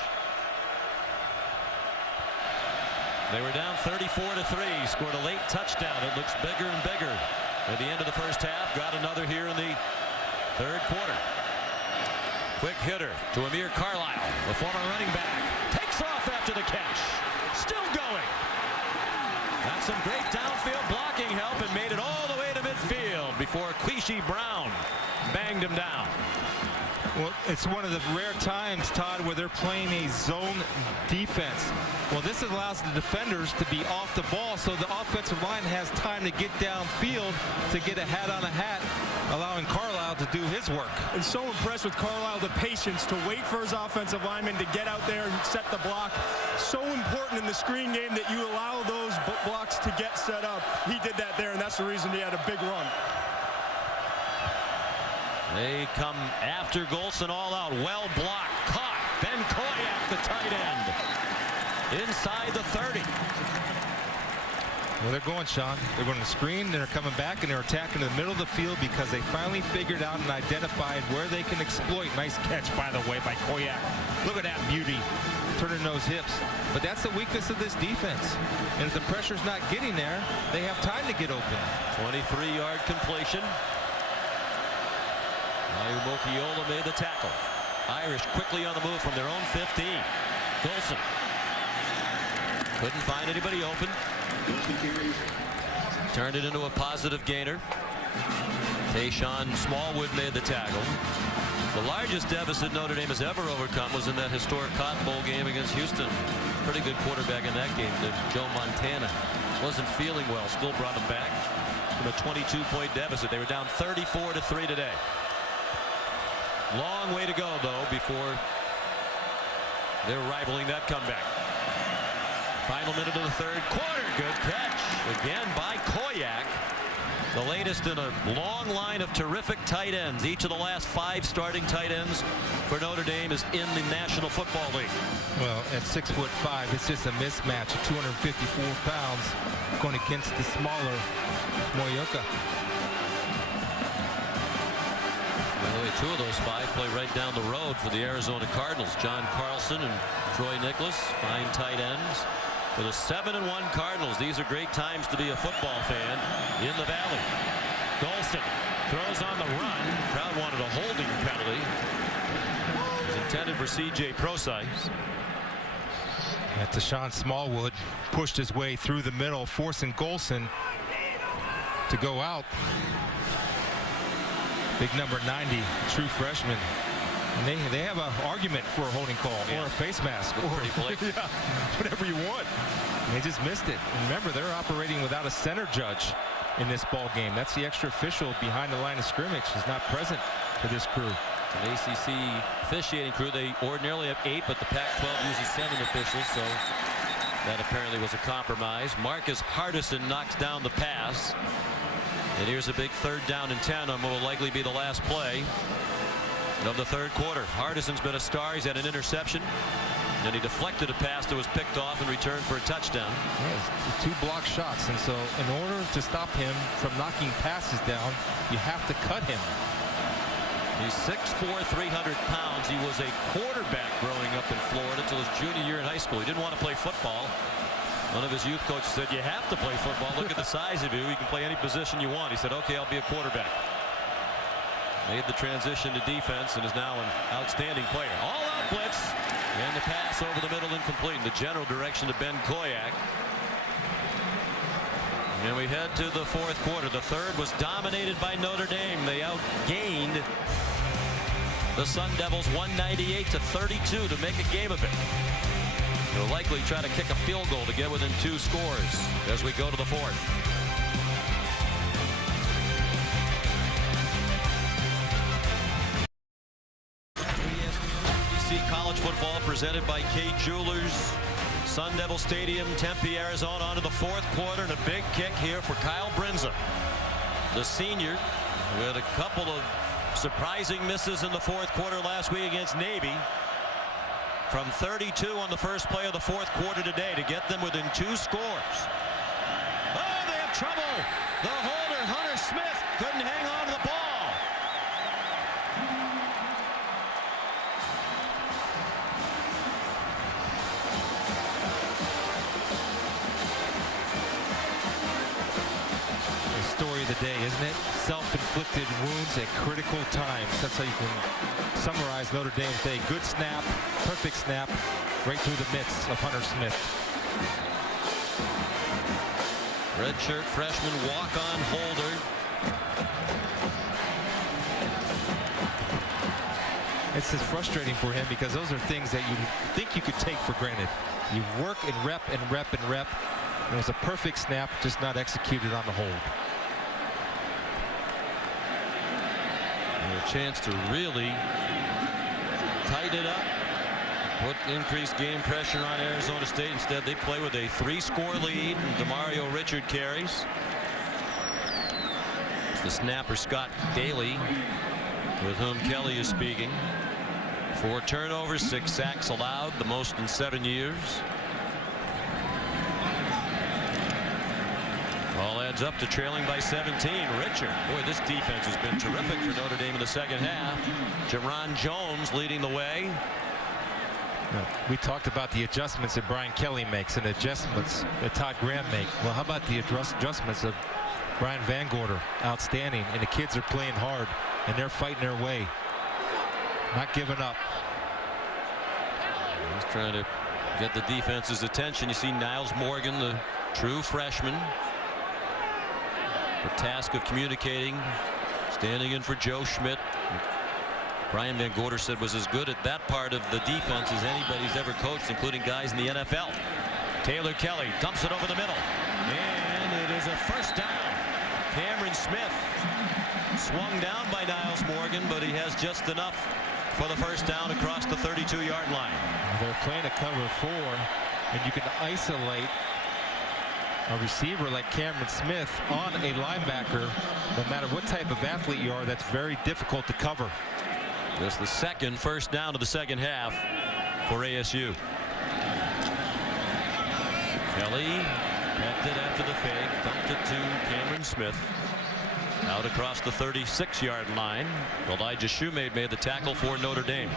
They were down 34-3, scored a late touchdown. It looks bigger and bigger at the end of the first half. Got another here in the third quarter. Quick hitter to Amir Carlisle, the former running back. Takes off after the catch. Still going. Got some great downfield blocking help and made it all the way to midfield before Quishy Brown banged him down. Well, it's one of the rare times, Todd, where they're playing a zone defense. Well, this allows the defenders to be off the ball, so the offensive line has time to get downfield to get a hat on a hat, allowing Carlisle to do his work. And so impressed with Carlisle, the patience to wait for his offensive lineman to get out there and set the block. So important in the screen game that you allow those blocks to get set up. He did that there, and that's the reason he had a big run. They come after Golson all out. Well blocked. Caught. Ben Koyak, the tight end. Inside the 30. Well, they're going, Sean. They're going to screen. They're coming back, and they're attacking the middle of the field because they finally figured out and identified where they can exploit. Nice catch, by the way, by Koyak. Look at that beauty. Turning those hips. But that's the weakness of this defense. And if the pressure's not getting there, they have time to get open. 23-yard completion. Mokiola made the tackle. Irish quickly on the move from their own 15. Golson couldn't find anybody open. Turned it into a positive gainer. Tayshawn Smallwood made the tackle. The largest deficit Notre Dame has ever overcome was in that historic Cotton Bowl game against Houston. Pretty good quarterback in that game, Joe Montana. Wasn't feeling well, still brought him back from a 22-point deficit. They were down 34-3 today. Long way to go, though, before they're rivaling that comeback. Final minute of the third quarter. Good catch. Again by Koyak. The latest in a long line of terrific tight ends. Each of the last 5 starting tight ends for Notre Dame is in the National Football League. Well, at 6'5", it's just a mismatch of 254 pounds going against the smaller Moyoka. By the way, 2 of those 5 play right down the road for the Arizona Cardinals. John Carlson and Troy Nicholas, fine tight ends. For the 7-1 Cardinals, these are great times to be a football fan in the Valley. Golson throws on the run. Crowd wanted a holding penalty. It was intended for C.J. Prosise. Yeah, Tayshawn Smallwood pushed his way through the middle, forcing Golson to go out. Big number 90, true freshman. And they have an argument for a holding call or a face mask or yeah, whatever you want. And they just missed it. And remember, they're operating without a center judge in this ball game. That's the extra official behind the line of scrimmage is not present for this crew. An ACC officiating crew. They ordinarily have 8, but the Pac-12 uses 7 officials, so that apparently was a compromise. Marcus Hardison knocks down the pass. And here's a big 3rd down and 10 on what will likely be the last play of the third quarter. Hardison's been a star. He's had an interception. And he deflected a pass that was picked off and returned for a touchdown. Yeah, 2 block shots. And so in order to stop him from knocking passes down, you have to cut him. He's 6'4", 300 pounds. He was a quarterback growing up in Florida until his junior year in high school. He didn't want to play football. One of his youth coaches said, you have to play football. Look at the size of you. You can play any position you want. He said, okay, I'll be a quarterback. Made the transition to defense and is now an outstanding player. All out blitz. And the pass over the middle incomplete in the general direction to Ben Koyak. And we head to the fourth quarter. The third was dominated by Notre Dame. They outgained the Sun Devils 198-32 to make a game of it. They'll likely try to kick a field goal to get within 2 scores as we go to the fourth. ABC College Football presented by Kay Jewelers. Sun Devil Stadium, Tempe, Arizona, on to the fourth quarter, and a big kick here for Kyle Brinza. the senior, with a couple of surprising misses in the fourth quarter last week against Navy. From 32 on the first play of the fourth quarter today to get them within 2 scores. Oh, they have trouble. The holder, Hunter Smith, couldn't hang on to the ball. Story of the day, isn't it? Self-inflicted wounds at critical times. That's how you can summarize Notre Dame's day. Good snap, perfect snap, right through the mitts of Hunter Smith. Redshirt freshman walk-on holder. It's just frustrating for him because those are things that you think you could take for granted. You work and rep and rep and rep. It was a perfect snap, just not executed on the hold. A chance to really tighten it up, put increased game pressure on Arizona State. Instead, they play with a 3-score lead. DeMario Richard carries. It's the snapper Scott Daly, with whom Kelly is speaking. 4 turnovers, 6 sacks allowed, the most in 7 years. All adds up to trailing by 17. Richard, boy, this defense has been terrific for Notre Dame in the second half. Jaron Jones leading the way. We talked about the adjustments that Brian Kelly makes and adjustments that Todd Graham make. Well, how about the adjustments of Brian Van Gorder? Outstanding. And the kids are playing hard, and they're fighting their way. Not giving up. He's trying to get the defense's attention. You see Niles Morgan, the true freshman. The task of communicating, standing in for Joe Schmidt. Brian Van Gorder said was as good at that part of the defense as anybody's ever coached, including guys in the NFL. Taylor Kelly dumps it over the middle, and it is a first down. Cameron Smith swung down by Niles Morgan, but he has just enough for the first down across the 32-yard line. They're playing a cover 4, and you can isolate a receiver like Cameron Smith on a linebacker. No matter what type of athlete you are, that's very difficult to cover. Just the second first down of the second half for ASU. Kelly kept it after the fake, dumped it to Cameron Smith. Out across the 36-yard line. Elijah Shoemade made the tackle for Notre Dame.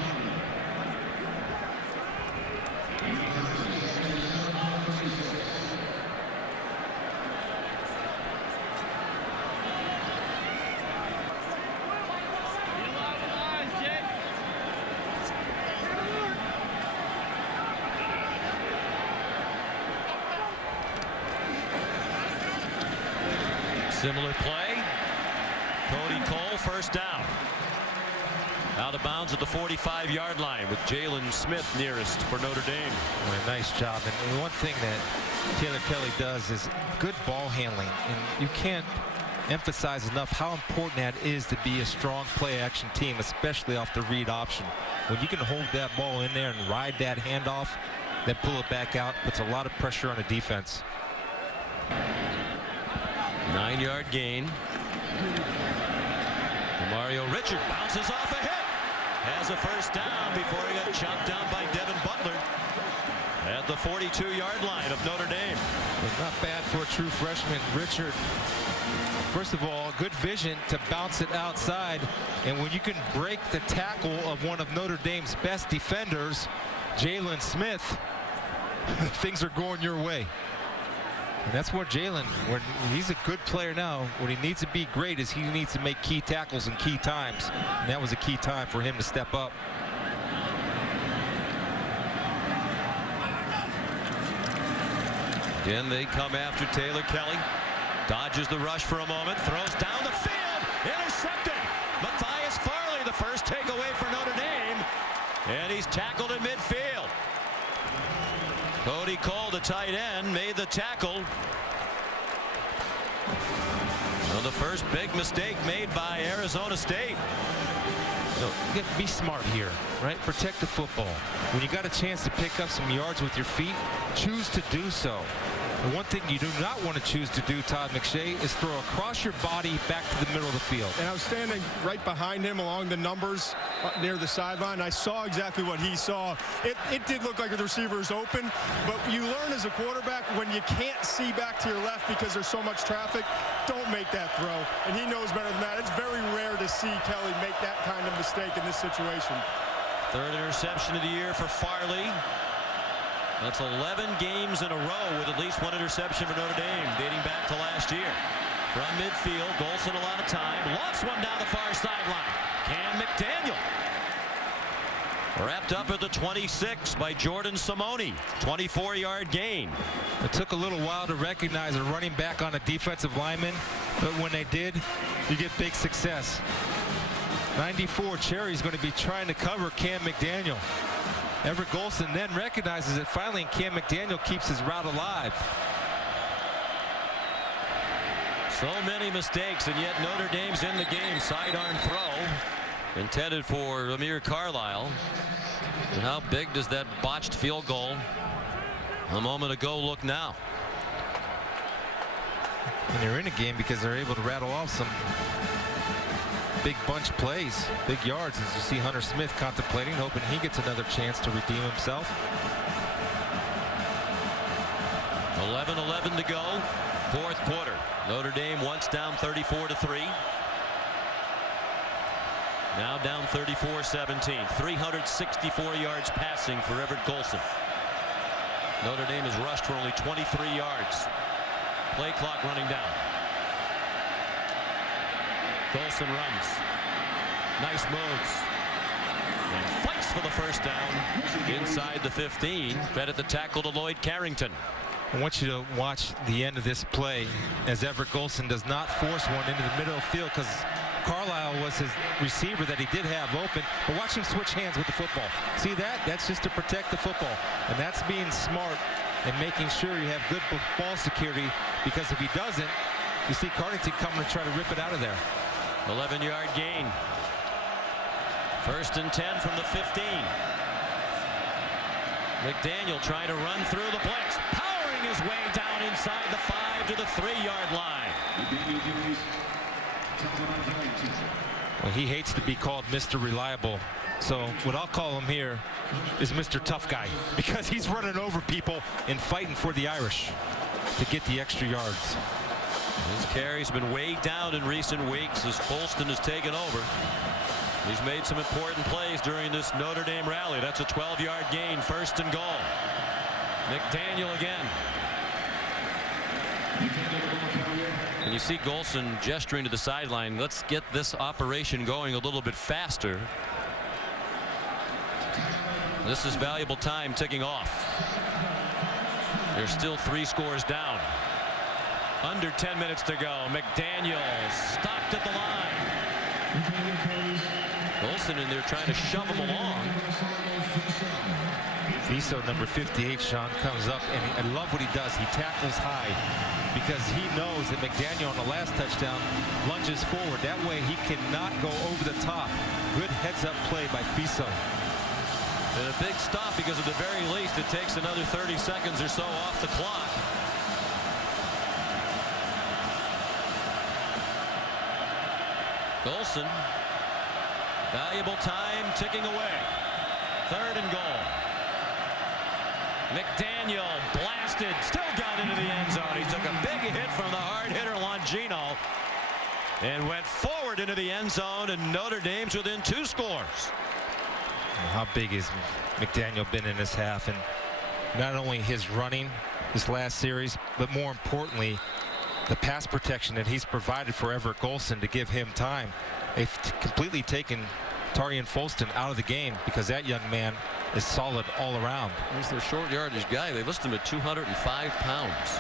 Similar play. Cody Cole, first down. Out of bounds at the 45-yard line with Jalen Smith nearest for Notre Dame. Well, nice job. And one thing that Taylor Kelly does is good ball handling. And you can't emphasize enough how important that is to be a strong play-action team, especially off the read option. When you can hold that ball in there and ride that handoff, then pull it back out, puts a lot of pressure on the defense. 9-yard gain. Mario Richard bounces off a hit. Has a first down before he got chopped down by Devin Butler at the 42-yard line of Notre Dame. Well, not bad for a true freshman. Richard, first of all, good vision to bounce it outside. And when you can break the tackle of one of Notre Dame's best defenders, Jalen Smith, things are going your way. And that's where Jalen, when he's a good player now, what he needs to be great is he needs to make key tackles in key times. And that was a key time for him to step up. Again, they come after Taylor Kelly. Dodges the rush for a moment, throws down the field, intercepted. Matthias Farley, the first takeaway for Notre Dame, and he's tackled in midfield. Cody Cole, the tight end, made the tackle. Well, the first big mistake made by Arizona State. So, be smart here, right? Protect the football. When you got a chance to pick up some yards with your feet, choose to do so. The one thing you do not want to choose to do, Todd McShay, is throw across your body back to the middle of the field. And I was standing right behind him along the numbers near the sideline. I saw exactly what he saw. It did look like the receiver is open, but you learn as a quarterback when you can't see back to your left because there's so much traffic, don't make that throw. And he knows better than that. It's very rare to see Kelly make that kind of mistake in this situation. Third interception of the year for Farley. That's 11 games in a row with at least one interception for Notre Dame, dating back to last year. From midfield, Golson a lot of time. Lost one down the far sideline. Cam McDaniel. Wrapped up at the 26 by Jordan Simone. 24-yard gain. It took a little while to recognize a running back on a defensive lineman, but when they did, you get big success. 94, Cherry's going to be trying to cover Cam McDaniel. Everett Golson then recognizes it finally, and Cam McDaniel keeps his route alive. So many mistakes, and yet Notre Dame's in the game. Sidearm throw intended for Amir Carlisle. And how big does that botched field goal a moment ago look now? And they're in a game because they're able to rattle off some big bunch plays, big yards, as you see Hunter Smith contemplating, hoping he gets another chance to redeem himself. 11-11 to go, fourth quarter. Notre Dame once down 34-3. Now down 34-17. 364 yards passing for Everett Golson. Notre Dame has rushed for only 23 yards. Play clock running down. Golson runs. Nice moves. And fights for the first down inside the 15. Credit the tackle to Lloyd Carrington. I want you to watch the end of this play as Everett Golson does not force one into the middle of the field because Carlisle was his receiver that he did have open. But watch him switch hands with the football. See that? That's just to protect the football. And that's being smart and making sure you have good ball security, because if he doesn't, you see Carrington coming to try to rip it out of there. 11-yard gain. First and 10 from the 15. McDaniel trying to run through the blitz, powering his way down inside the 5 to the 3-yard line. Well, he hates to be called Mr. Reliable, so what I'll call him here is Mr. Tough Guy, because he's running over people and fighting for the Irish to get the extra yards. His carry's been weighed down in recent weeks as Folston has taken over. He's made some important plays during this Notre Dame rally. That's a 12-yard gain, first and goal. McDaniel again. And you see Golson gesturing to the sideline. Let's get this operation going a little bit faster. This is valuable time ticking off. They're still 3 scores down. Under 10 minutes to go. McDaniel stopped at the line. Golson in there trying to shove him along. Viso, number 58, Sean, comes up, and I love what he does. He tackles high because he knows that McDaniel on the last touchdown lunges forward. That way he cannot go over the top. Good heads-up play by Viso. And a big stop because at the very least it takes another 30 seconds or so off the clock. Golson, valuable time ticking away. Third and goal. McDaniel blasted, still got into the end zone. He took a big hit from the hard hitter Longino and went forward into the end zone, and Notre Dame's within 2 scores. How big has McDaniel been in this half? And not only his running this last series, but more importantly, the pass protection that he's provided for Everett Golson to give him time. They've completely taken Tarian Folston out of the game because that young man is solid all around. He's their short yardage guy. They list him at 205 pounds.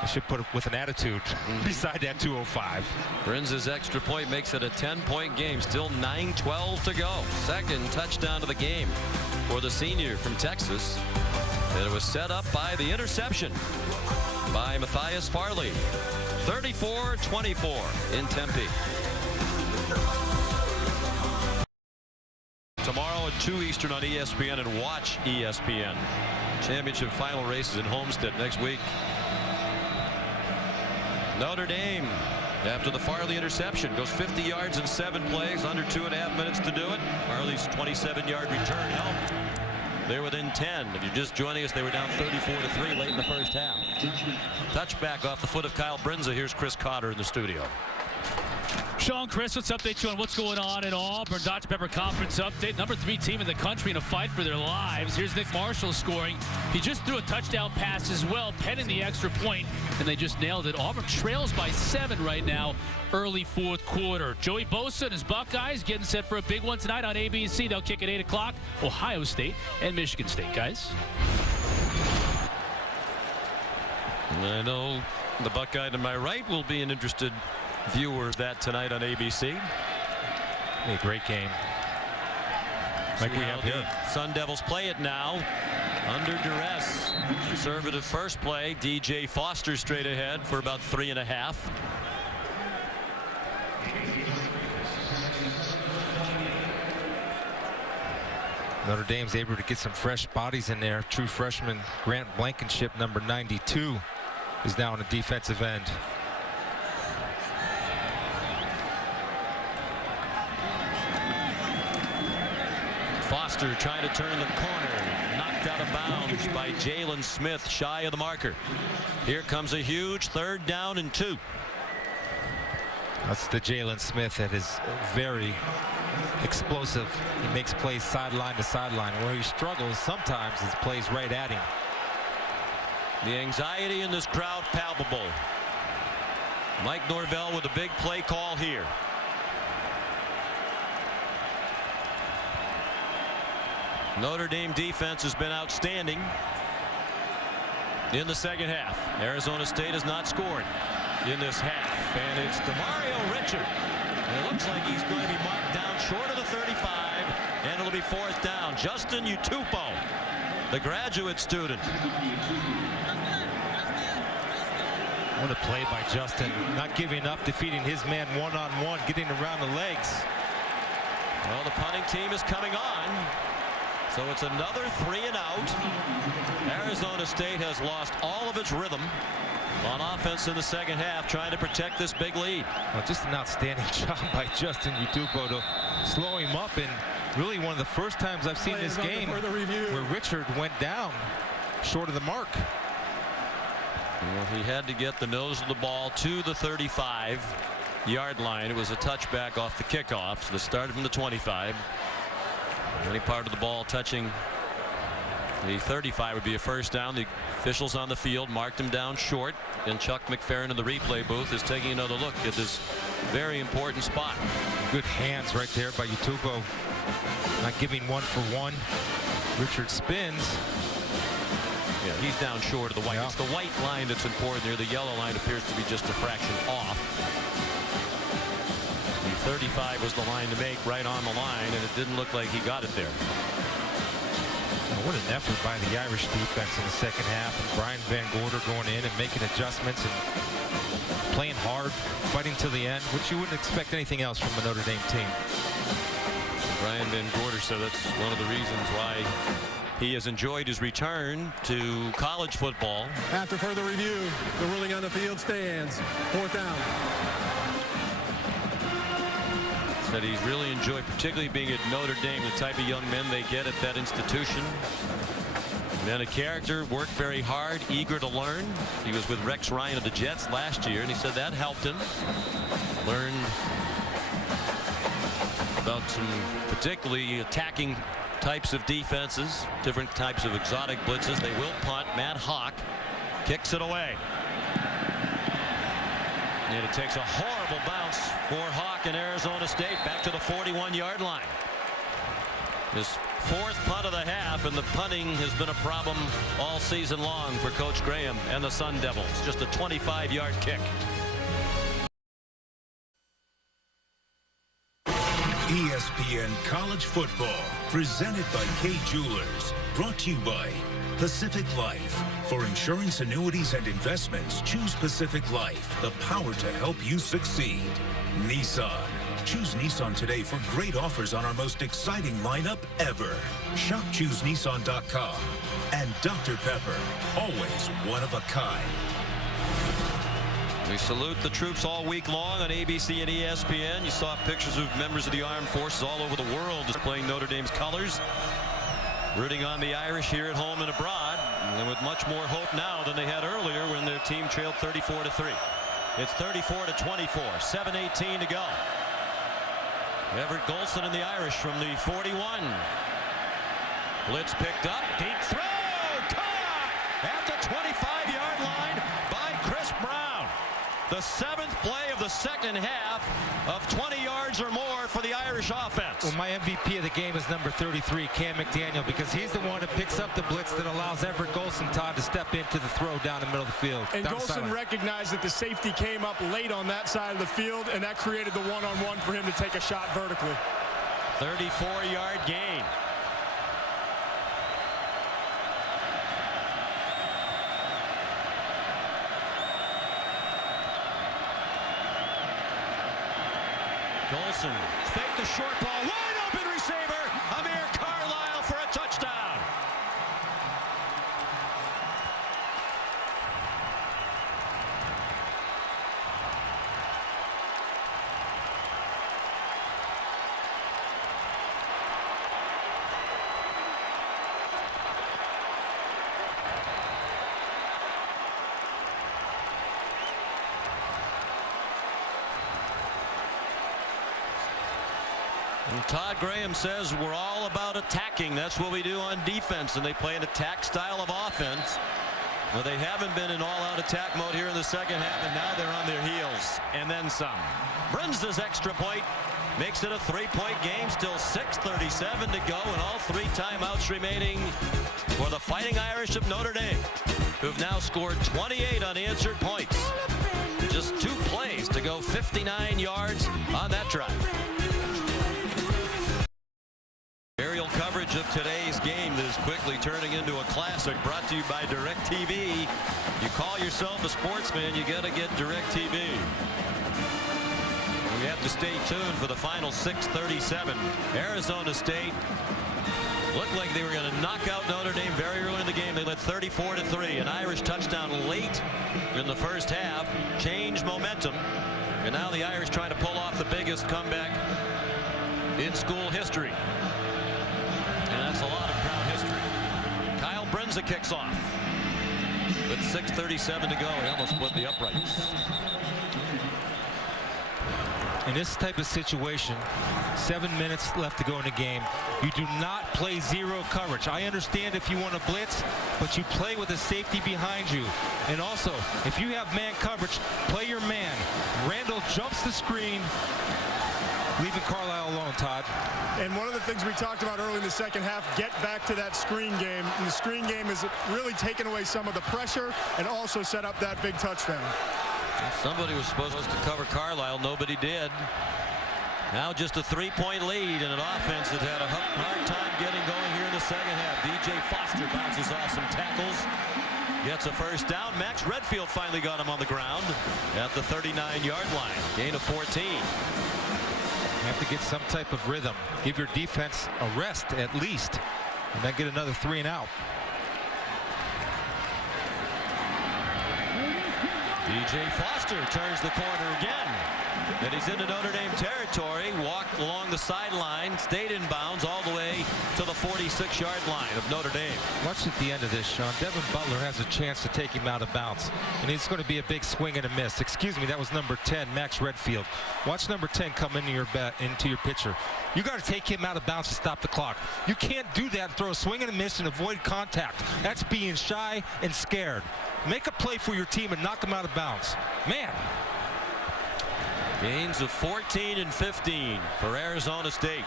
They should put it with an attitude beside that 205. Brinz's extra point makes it a 10-point game. Still 9:12 to go. Second touchdown of the game for the senior from Texas. And it was set up by the interception by Matthias Farley. 34-24 in Tempe. To tomorrow at 2 Eastern on ESPN, and watch ESPN. Championship final races in Homestead next week. Notre Dame, after the Farley interception, goes 50 yards in 7 plays, under 2.5 minutes to do it. Farley's 27-yard return helped. They're within 10. If you're just joining us, they were down 34-3 late in the first half. Touchback off the foot of Kyle Brinza. Here's Chris Cotter in the studio. Sean, Chris, let's update you on what's going on at Auburn. Dr. Pepper Conference update. Number 3 team in the country in a fight for their lives. Here's Nick Marshall scoring. He just threw a touchdown pass as well, penning the extra point, and they just nailed it. Auburn trails by 7 right now, early 4th quarter. Joey Bosa and his Buckeyes getting set for a big one tonight on ABC. They'll kick at 8 o'clock. Ohio State and Michigan State, guys. I know the Buckeye to my right will be an interested viewer of that tonight on ABC. A great game. Like we have here. Sun Devils play it now. Under duress. Conservative first play. DJ Foster straight ahead for about 3.5. Notre Dame's able to get some fresh bodies in there. True freshman Grant Blankenship, number 92, is now on the defensive end. Foster trying to turn the corner. Knocked out of bounds by Jalen Smith, shy of the marker. Here comes a huge 3rd down and 2. That's the Jalen Smith that is very explosive. He makes plays sideline to sideline. Where he struggles sometimes is plays right at him. The anxiety in this crowd palpable. Mike Norvell with a big play call here. Notre Dame defense has been outstanding in the second half. Arizona State has not scored in this half, and it's Demario Richard. And it looks like he's going to be marked down short of the 35, and it'll be 4th down. Justin Utupo, the graduate student. What a play by Justin, not giving up, defeating his man one-on-one, getting around the legs. Well, the punting team is coming on. So it's another 3 and out. Arizona State has lost all of its rhythm on offense in the second half, trying to protect this big lead. Well, just an outstanding job by Justin Utupo to slow him up, and really one of the first times I've seen this game where Richard went down short of the mark. Well, he had to get the nose of the ball to the 35-yard line. It was a touchback off the kickoff, so they started from the 25. Any part of the ball touching the 35 would be a 1st down. The officials on the field marked him down short, and Chuck McFerrin in the replay booth is taking another look at this very important spot. Good hands right there by Utupo, not giving 1 for 1. Richard spins. Yeah, he's down short of the white. Yeah. It's the white line that's important there. The yellow line appears to be just a fraction off. 35 was the line to make, right on the line, and it didn't look like he got it there. Well, what an effort by the Irish defense in the second half, and Brian Van Gorder going in and making adjustments and playing hard, fighting till the end, which you wouldn't expect anything else from a Notre Dame team. Brian Van Gorder said that's one of the reasons why he has enjoyed his return to college football. After further review, the ruling on the field stands. 4th down. That he's really enjoyed, particularly being at Notre Dame, the type of young men they get at that institution. And a character, worked very hard, eager to learn. He was with Rex Ryan of the Jets last year, and he said that helped him. Learned about some particularly attacking types of defenses, different types of exotic blitzes. They will punt. Matt Hawk kicks it away. And it takes a horrible bounce for Hawk in Arizona State back to the 41-yard line. His 4th punt of the half, and the punting has been a problem all season long for Coach Graham and the Sun Devils. Just a 25-yard kick. ESPN College Football, presented by Kay Jewelers, brought to you by Pacific Life. For insurance, annuities, and investments, choose Pacific Life, the power to help you succeed. Nissan, Choose Nissan today for great offers on our most exciting lineup ever. Shop ChooseNissan.com. And Dr. Pepper, always one of a kind. We salute the troops all week long on ABC and ESPN. You saw pictures of members of the armed forces all over the world displaying Notre Dame's colors, rooting on the Irish here at home and abroad, and with much more hope now than they had earlier when their team trailed 34-3. It's 34-24, 7:18 to go. Everett Golson and the Irish from the 41. Blitz picked up, deep throw, caught at the 25-yard line by Chris Brown. The 7th play of the second half of 20 yards or more for the Irish offense. Well, my MVP of the game is number 33, Cam McDaniel, because he's the one that picks up the blitz that allows Everett Golson, Todd, to step into the throw down the middle of the field. And Golson recognized that the safety came up late on that side of the field, and that created the one-on-one for him to take a shot vertically. 34-yard gain. Golson fake the short ball, wide open receiver, Amir Carlisle for a touchdown. And Todd Graham says we're all about attacking. That's what we do on defense, and they play an attack style of offense. Well, they haven't been in all-out attack mode here in the second half, and now they're on their heels, and then some. Brunza's extra point makes it a 3-point game. Still 6:37 to go, and all 3 timeouts remaining for the Fighting Irish of Notre Dame, who've now scored 28 unanswered points. Just 2 plays to go 59 yards on that drive. Aerial coverage of today's game that is quickly turning into a classic, brought to you by DirecTV. You call yourself a sportsman, you got to get DirecTV. We have to stay tuned for the final 6:37. Arizona State looked like they were going to knock out Notre Dame very early in the game. They led 34-3. An Irish touchdown late in the first half changed momentum, and now the Irish trying to pull off the biggest comeback in school history. And that's a lot of crowd history. Kyle Brunza kicks off. With 6:37 to go, he almost split the uprights. In this type of situation, 7 minutes left to go in the game, you do not play zero coverage. I understand if you want to blitz, but you play with a safety behind you. And also, if you have man coverage, play your man. Randall jumps the screen, leaving Carlisle alone, Todd. And one of the things we talked about early in the second half, get back to that screen game. And the screen game has really taken away some of the pressure and also set up that big touchdown. Somebody was supposed to cover Carlisle. Nobody did. Now just a 3-point lead and an offense that had a hard time getting going here in the second half. DJ Foster bounces off some tackles. Gets a first down. Max Redfield finally got him on the ground at the 39-yard line. Gain of 14. You have to get some type of rhythm. Give your defense a rest at least, and then get another 3 and out. DJ Foster turns the corner again, and he's into Notre Dame territory. Walked along the sideline, stayed in bounds all the way to the 46-yard line of Notre Dame. Watch at the end of this, Sean. Devin Butler has a chance to take him out of bounds, and it's going to be a big swing and a miss. Excuse me, that was number 10, Max Redfield. Watch number 10 come into your picture. You got to take him out of bounds to stop the clock. You can't do that and throw a swing and a miss and avoid contact. That's being shy and scared. Make a play for your team and knock them out of bounds. Man. Gains of 14 and 15 for Arizona State.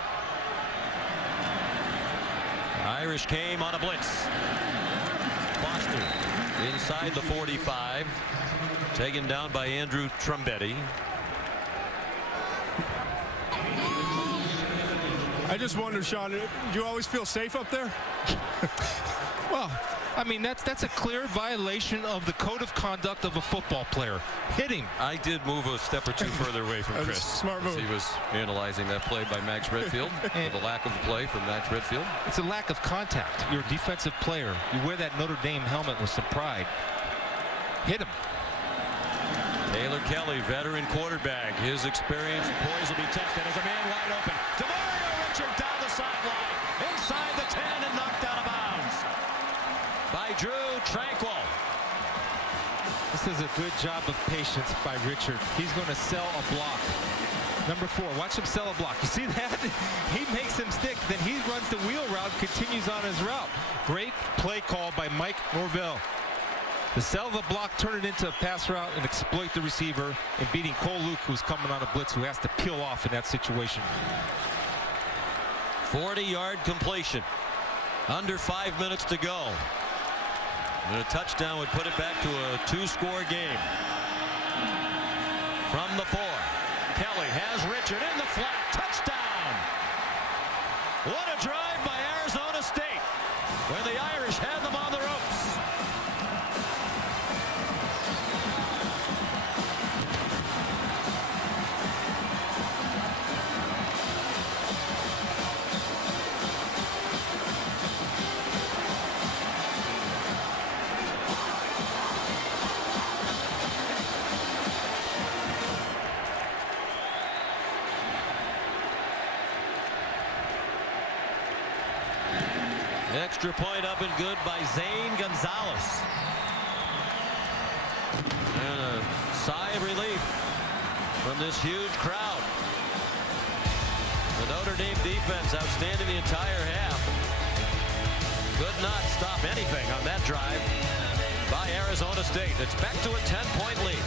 Irish came on a blitz. Foster inside the 45. Taken down by Andrew Trumbetti. I just wonder, Sean, do you always feel safe up there? Well, I mean, that's a clear violation of the code of conduct of a football player. Hit him. I did move a step or two further away from Chris. Smart move. He was analyzing that play by Max Redfield, the lack of play from Max Redfield. It's a lack of contact. You're a defensive player. You wear that Notre Dame helmet with some pride. Hit him. Taylor Kelly, veteran quarterback. His experience and poise will be tested as a man wide open. DeMario Richard down the sideline, inside the 10 and knocked out of bounds by Drew Tranquil. This is a good job of patience by Richard. He's going to sell a block. Number 4, watch him sell a block. You see that? He makes him stick. Then he runs the wheel route, continues on his route. Great play call by Mike Norvell. To sell the block, turn it into a pass route, and exploit the receiver, and beating Cole Luke, who's coming on a blitz, who has to peel off in that situation. 40-yard completion. Under 5 minutes to go. And a touchdown would put it back to a 2-score game. From the 4. Kelly has Richard in the flat. Touchdown! What a drive by Arizona State, where the Irish had them on the ropes. Extra point up and good by Zane Gonzalez. And a sigh of relief from this huge crowd. The Notre Dame defense outstanding the entire half. Could not stop anything on that drive by Arizona State. It's back to a 10-point lead.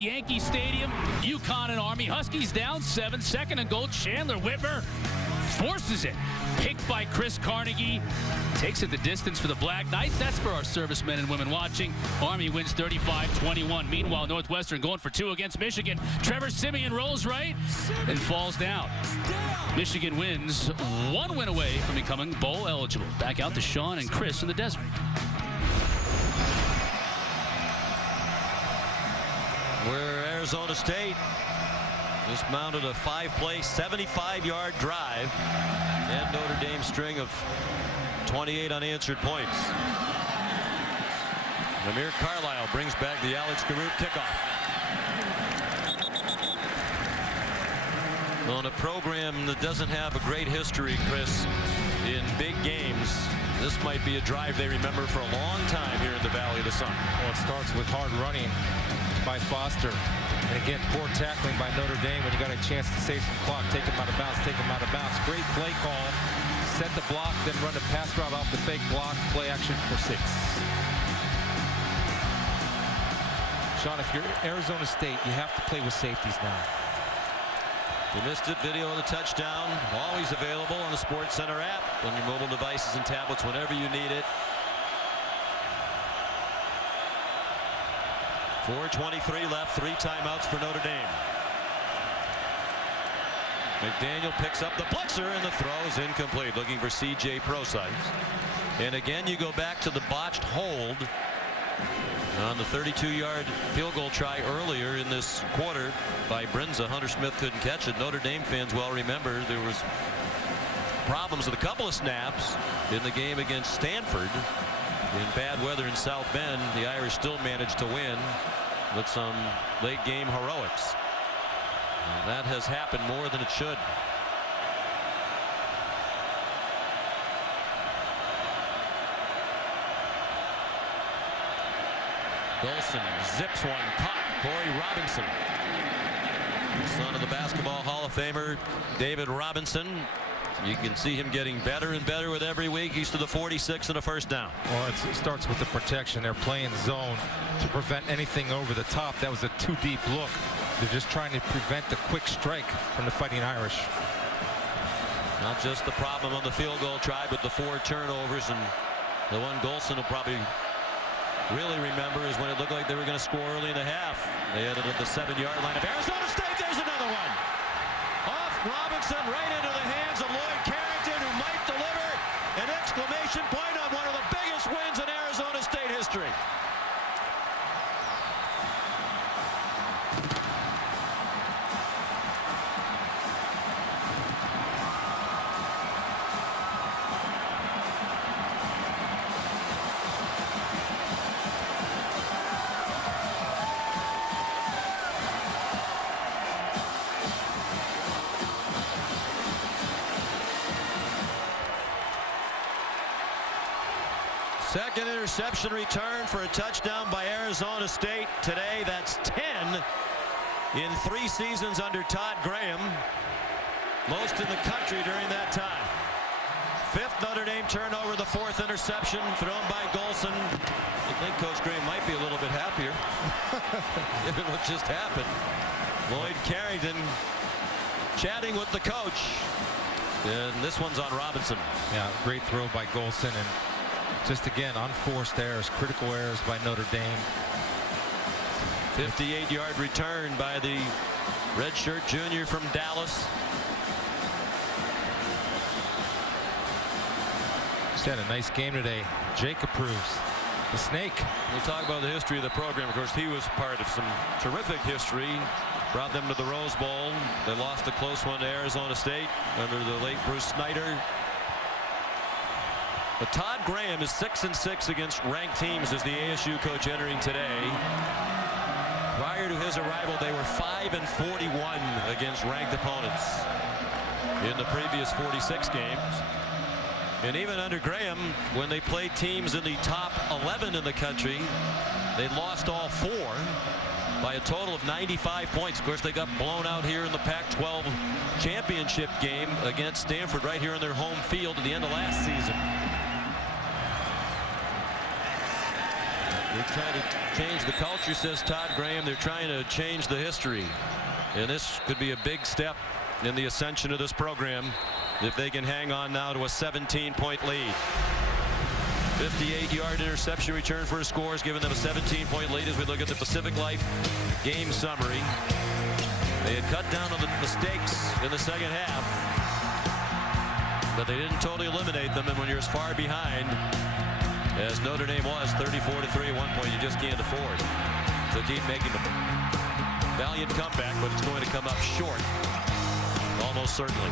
Yankee Stadium, UConn and Army. Huskies down 7, second and goal. Chandler Whitmer forces it. Picked by Chris Carnegie. Takes it the distance for the Black Knights. That's for our servicemen and women watching. Army wins 35-21. Meanwhile, Northwestern going for 2 against Michigan. Trevor Siemian rolls right and falls down. Michigan wins, 1 win away from becoming bowl eligible. Back out to Sean and Chris in the desert. Where Arizona State just mounted a 5-play, 75-yard drive, and Notre Dame's string of 28 unanswered points. Amir Carlisle brings back the Alex Garrett kickoff. On a program that doesn't have a great history, Chris, in big games, this might be a drive they remember for a long time here in the Valley of the Sun. Well, it starts with hard running by Foster. And again, poor tackling by Notre Dame when you got a chance to save some clock. Take him out of bounds, take him out of bounds. Great play call. Set the block, then run a pass route off the fake block. Play action for 6. Sean, if you're Arizona State, you have to play with safeties now. You missed it, video of the touchdown. Always available on the SportsCenter app, on your mobile devices and tablets whenever you need it. 4:23 left, 3 timeouts for Notre Dame. McDaniel picks up the blitzer, and the throw is incomplete. Looking for C.J. Prosise. And again, you go back to the botched hold on the 32-yard field goal try earlier in this quarter by Brinza. Hunter Smith couldn't catch it. Notre Dame fans well remember there was problems with a couple of snaps in the game against Stanford. In bad weather in South Bend, the Irish still managed to win with some late game heroics. And that has happened more than it should. Golson zips one, caught. Corey Robinson, son of the Basketball Hall of Famer David Robinson. You can see him getting better and better with every week. He's to the 46 and a first down. Well, it starts with the protection. They're playing zone to prevent anything over the top. That was a too deep look. They're just trying to prevent the quick strike from the Fighting Irish. Not just the problem on the field goal try, but the 4 turnovers, and the one Golson will probably really remember is when it looked like they were going to score early in the half. They ended at the 7-yard line of Arizona State. There's another one. Off Robinson, right into the hands of Lloyd Carrington, who might deliver an exclamation point on one of the biggest wins in Arizona State history. Second interception return for a touchdown by Arizona State today. That's 10 in 3 seasons under Todd Graham. Most in the country during that time. 5th Notre Dame turnover, the 4th interception thrown by Golson. I think Coach Graham might be a little bit happier given what just happened. Lloyd Carrington chatting with the coach. And this one's on Robinson. Yeah, great throw by Golson, and just again unforced errors, critical errors by Notre Dame. 58-yard return by the redshirt junior from Dallas. He's had a nice game today. Jake approves. The Snake. We'll talk about the history of the program. Of course, he was part of some terrific history. Brought them to the Rose Bowl. They lost a close one to Arizona State under the late Bruce Snyder. But Todd Graham is 6-6 against ranked teams as the ASU coach entering today. Prior to his arrival, they were 5-41 against ranked opponents in the previous 46 games. And even under Graham, when they played teams in the top 11 in the country, they lost all 4 by a total of 95 points. Of course, they got blown out here in the Pac-12 championship game against Stanford right here on their home field at the end of last season. They're trying to change the culture, says Todd Graham. They're trying to change the history. And this could be a big step in the ascension of this program if they can hang on now to a 17-point lead. 58-yard interception return for a score has given them a 17-point lead as we look at the Pacific Life game summary. They had cut down on the mistakes in the second half, but they didn't totally eliminate them. And when you're as far behind as Notre Dame was, 34-3 at one point, you just can't afford to keep making the valiant comeback, but it's going to come up short, almost certainly.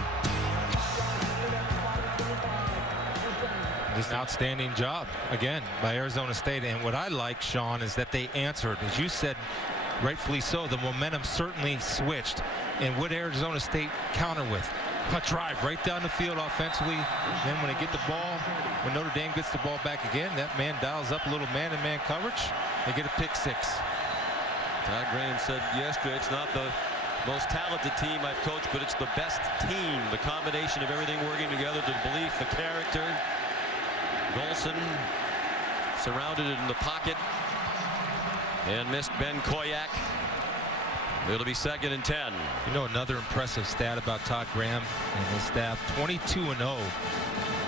Just an outstanding job again by Arizona State. And what I like, Sean, is that they answered, as you said, rightfully so. The momentum certainly switched. And what Arizona State counter with? A drive right down the field offensively. Then when they get the ball, when Notre Dame gets the ball back again, that man dials up a little man-to-man coverage. They get a pick 6. Todd Graham said yesterday, it's not the most talented team I've coached, but it's the best team. The combination of everything working together, the belief, the character. Golson surrounded in the pocket and missed Ben Koyak. It'll be 2nd and 10. You know, another impressive stat about Todd Graham and his staff, 22-0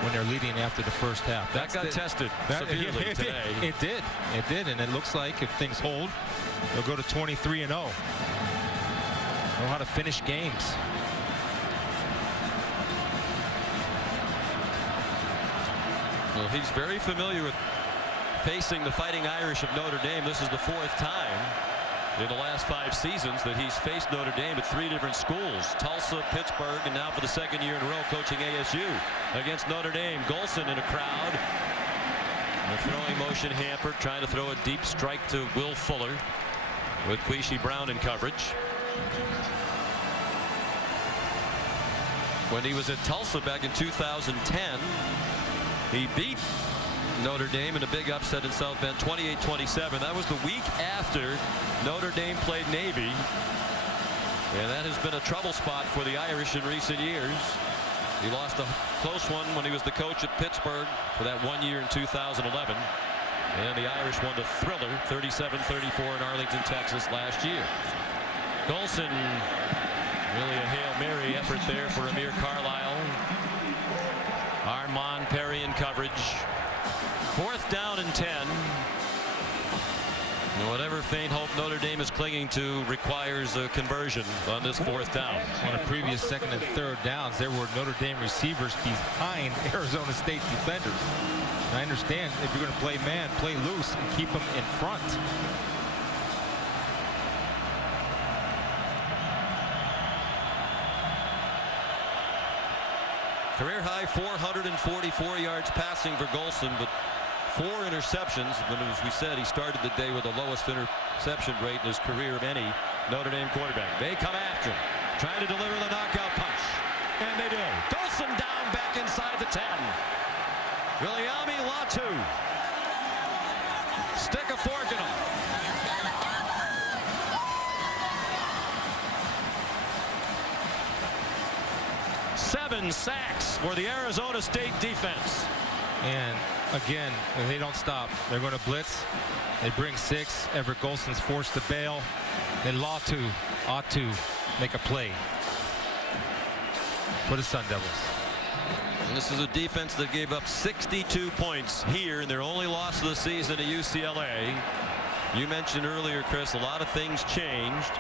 when they're leading after the first half. That got tested severely today. It did, and it looks like if things hold, they'll go to 23-0. Know how to finish games. Well, he's very familiar with facing the Fighting Irish of Notre Dame. This is the 4th time in the last 5 seasons that he's faced Notre Dame at 3 different schools. Tulsa, Pittsburgh, and now for the 2nd year in a row coaching ASU against Notre Dame. Golson in a crowd. The throwing motion hampered, trying to throw a deep strike to Will Fuller with Queasy Brown in coverage. When he was at Tulsa back in 2010, he beat Notre Dame in a big upset in South Bend, 28-27. That was the week after Notre Dame played Navy. And that has been a trouble spot for the Irish in recent years. He lost a close one when he was the coach at Pittsburgh for that 1 year in 2011. And the Irish won the thriller 37-34 in Arlington, Texas last year. Golson, really a Hail Mary effort there for Amir Carlisle. Armand Perry in coverage. 4th down and 10. And whatever faint hope Notre Dame is clinging to requires a conversion on this 4th down. On the previous 2nd and 3rd downs, there were Notre Dame receivers behind Arizona State defenders. And I understand if you're going to play man, play loose and keep them in front. Career high 444 yards passing for Golson, but 4 interceptions. But as we said, he started the day with the lowest interception rate in his career of any Notre Dame quarterback. They come after him, trying to deliver the knockout punch. And they do. Golson down back inside the 10. Williami Latu. Stick a fork in him. Seven sacks for the Arizona State defense. And again, they don't stop. They're going to blitz. They bring 6. Everett Golson's forced to bail. Then Latu ought to make a play for the Sun Devils. And this is a defense that gave up 62 points here in their only loss of the season to UCLA. You mentioned earlier, Chris, a lot of things changed.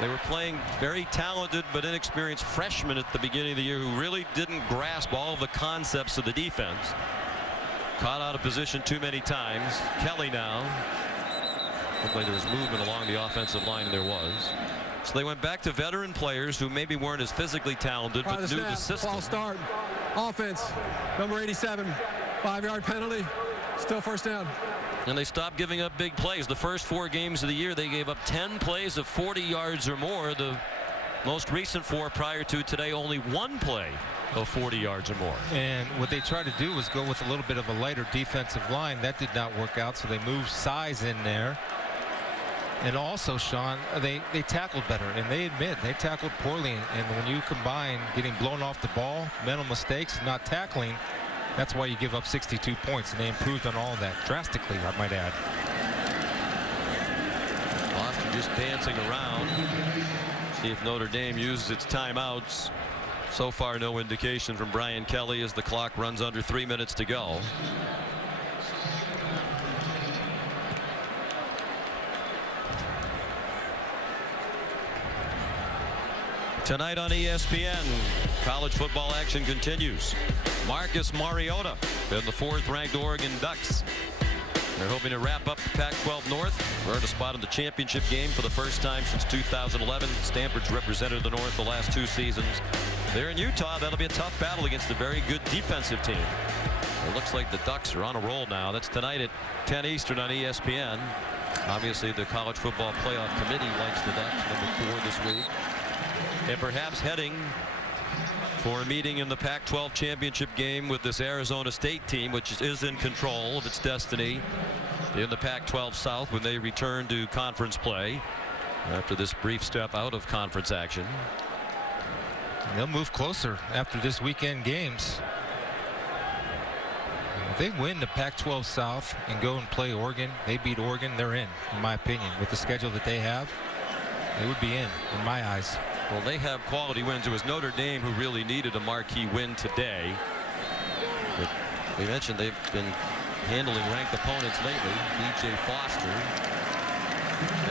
They were playing very talented but inexperienced freshmen at the beginning of the year who really didn't grasp all of the concepts of the defense. Caught out of position too many times. Kelly now. Looked like there was movement along the offensive line, and there was. So they went back to veteran players who maybe weren't as physically talented but knew the system. False start. Offense. Number 87. 5-yard penalty. Still 1st down. And they stopped giving up big plays. The first 4 games of the year, they gave up 10 plays of 40 yards or more. The most recent 4 prior to today, only 1 play of 40 yards or more. And what they tried to do was go with a little bit of a lighter defensive line. That did not work out, so they moved size in there. And also, Sean, they tackled better, and they admit they tackled poorly. And when you combine getting blown off the ball, mental mistakes, not tackling, that's why you give up 62 points, and they improved on all of that drastically, I might add. Foster just dancing around. See if Notre Dame uses its timeouts. So far, no indication from Brian Kelly as the clock runs under 3 minutes to go. Tonight on ESPN, college football action continues. Marcus Mariota and the 4th-ranked Oregon Ducks. They're hoping to wrap up the Pac-12 North, earn a spot in the championship game for the first time since 2011. Stanford's represented the North the last 2 seasons. They're in Utah. That'll be a tough battle against a very good defensive team. It looks like the Ducks are on a roll now. That's tonight at 10 Eastern on ESPN. Obviously, the College Football Playoff Committee likes the Ducks, number 4 this week. And perhaps heading for a meeting in the Pac-12 championship game with this Arizona State team, which is in control of its destiny in the Pac-12 South when they return to conference play after this brief step out of conference action. They'll move closer after this weekend games. If they win the Pac-12 South and go and play Oregon, they beat Oregon, they're in my opinion. With the schedule that they have, they would be in my eyes. Well, they have quality wins. It was Notre Dame who really needed a marquee win today. But we mentioned they've been handling ranked opponents lately. DJ Foster.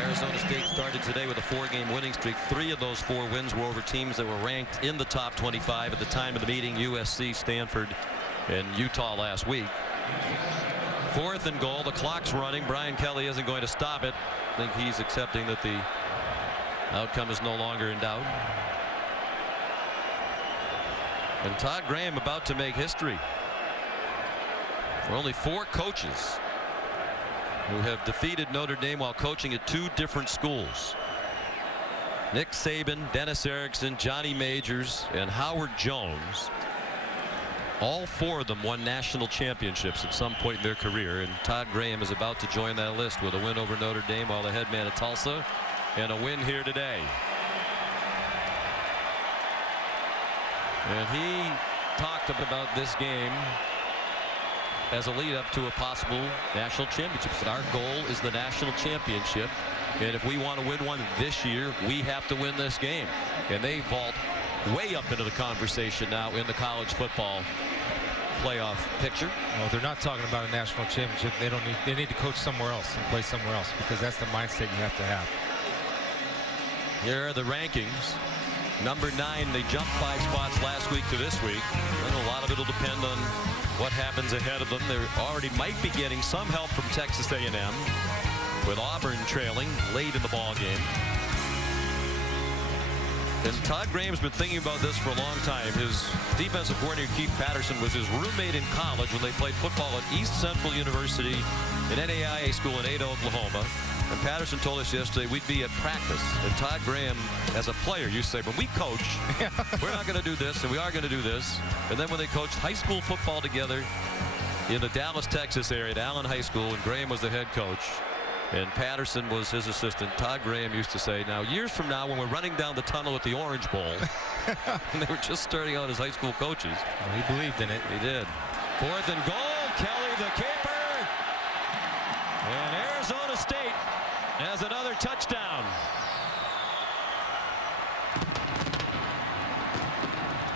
Arizona State started today with a 4-game winning streak. 3 of those 4 wins were over teams that were ranked in the top 25 at the time of the meeting. USC, Stanford, and Utah last week. 4th and goal. The clock's running. Brian Kelly isn't going to stop it. I think he's accepting that the outcome is no longer in doubt. And Todd Graham about to make history. There are only 4 coaches who have defeated Notre Dame while coaching at 2 different schools. Nick Saban, Dennis Erickson, Johnny Majors, and Howard Jones. All 4 of them won national championships at some point in their career, and Todd Graham is about to join that list with a win over Notre Dame while the head man at Tulsa, and a win here today. And he talked about this game as a lead up to a possible national championship. He said, our goal is the national championship, and if we want to win one this year, we have to win this game. And they vault way up into the conversation now in the college football playoff picture. Well, they're not talking about a national championship. They need to coach somewhere else and play somewhere else, because that's the mindset you have to have. Here are the rankings. Number 9, they jumped 5 spots last week to this week. And a lot of it will depend on what happens ahead of them. They already might be getting some help from Texas A&M, with Auburn trailing late in the ball game. And Todd Graham's been thinking about this for a long time. His defensive coordinator, Keith Patterson, was his roommate in college when they played football at East Central University, an NAIA school in Ada, Oklahoma. And Patterson told us yesterday we'd be at practice. And Todd Graham, as a player, used to say, when we coach, we're not going to do this, and we are going to do this. And then when they coached high school football together in the Dallas, Texas area at Allen High School, and Graham was the head coach, and Patterson was his assistant, Todd Graham used to say, now years from now when we're running down the tunnel at the Orange Bowl, and they were just starting out as high school coaches. Well, he believed in it. He did. 4th and goal, Kelly the keeper. And Arizona State has another touchdown.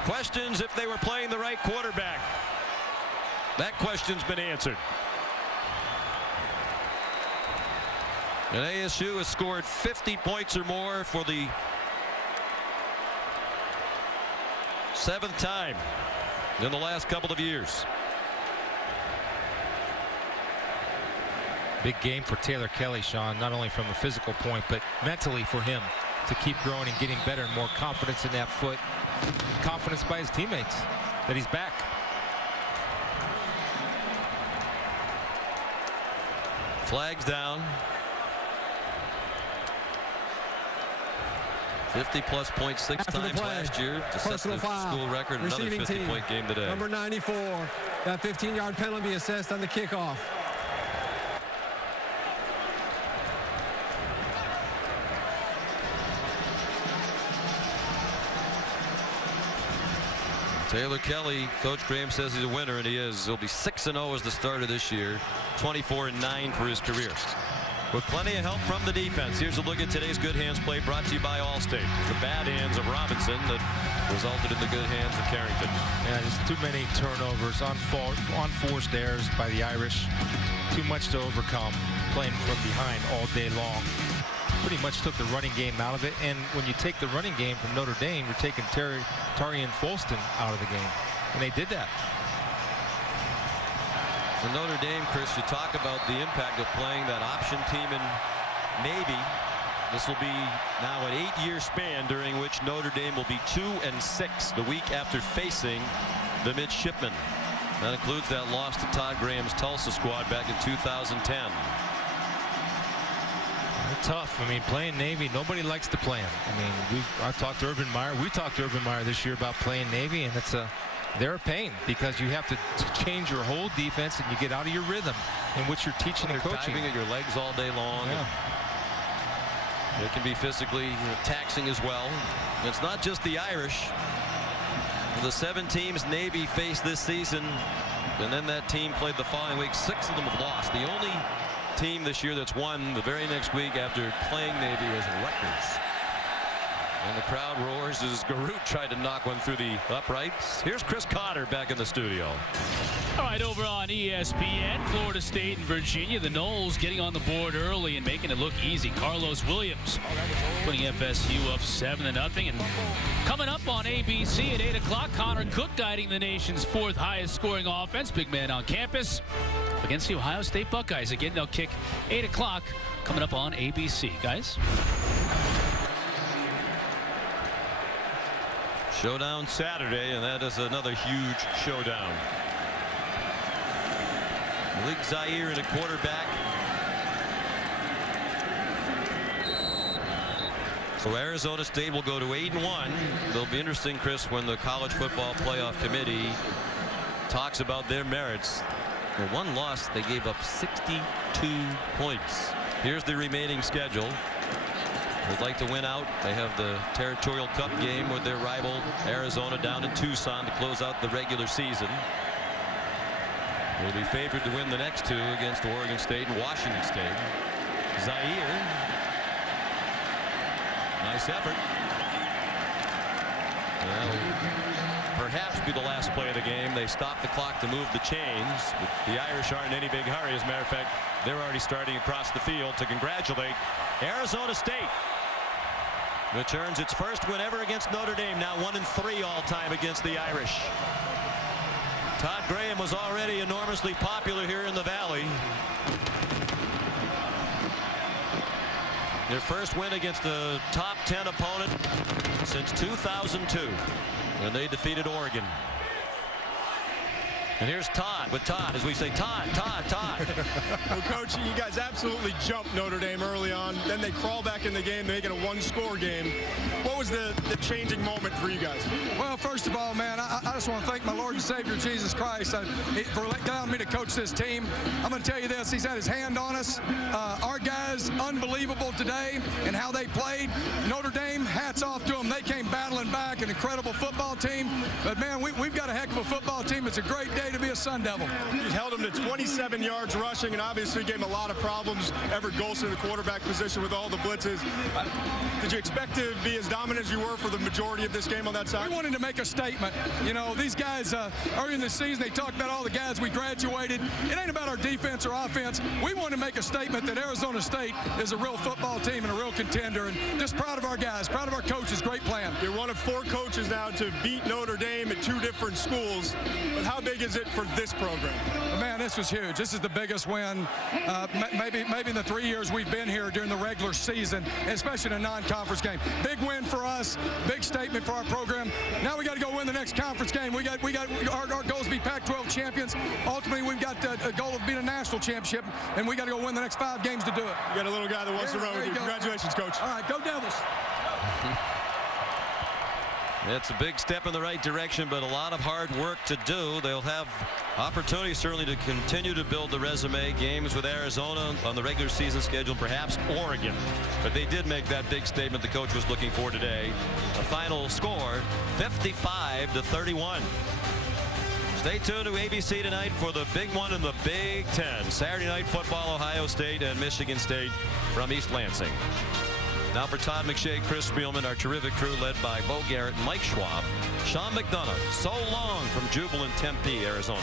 Questions if they were playing the right quarterback. That question's been answered. And ASU has scored 50 points or more for the 7th time in the last couple of years. Big game for Taylor Kelly, Sean, not only from a physical point, but mentally for him to keep growing and getting better and more confidence in that foot. Confidence by his teammates that he's back. Flags down. 50-plus points 6 times last year to set the school record. Another 50-point game today. Number 94. That 15-yard penalty assessed on the kickoff. Taylor Kelly, Coach Graham says he's a winner, and he is. He'll be 6-0 as the starter this year, 24-9 for his career. With plenty of help from the defense. Here's a look at today's good hands play, brought to you by Allstate. The bad hands of Robinson that resulted in the good hands of Carrington. Yeah, just too many turnovers, unforced errors by the Irish. Too much to overcome, playing from behind all day long. Pretty much took the running game out of it, and when you take the running game from Notre Dame, you're taking Tarian Folston out of the game, and they did that. For Notre Dame, Chris, you talk about the impact of playing that option team in Navy. This will be now an 8-year span during which Notre Dame will be 2-6 the week after facing the midshipmen. That includes that loss to Todd Graham's Tulsa squad back in 2010. Tough. I mean, playing Navy, nobody likes to play them. I mean, I talked to Urban Meyer. We talked to Urban Meyer this year about playing Navy, and they're a pain because you have to change your whole defense and you get out of your rhythm in which you're teaching and coaching. Diving at your legs all day long. Yeah. It can be physically taxing as well. And it's not just the Irish. The 7 teams Navy faced this season, and then that team played the following week. 6 of them have lost. The only team this year that's won the very next week after playing Navy was Rutgers. And the crowd roars as Garut tried to knock one through the uprights. Here's Chris Cotter back in the studio. All right, over on ESPN, Florida State and Virginia, the Noles getting on the board early and making it look easy. Carlos Williams putting FSU up 7-0. And coming up on ABC at 8 o'clock, Connor Cook guiding the nation's 4th highest scoring offense. Big man on campus against the Ohio State Buckeyes. Again, they'll kick 8 o'clock coming up on ABC. Guys? Showdown Saturday, and that is another huge showdown. Malik Zaire in a quarterback. So Arizona State will go to 8-1. It'll be interesting, Chris, when the College Football Playoff Committee talks about their merits. For one loss, they gave up 62 points. Here's the remaining schedule. They'd like to win out. They have the Territorial Cup game with their rival Arizona down in Tucson to close out the regular season. They'll be favored to win the next 2 against Oregon State and Washington State. Zaire. Nice effort. That'll perhaps be the last play of the game. They stopped the clock to move the chains. The Irish aren't in any big hurry. As a matter of fact, they're already starting across the field to congratulate Arizona State, which earns its first win ever against Notre Dame, now 1-3 all-time against the Irish. Todd Graham was already enormously popular here in the Valley. Their first win against a top 10 opponent since 2002, when they defeated Oregon. And here's Todd with Todd, as we say, Todd. Well, Coach, you guys absolutely jumped Notre Dame early on. Then they crawl back in the game, they make it a one-score game. What was the changing moment for you guys? Well, first of all, man, I just want to thank my Lord and Savior, Jesus Christ, for allowing me to coach this team. I'm going to tell you this. He's had his hand on us. Our guys, unbelievable today and how they played. Notre Dame, hats off to them. They came battling back, an incredible football team. But, man, we've got a heck of a football team. It's a great day to be a Sun Devil. You held him to 27 yards rushing and obviously gave him a lot of problems. Everett Golson in the quarterback position with all the blitzes. Did you expect to be as dominant as you were for the majority of this game on that side? We wanted to make a statement. You know, these guys, early in the season, they talked about all the guys we graduated. It ain't about our defense or offense. We want to make a statement that Arizona State is a real football team and a real contender, and just proud of our guys, proud of our coaches. Great plan. You're one of 4 coaches now to beat Notre Dame at 2 different schools. But how big is it for this program? Man, this was huge. This is the biggest win maybe in the 3 years we've been here during the regular season, especially in a non-conference game. Big win for us, big statement for our program. Now we got to go win the next conference game. We got our goals to be Pac-12 champions. Ultimately, we've got a goal of being a national championship, and we got to go win the next 5 games to do it. You got a little guy that wants to run with you. Congratulations, Coach. All right, go Devils. It's a big step in the right direction, but a lot of hard work to do. They'll have opportunity certainly to continue to build the resume. Games with Arizona on the regular season schedule, perhaps Oregon. But they did make that big statement the coach was looking for today. A final score, 55-31. Stay tuned to ABC tonight for the big one in the Big Ten. Saturday Night Football, Ohio State and Michigan State from East Lansing. Now for Todd McShay, Chris Spielman, our terrific crew led by Bo Garrett and Mike Schwab. Sean McDonough, so long from jubilant Tempe, Arizona.